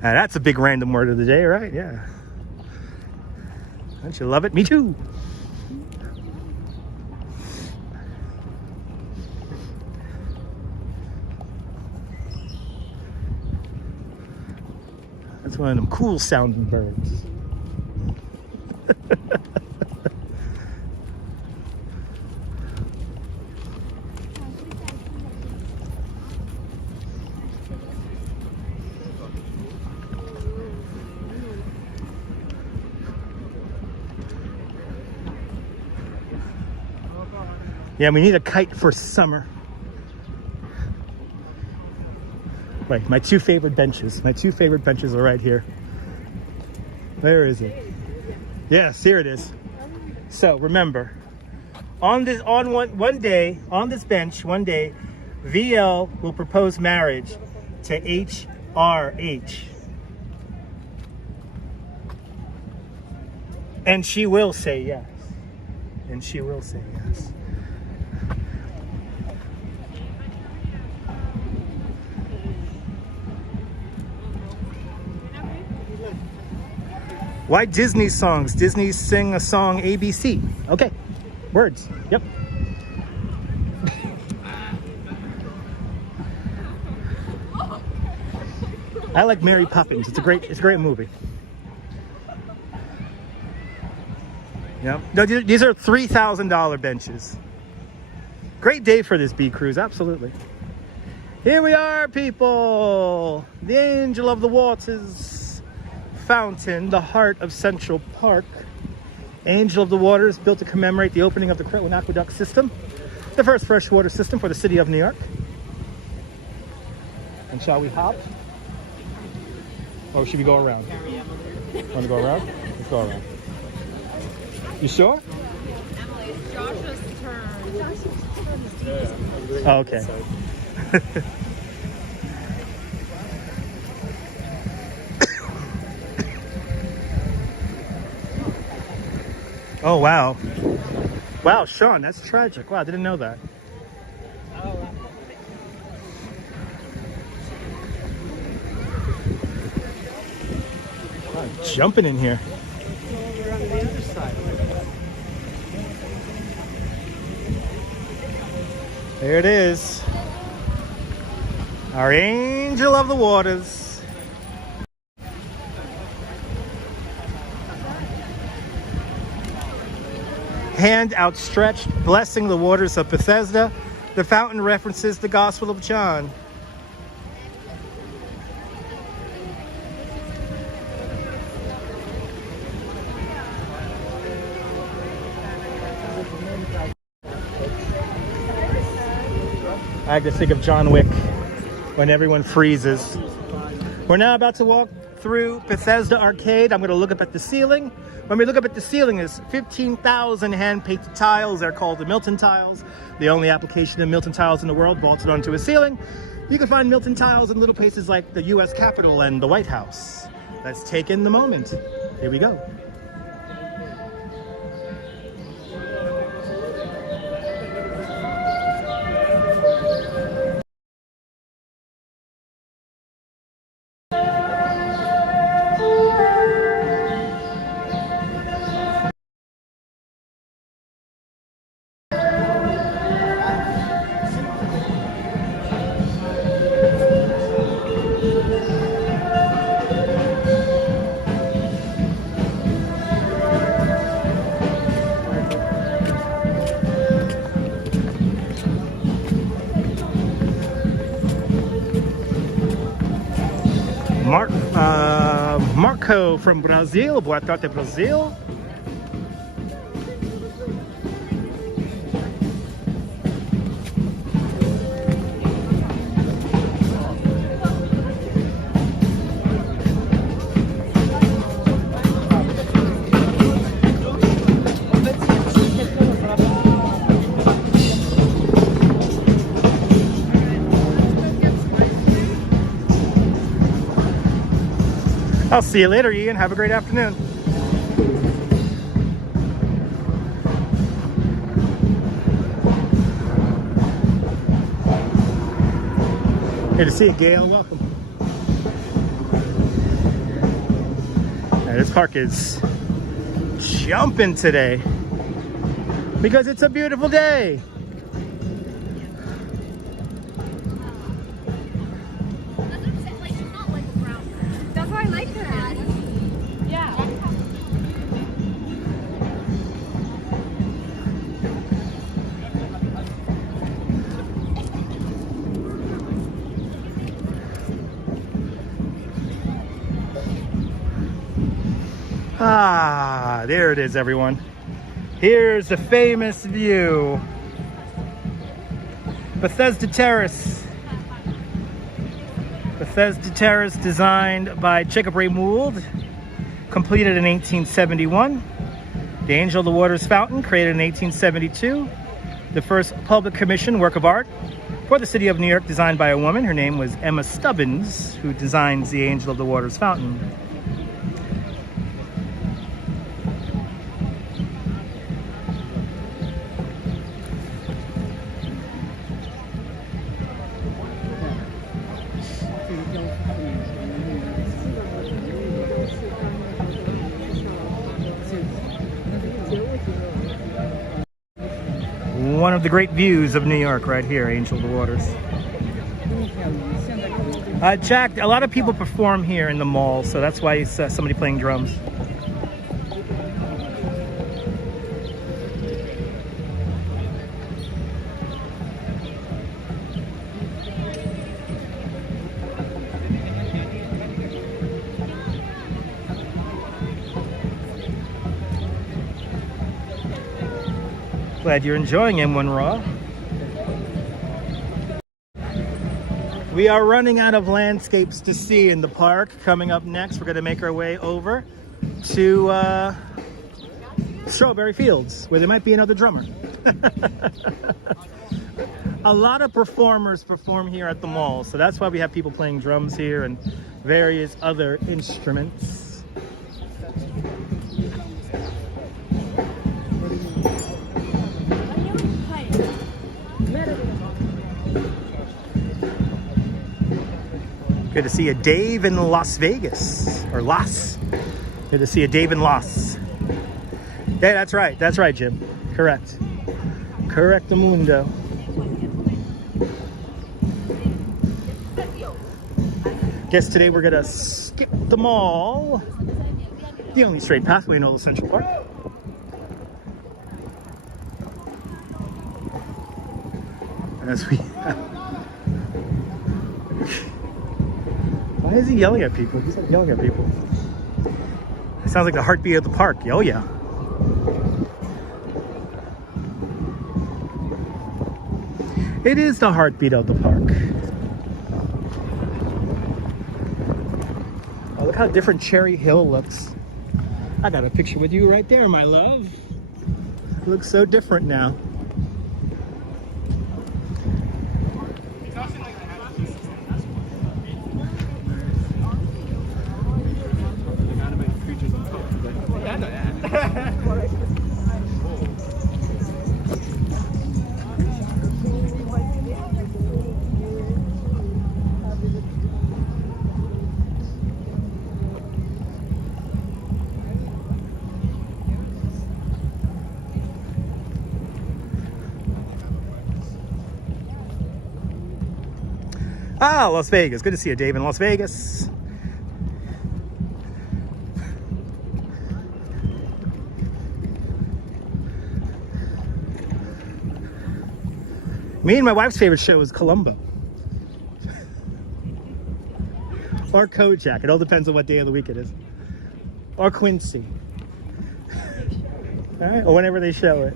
Now that's a big random word of the day, right? Yeah. Don't you love it? Me too. That's one of them cool sounding birds. Yeah, we need a kite for summer. Right, my two favorite benches. My two favorite benches are right here. Where is it? Yes, here it is. So remember, on this one day, on this bench, one day, VL will propose marriage to HRH. And she will say yes. And she will say yes. Why Disney songs? Disney sing a song ABC. Okay, words. Yep. I like Mary Poppins. It's a great movie. Yep. No, these are $3,000 benches. Great day for this bee cruise. Absolutely. Here we are, people. The Angel of the Waters. Fountain, the heart of Central Park. Angel of the Waters, built to commemorate the opening of the Kirtland Aqueduct system, the first freshwater system for the city of New York. And shall we hop? Or should we go around? Want to go around? Let's go around. You sure? Emily, it's Josh's turn. Oh, okay. Oh, wow. Wow, Sean, that's tragic. Wow, I didn't know that. Wow, jumping in here. There it is. Our Angel of the Waters. Hand outstretched, blessing the waters of Bethesda. The fountain references the Gospel of John. I just think of John Wick when everyone freezes. We're now about to walk through Bethesda Arcade. I'm going to look up at the ceiling. When we look up at the ceiling is 15,000 hand-painted tiles. They're called the Milton tiles. The only application of Milton tiles in the world bolted onto a ceiling. You can find Milton tiles in little places like the U.S. Capitol and the White House. Let's take in the moment. Here we go. Marco from Brazil. Boa tarde, Brazil. I'll see you later, Ian. Have a great afternoon. Good to see you, Gail. Welcome. This park is jumping today because it's a beautiful day. Ah, there it is, everyone. Here's the famous view. Bethesda Terrace. Bethesda Terrace, designed by Jacob Mould, completed in 1871. The Angel of the Waters Fountain, created in 1872. The first public commission work of art for the city of New York, designed by a woman. Her name was Emma Stubbins, who designs the Angel of the Waters Fountain. One of the great views of New York right here, Angel of the Waters. Jack, a lot of people perform here in the mall, so that's why you saw somebody playing drums. Glad you're enjoying M1 Raw. We are running out of landscapes to see in the park. Coming up next, we're going to make our way over to Strawberry Fields, where there might be another drummer. A lot of performers perform here at the mall, so that's why we have people playing drums here and various other instruments. Good to see a Dave in Las Vegas, or Las. Good to see a Dave in Las. Yeah, that's right. That's right, Jim. Correct. Correctamundo. Guess today we're gonna skip the mall. The only straight pathway in all of Central Park. As we Why is he yelling at people? He's not yelling at people. It sounds like the heartbeat of the park. Oh yeah. It is the heartbeat of the park. Oh, look how different Cherry Hill looks. I got a picture with you right there, my love. It looks so different now. Ah, Las Vegas. Good to see you, Dave, in Las Vegas. Me and my wife's favorite show is Columbo. Or Kojak. It all depends on what day of the week it is. Or Quincy. All right, or whenever they show it.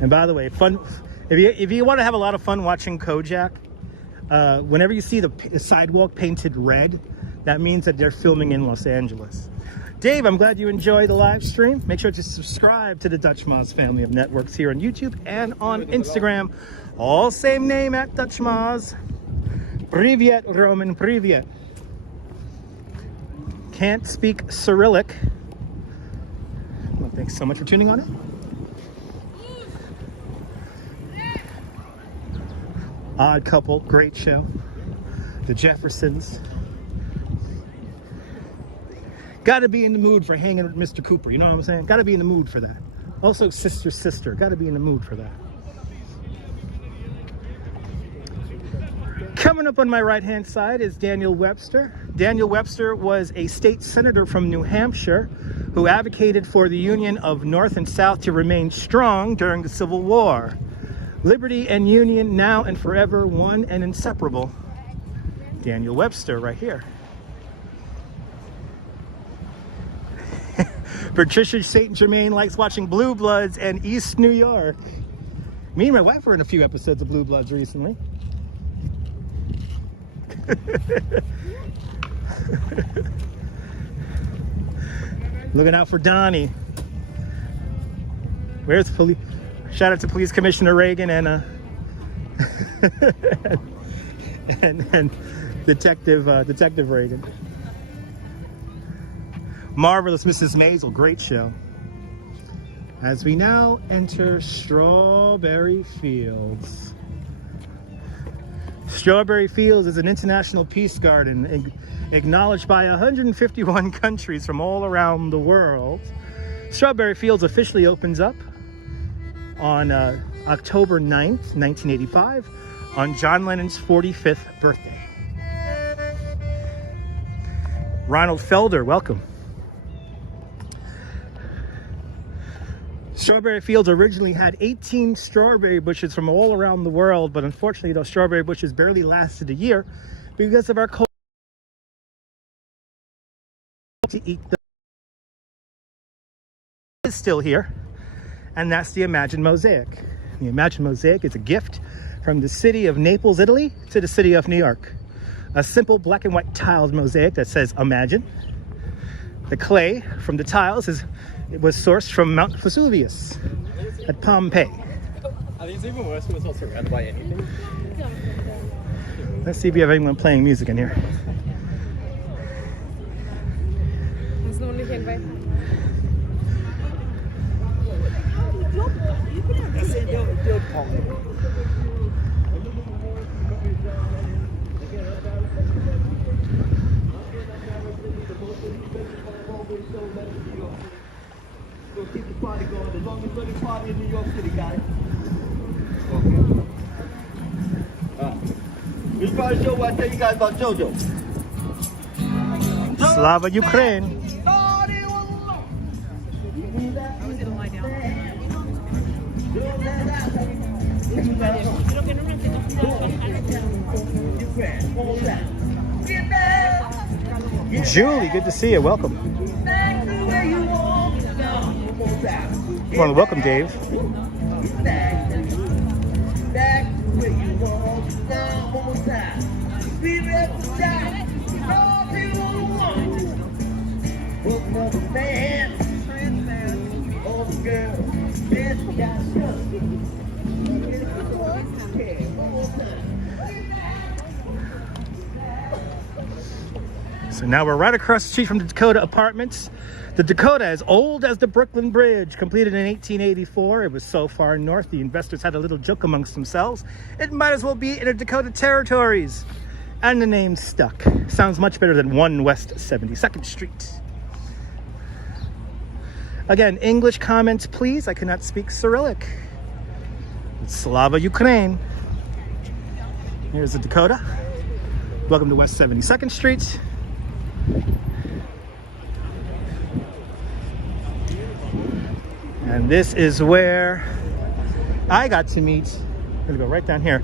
And by the way, fun. If you want to have a lot of fun watching Kojak, whenever you see the sidewalk painted red, that means that they're filming in Los Angeles. Dave, I'm glad you enjoyed the live stream. Make sure to subscribe to the Dutch Moz family of networks here on YouTube and on Instagram. All same name at Dutch Moz. Privyet, Roman, privyet. Can't speak Cyrillic. Well, thanks so much for tuning on in. Odd Couple, great show. The Jeffersons. Got to be in the mood for hanging with Mr. Cooper, you know what I'm saying? Got to be in the mood for that. Also, Sister Sister, got to be in the mood for that. Coming up on my right-hand side is Daniel Webster. Daniel Webster was a state senator from New Hampshire who advocated for the union of North and South to remain strong during the Civil War. Liberty and union now and forever, one and inseparable. Daniel Webster right here. Patricia St. Germain likes watching Blue Bloods and East New York. Me and my wife were in a few episodes of Blue Bloods recently. Looking out for Donnie. Where's police? Shout out to Police Commissioner Reagan and and Detective Reagan. Marvelous Mrs. Maisel, great show. As we now enter Strawberry Fields. Strawberry Fields is an international peace garden acknowledged by 151 countries from all around the world. Strawberry Fields officially opens up on October 9th, 1985, on John Lennon's 45th birthday. Ronald Felder, welcome. Strawberry Fields originally had 18 strawberry bushes from all around the world, but unfortunately those strawberry bushes barely lasted a year because of our cold to eat them. Is still here, and that's the Imagine Mosaic. The Imagine Mosaic is a gift from the city of Naples, Italy to the city of New York. A simple black and white tiled mosaic that says Imagine. The clay from the tiles was sourced from Mount Vesuvius at Pompeii. I think it's even worse when it's not surrounded by anything. Let's see if we have anyone playing music in here. Keep the party going. The longest running party in New York City, guys. This part show I tell you guys about JoJo. Slava Ukraine. I was gonna lie down. Julie, good to see you. Welcome. Well, welcome, Dave. So now we're right across the street from the Dakota Apartments. The Dakota is old as the Brooklyn Bridge, completed in 1884. It was so far north, the investors had a little joke amongst themselves. It might as well be in the Dakota Territories. And the name stuck. Sounds much better than 1 West 72nd Street. Again, English comments, please. I cannot speak Cyrillic. It's Slava Ukraine. Here's the Dakota. Welcome to West 72nd Street. And this is where I got to meet, I'm gonna go right down here,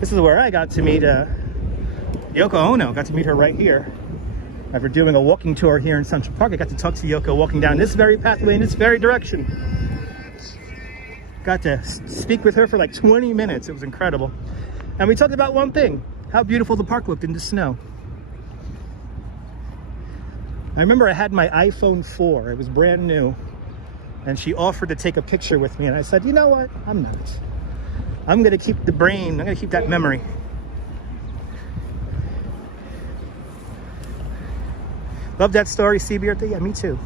This is where I got to meet Yoko Ono. Got to meet her right here. After doing a walking tour here in Central Park, I got to talk to Yoko walking down this very pathway in this very direction. Got to speak with her for like 20 minutes. It was incredible. And we talked about one thing, how beautiful the park looked in the snow. I remember I had my iPhone 4. It was brand new. And she offered to take a picture with me. And I said, you know what? I'm not. I'm going to keep the brain. I'm going to keep that memory. Love that story, CBRT. Yeah, me too.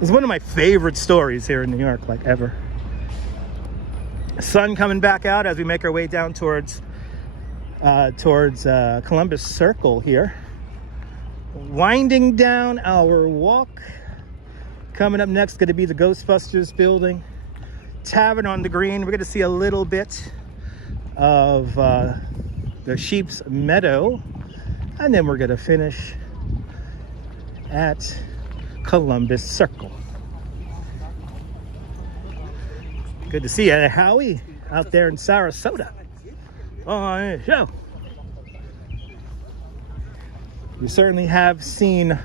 It's one of my favorite stories here in New York, like ever. Sun coming back out as we make our way down towards Columbus Circle here. Winding down our walk. Coming up next, going to be the Ghostbusters building. Tavern on the Green. We're going to see a little bit of the Sheep's Meadow. And then we're going to finish at Columbus Circle. Good to see you, Howie, out there in Sarasota. On the show. We certainly have seen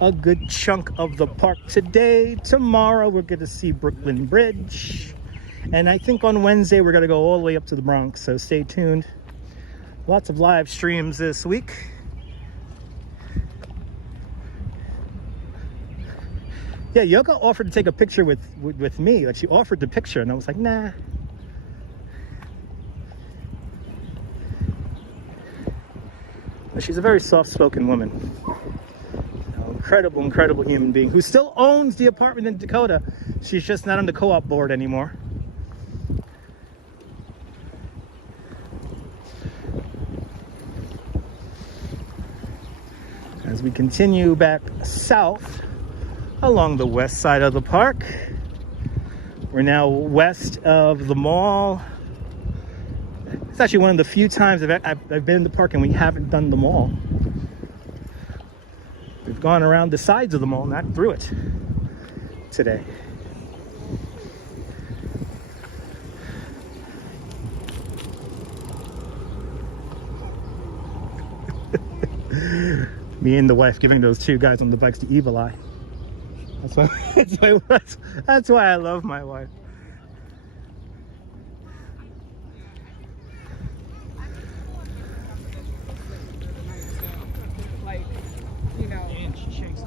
a good chunk of the park today. Tomorrow we're going to see Brooklyn Bridge. And I think on Wednesday we're going to go all the way up to the Bronx. So stay tuned. Lots of live streams this week. Yeah, Yoko offered to take a picture with me. Like, she offered the picture, and I was like, nah. But she's a very soft-spoken woman. Incredible, incredible human being who still owns the apartment in Dakota. She's just not on the co-op board anymore. As we continue back south along the west side of the park, we're now west of the mall. It's actually one of the few times I've been in the park and we haven't done the mall. We've gone around the sides of the mall, not through it today. Me and the wife giving those two guys on the bikes the evil eye. That's why I love my wife. Like, you know. And she shakes.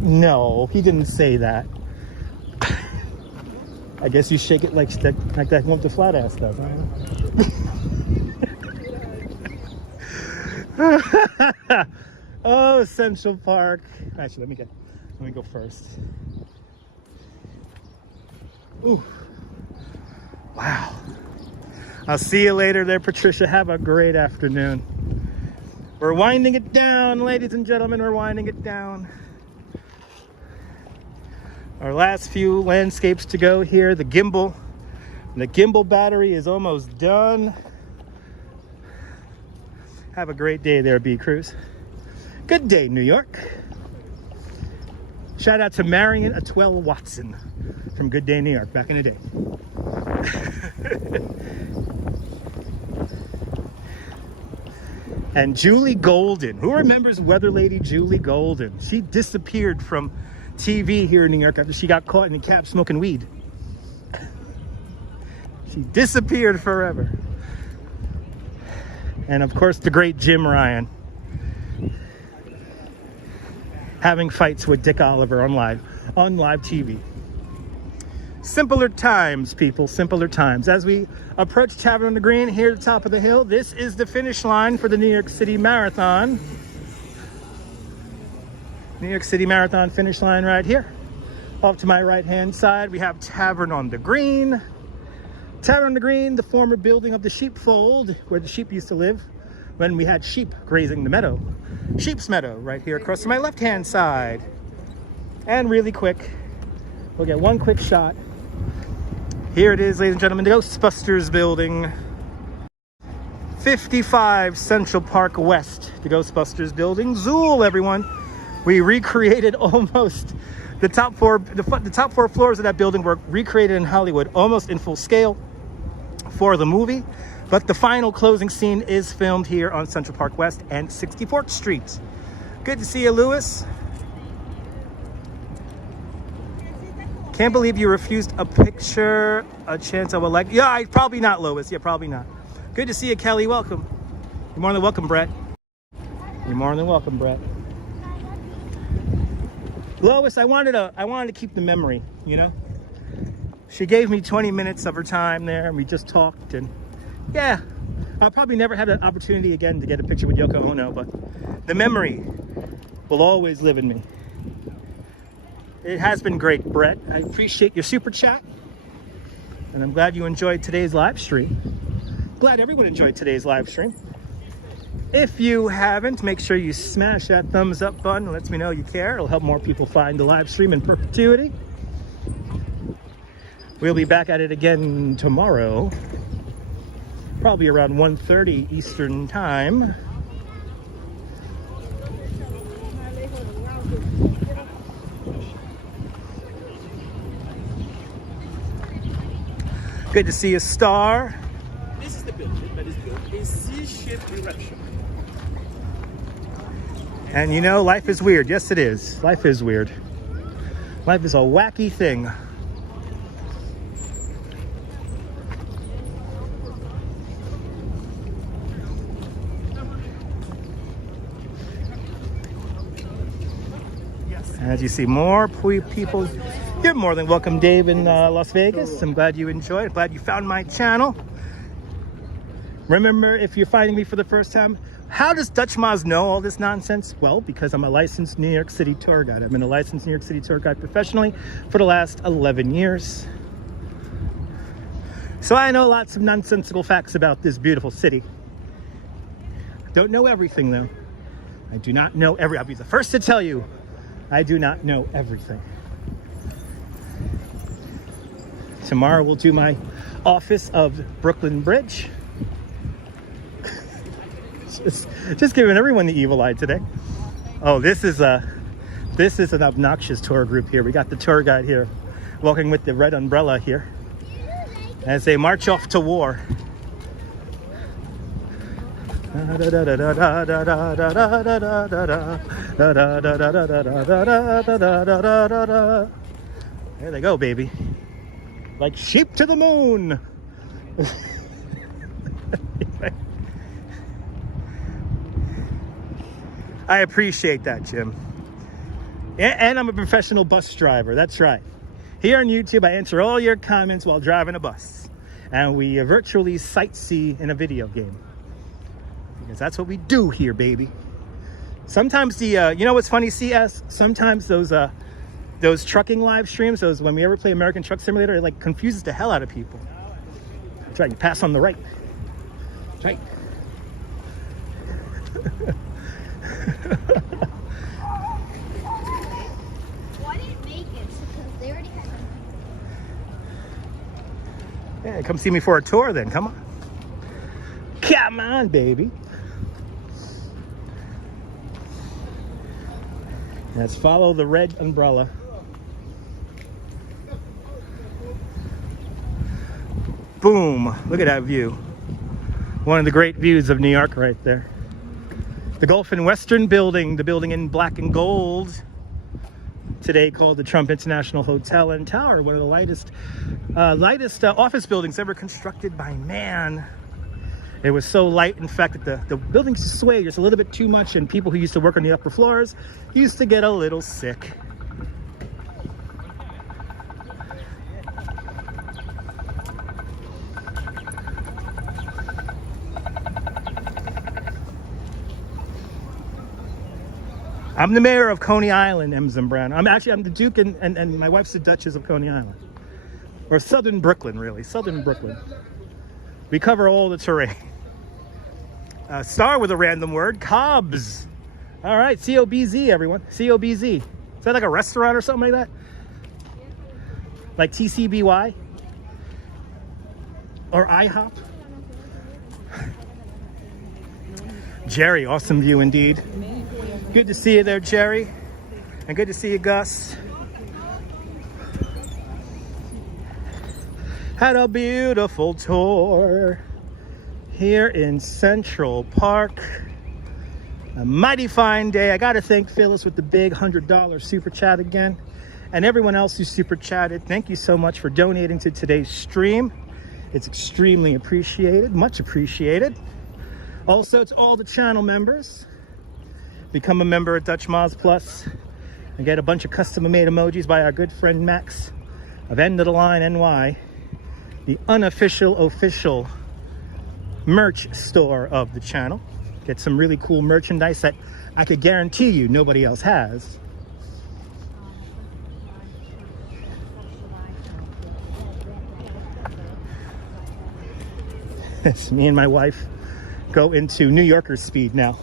No, he didn't say that. I guess you shake it like that one the flat ass does, huh? Oh, Central Park. Actually, let me go first. Ooh. Wow. I'll see you later there, Patricia. Have a great afternoon. We're winding it down, ladies and gentlemen. We're winding it down. Our last few landscapes to go here. The Gimble. The Gimble battery is almost done. Have a great day there, B Cruz. Good day, New York. Shout out to Marion Atwell Watson from Good Day, New York, back in the day. And Julie Golden. Who remembers Weather Lady Julie Golden? She disappeared from TV here in New York after she got caught in a cab smoking weed. She disappeared forever. And of course, the great Jim Ryan. Having fights with Dick Oliver on live TV. Simpler times, people, simpler times. As we approach Tavern on the Green here at the top of the hill, this is the finish line for the New York City Marathon. New York City Marathon finish line right here. Off to my right-hand side, we have Tavern on the Green. Tavern on the Green, the former building of the sheepfold, where the sheep used to live when we had sheep grazing the meadow. Sheep's Meadow, right here across to my left-hand side. And really quick, we'll get one quick shot. Here it is, ladies and gentlemen, the Ghostbusters building. 55 Central Park West, the Ghostbusters building. Zool, everyone. We recreated almost The top four floors of that building were recreated in Hollywood, almost in full scale for the movie. But the final closing scene is filmed here on Central Park West and 64th Street. Good to see you, Lewis. Can't believe you refused a picture, a chance I would like. Yeah, probably not, Lois. Yeah, probably not. Good to see you, Kelly. Welcome. You're more than welcome, Brett. You're more than welcome, Brett. Lois, I wanted to keep the memory, you know? She gave me 20 minutes of her time there, and we just talked, and yeah, I'll probably never have that opportunity again to get a picture with Yoko Ono, but the memory will always live in me. It has been great, Brett. I appreciate your super chat, and I'm glad you enjoyed today's live stream. Glad everyone enjoyed today's live stream. If you haven't, make sure you smash that thumbs up button. It lets me know you care. It'll help more people find the live stream in perpetuity. We'll be back at it again tomorrow, probably around 1:30 Eastern time. Good to see you, Star. This is the building that is built in C-shaped direction. And you know, life is weird. Yes, it is. Life is weird. Life is a wacky thing. As you see more people, you're more than welcome, Dave, in Las Vegas. I'm glad you enjoyed. Glad you found my channel. Remember, if you're finding me for the first time, how does Dutch Moz know all this nonsense? Well, because I'm a licensed New York City tour guide. I've been a licensed New York City tour guide professionally for the last 11 years. So I know lots of nonsensical facts about this beautiful city. Don't know everything, though. I do not know I'll be the first to tell you, I do not know everything. Tomorrow we'll do my office of Brooklyn Bridge. just giving everyone the evil eye today. Oh, this is an obnoxious tour group here. We got the tour guide here, walking with the red umbrella here as they march off to war. There they go, baby. Like sheep to the moon. I appreciate that, Jim. And I'm a professional bus driver. That's right. Here on YouTube, I answer all your comments while driving a bus. And we virtually sightsee in a video game. Because that's what we do here, baby. Sometimes you know what's funny, CS? Sometimes those trucking live streams, when we ever play American Truck Simulator, it like confuses the hell out of people. That's right, you pass on the right. That's right. Why didn't make it? Because they already had. Yeah, come see me for a tour then. Come on. Come on, baby. Let's follow the red umbrella. Boom. Look at that view. One of the great views of New York right there. The Gulf and Western building, the building in black and gold, today called the Trump International Hotel and Tower, one of the lightest office buildings ever constructed by man. It was so light, in fact, that the building swayed just a little bit too much, and people who used to work on the upper floors used to get a little sick. I'm the mayor of Coney Island, Emzim Brown. I'm the Duke, and my wife's the Duchess of Coney Island. Or Southern Brooklyn, really. Southern Brooklyn. We cover all the terrain. Star with a random word. Cobb's. All right, C-O-B-Z, everyone. C-O-B-Z. Is that like a restaurant or something like that? Like T-C-B-Y? Or IHOP? Jerry, awesome view indeed. Good to see you there, Jerry. And good to see you, Gus. Had a beautiful tour here in Central Park. A mighty fine day. I gotta thank Phyllis with the big $100 super chat again. And everyone else who super chatted, thank you so much for donating to today's stream. It's extremely appreciated, much appreciated. Also, to all the channel members, become a member at Dutch Moz Plus and get a bunch of custom-made emojis by our good friend Max of End of the Line NY, the unofficial official merch store of the channel. Get some really cool merchandise that I could guarantee you nobody else has. It's me and my wife go into New Yorker speed now.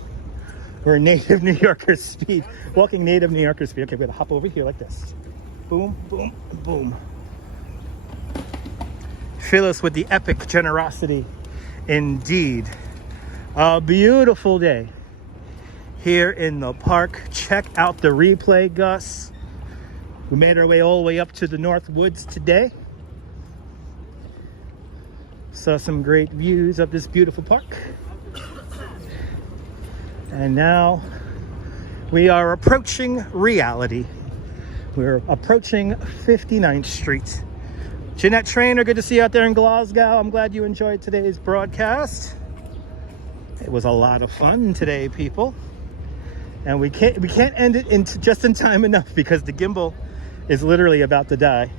We're native New Yorker speed, walking native New Yorker speed. Okay, we're gonna hop over here like this. Boom, boom, boom. Phyllis with the epic generosity. Indeed. A beautiful day here in the park. Check out the replay, Gus. We made our way all the way up to the North Woods today. Saw some great views of this beautiful park. And now we are approaching reality. We're approaching 59th Street. Jeanette Trainer, good to see you out there in Glasgow. I'm glad you enjoyed today's broadcast. It was a lot of fun today, people. And we can't end it just in time enough because the gimbal is literally about to die.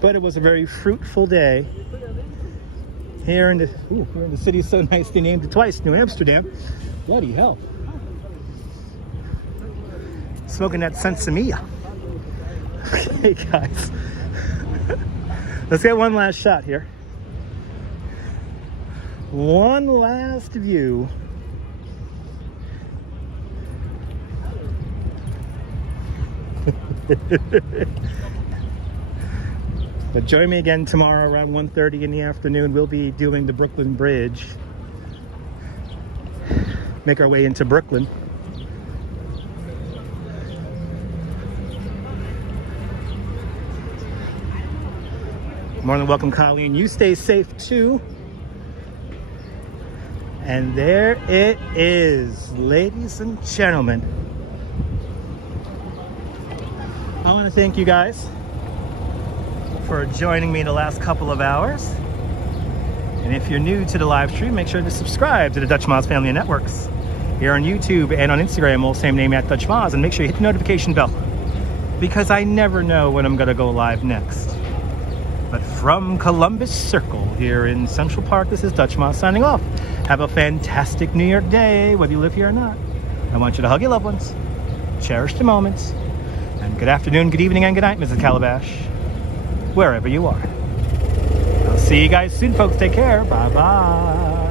But it was a very fruitful day here in the city so nice they named it twice, New Amsterdam. Bloody hell. Smoking that Sensimilla. Okay, guys. Let's get one last shot here. One last view. But join me again tomorrow around 1:30 in the afternoon. We'll be doing the Brooklyn Bridge. Make our way into Brooklyn. More than welcome, Colleen. You stay safe too. And there it is, ladies and gentlemen. I want to thank you guys for joining me the last couple of hours. And if you're new to the live stream, make sure to subscribe to the Dutch Moz Family of Networks here on YouTube and on Instagram, all same name at Dutch Moz, and make sure you hit the notification bell because I never know when I'm gonna go live next. But from Columbus Circle here in Central Park, this is Dutch Moz signing off. Have a fantastic New York day, whether you live here or not. I want you to hug your loved ones, cherish the moments, and good afternoon, good evening, and good night, Mrs. Calabash, wherever you are. I'll see you guys soon, folks. Take care. Bye-bye.